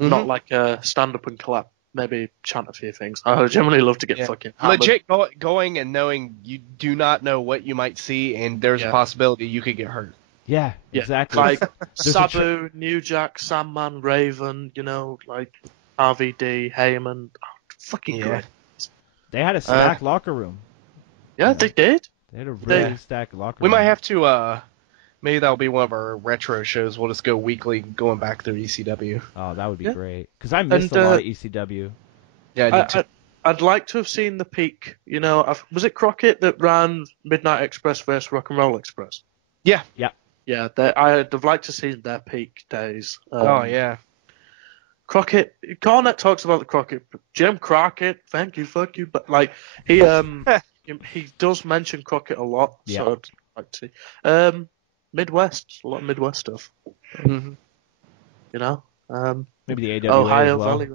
Mm-hmm. Not like a stand-up and clap maybe chant a few things. I would generally love to get fucking hammered. Legit going and knowing you do not know what you might see, and there's a possibility you could get hurt. Yeah, exactly. Like Sabu, New Jack, Sandman, Raven, like RVD, Heyman. Fucking great. They had a stacked locker room. Yeah, they did. They had a really stacked locker room. We might have to, maybe that'll be one of our retro shows. We'll just go weekly going back through ECW. Oh, that would be great. Because I missed a lot of ECW. Yeah, I'd like to have seen the peak. Was it Crockett that ran Midnight Express versus Rock and Roll Express? Yeah. Yeah. Yeah, I'd have liked to see their peak days. Crockett, Cornette talks about the Crockett, Jim Crockett, thank you, fuck you, but like he does mention Crockett a lot, so I'd like to see. Midwest, a lot of Midwest stuff. Mm-hmm. Maybe the AWA Ohio as well. Valley.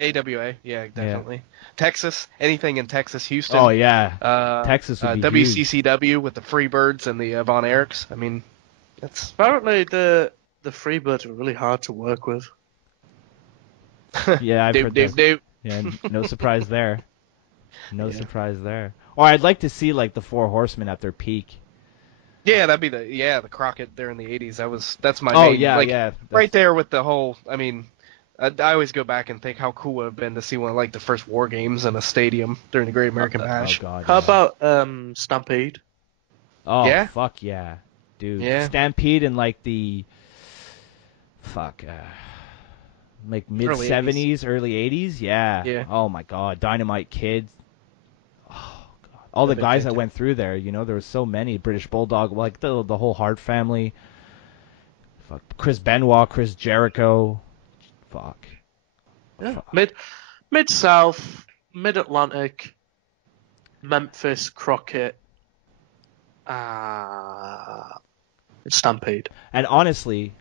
AWA, yeah, definitely. Texas, anything in Texas, Houston. Oh yeah, Texas would be WCCW huge. with the Freebirds and the Von Erichs. I mean, that's apparently the Freebirds are really hard to work with. Yeah, I've heard that. Yeah, no surprise there. No surprise there. Or I'd like to see like the Four Horsemen at their peak. Yeah, that'd be the Crockett there in the 80s. That's my main. Oh yeah, that's... right there with the whole. I mean, I always go back and think how cool it would have been to see one of like the first War Games in a stadium during the Great American Bash. Oh god. How about Stampede? Oh yeah? Fuck yeah, dude. Yeah. Stampede and like the like mid 70s, early 80s, yeah. Oh my god, Dynamite Kid. Oh god, all the guys that went through there, there was so many. British Bulldog, like the whole Hart family. Fuck, Chris Benoit, Chris Jericho. Fuck. Yeah. Mid South, Mid Atlantic, Memphis, Crockett, Stampede. And honestly,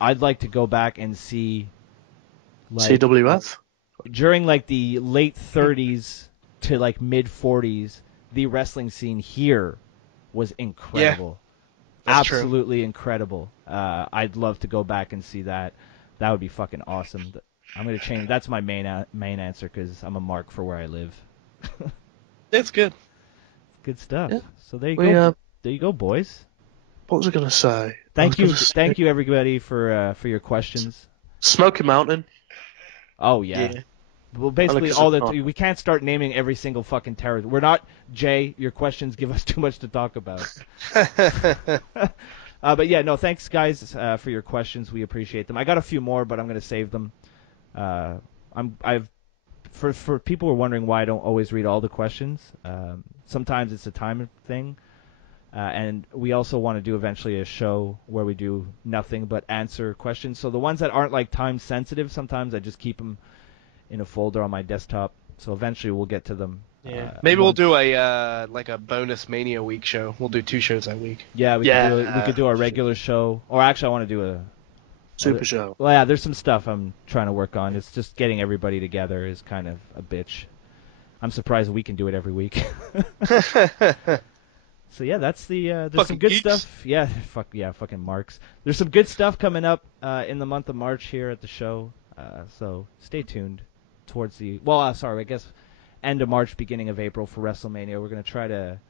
I'd like to go back and see like, CWF during like the late 30s to like mid 40s. The wrestling scene here was incredible. Yeah, absolutely incredible. I'd love to go back and see that. That would be fucking awesome. I'm gonna change. That's my main answer because I'm a mark for where I live. It's good. Good stuff. Yeah. So there you go. There you go, boys. What was I gonna say? Thank you everybody for your questions. Smoky Mountain. Oh yeah. Well, basically we can't start naming every single fucking terror. We're not Jay. Your questions give us too much to talk about. But yeah, no, thanks guys for your questions. We appreciate them. I got a few more, but I'm gonna save them. For people who are wondering why I don't always read all the questions. Sometimes it's a time thing. And we also want to do eventually a show where we do nothing but answer questions. So the ones that aren't like time sensitive, sometimes I just keep them in a folder on my desktop. So eventually we'll get to them. Yeah. Maybe we'll do a bonus Mania week show. We'll do 2 shows that week. Yeah, we could do a regular show, or actually I want to do a super show. Well, yeah, there's some stuff I'm trying to work on. It's just getting everybody together is kind of a bitch. I'm surprised we can do it every week. So yeah, that's there's some good stuff. Yeah, fucking marks. There's some good stuff coming up in the month of March here at the show. So stay tuned towards I guess end of March, beginning of April for WrestleMania. We're gonna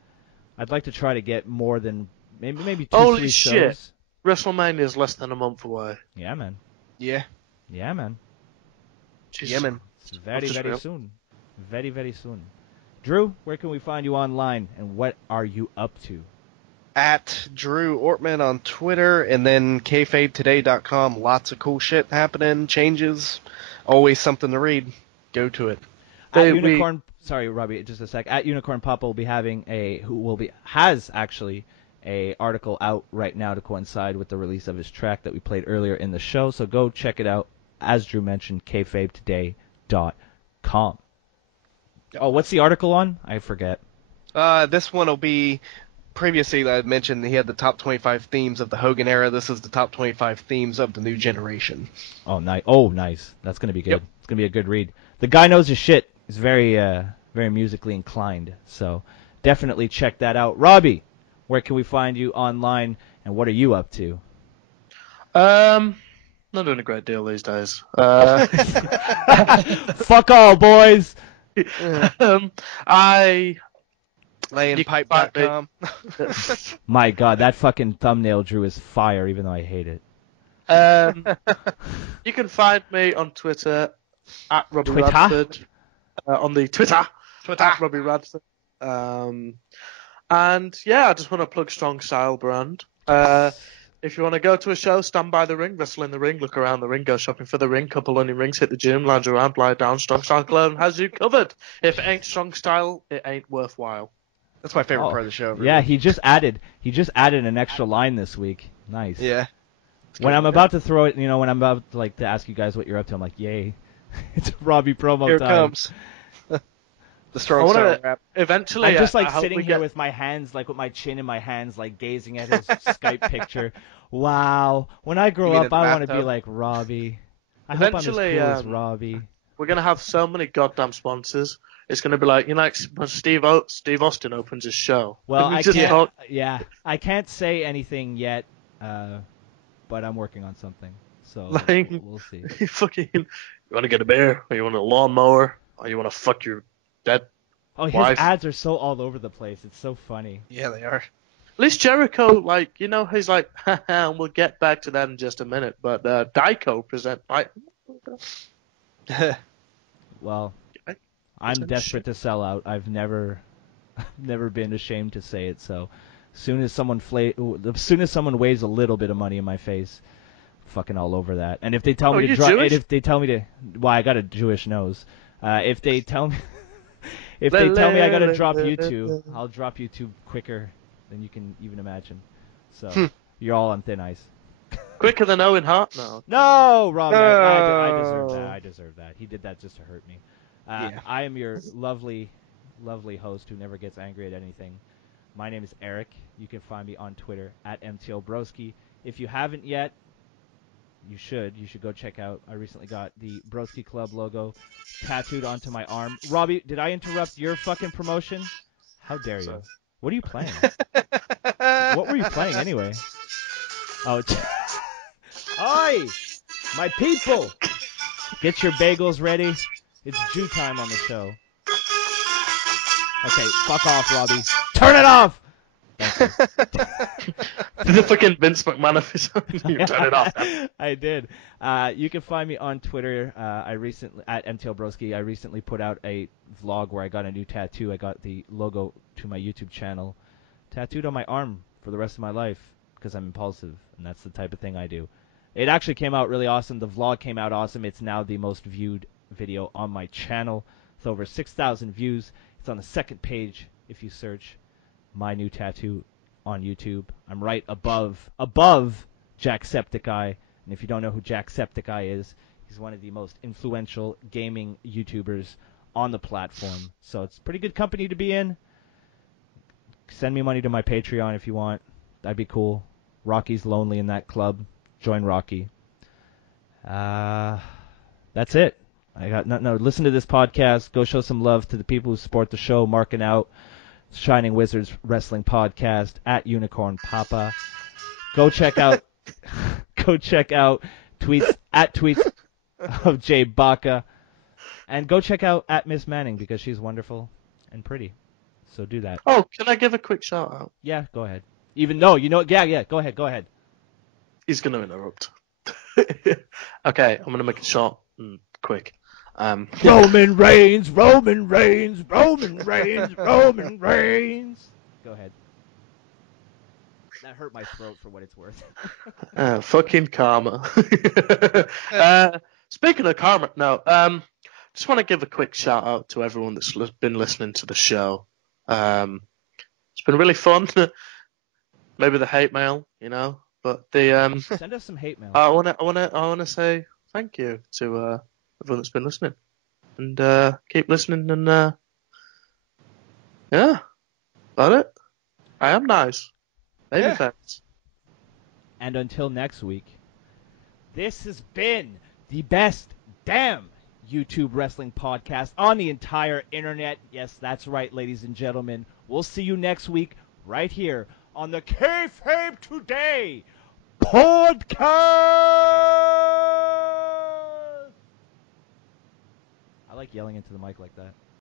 I'd like to try to get more than maybe 2-3 shows. Shit. WrestleMania is less than a month away. Yeah, man. Yeah. Yeah, man. Jeez. Yeah, man. It's very, very soon. Very, very soon. Drew, where can we find you online, and what are you up to? At Drew Ortman on Twitter, and then kayfabetoday.com. Lots of cool shit happening, changes, always something to read. Go to it. Sorry, Robbie, just a sec. At Unicorn Papa will be having has actually a article out right now to coincide with the release of his track that we played earlier in the show. So go check it out. As Drew mentioned, kayfabetoday.com. Oh, what's the article on? I forget. This one will be, previously I mentioned he had the top 25 themes of the Hogan era. This is the top 25 themes of the new generation. Oh, nice. Oh, nice. That's going to be good. Yep. It's going to be a good read. The guy knows his shit. He's very, very musically inclined. So definitely check that out. Robbie, where can we find you online, and what are you up to? Not doing a great deal these days. Fuck all, boys. Layingpipe.com. My God, that fucking thumbnail Drew is fire, even though I hate it. You can find me on Twitter at Robbie Twitter? Radford. On the Twitter at Robbie Radford. And yeah, I just want to plug Strong Style brand. If you want to go to a show, stand by the ring, wrestle in the ring, look around the ring, go shopping for the ring, couple onion rings, hit the gym, lounge around, lie down. Strong Style cologne has you covered. If it ain't Strong Style, it ain't worthwhile. That's my favorite part of the show. Really. Yeah, he just added an extra line this week. Nice. Yeah. When I'm about to throw it, when I'm about to ask you guys what you're up to, I'm like, yay. It's Robbie promo Here time. Here comes. The Strong Style rap. Eventually, I'm just sitting here with my hands, with my chin in my hands, gazing at his Skype picture. Wow. When I grow up, I want to be like Robbie. I hope I'm as cool as Robbie. We're going to have so many goddamn sponsors. It's going to be like, when Steve Austin opens his show. Well, I can't say anything yet, but I'm working on something. So we'll see. You want to get a beer, or you want a lawnmower, or you want to fuck your dead his wife? Ads are so all over the place. It's so funny. Yeah, they are. At least Jericho, he's like, we'll get back to that in just a minute. But Dyko present. Well, I'm desperate to sell out. I've never been ashamed to say it. So, as soon as someone waves a little bit of money in my face, fucking all over that. And if they tell me to drop, I got a Jewish nose. If they tell me I gotta drop YouTube, I'll drop YouTube quicker than you can even imagine. So you're all on thin ice. Quicker than Owen Hart? No, Rob. I deserve that. He did that just to hurt me. I am your lovely, lovely host who never gets angry at anything. My name is Eric. You can find me on Twitter at MTLBroski. If you haven't yet, you should go check out. I recently got the Broski Club logo tattooed onto my arm. Robbie, did I interrupt your fucking promotion? How dare you? What are you playing? What were you playing anyway? Oh, Oi! My people! Get your bagels ready. It's Jew time on the show. Okay, fuck off, Robbie. Turn it off! Did the fucking Vince McMahon of his own? You turn it off. I did. You can find me on Twitter. At MTLBroski. I recently put out a vlog where I got a new tattoo. I got the logo to my YouTube channel tattooed on my arm for the rest of my life because I'm impulsive, and that's the type of thing I do. It actually came out really awesome. The vlog came out awesome. It's now the most viewed video on my channel. It's over 6,000 views. It's on the second page if you search my new tattoo on YouTube. I'm right above Jacksepticeye. And if you don't know who Jacksepticeye is, he's one of the most influential gaming YouTubers on the platform. So it's pretty good company to be in. Send me money to my Patreon if you want. That'd be cool. Rocky's lonely in that club. Join Rocky. That's it. I got no. Listen to this podcast. Go show some love to the people who support the show. Marking out Shining Wizards Wrestling Podcast at Unicorn Papa. Go check out tweets of Jay Baca, and go check out at Miss Manning because she's wonderful and pretty. So do that. Oh, can I give a quick shout out? Yeah, go ahead. Even though yeah, go ahead. He's gonna interrupt. Okay, I'm gonna make it short and quick. Roman Reigns. Go ahead. That hurt my throat for what it's worth. Fucking karma. Speaking of karma, just want to give a quick shout out to everyone that's been listening to the show. It's been really fun. Maybe the hate mail, but the send us some hate mail. I wanna say thank you to everyone that's been listening, and keep listening, and yeah, about it. I am nice. Maybe thanks. And until next week, this has been the best damn YouTube wrestling podcast on the entire internet. Yes, that's right, ladies and gentlemen. We'll see you next week right here on the Kayfabe Today podcast. I like yelling into the mic like that.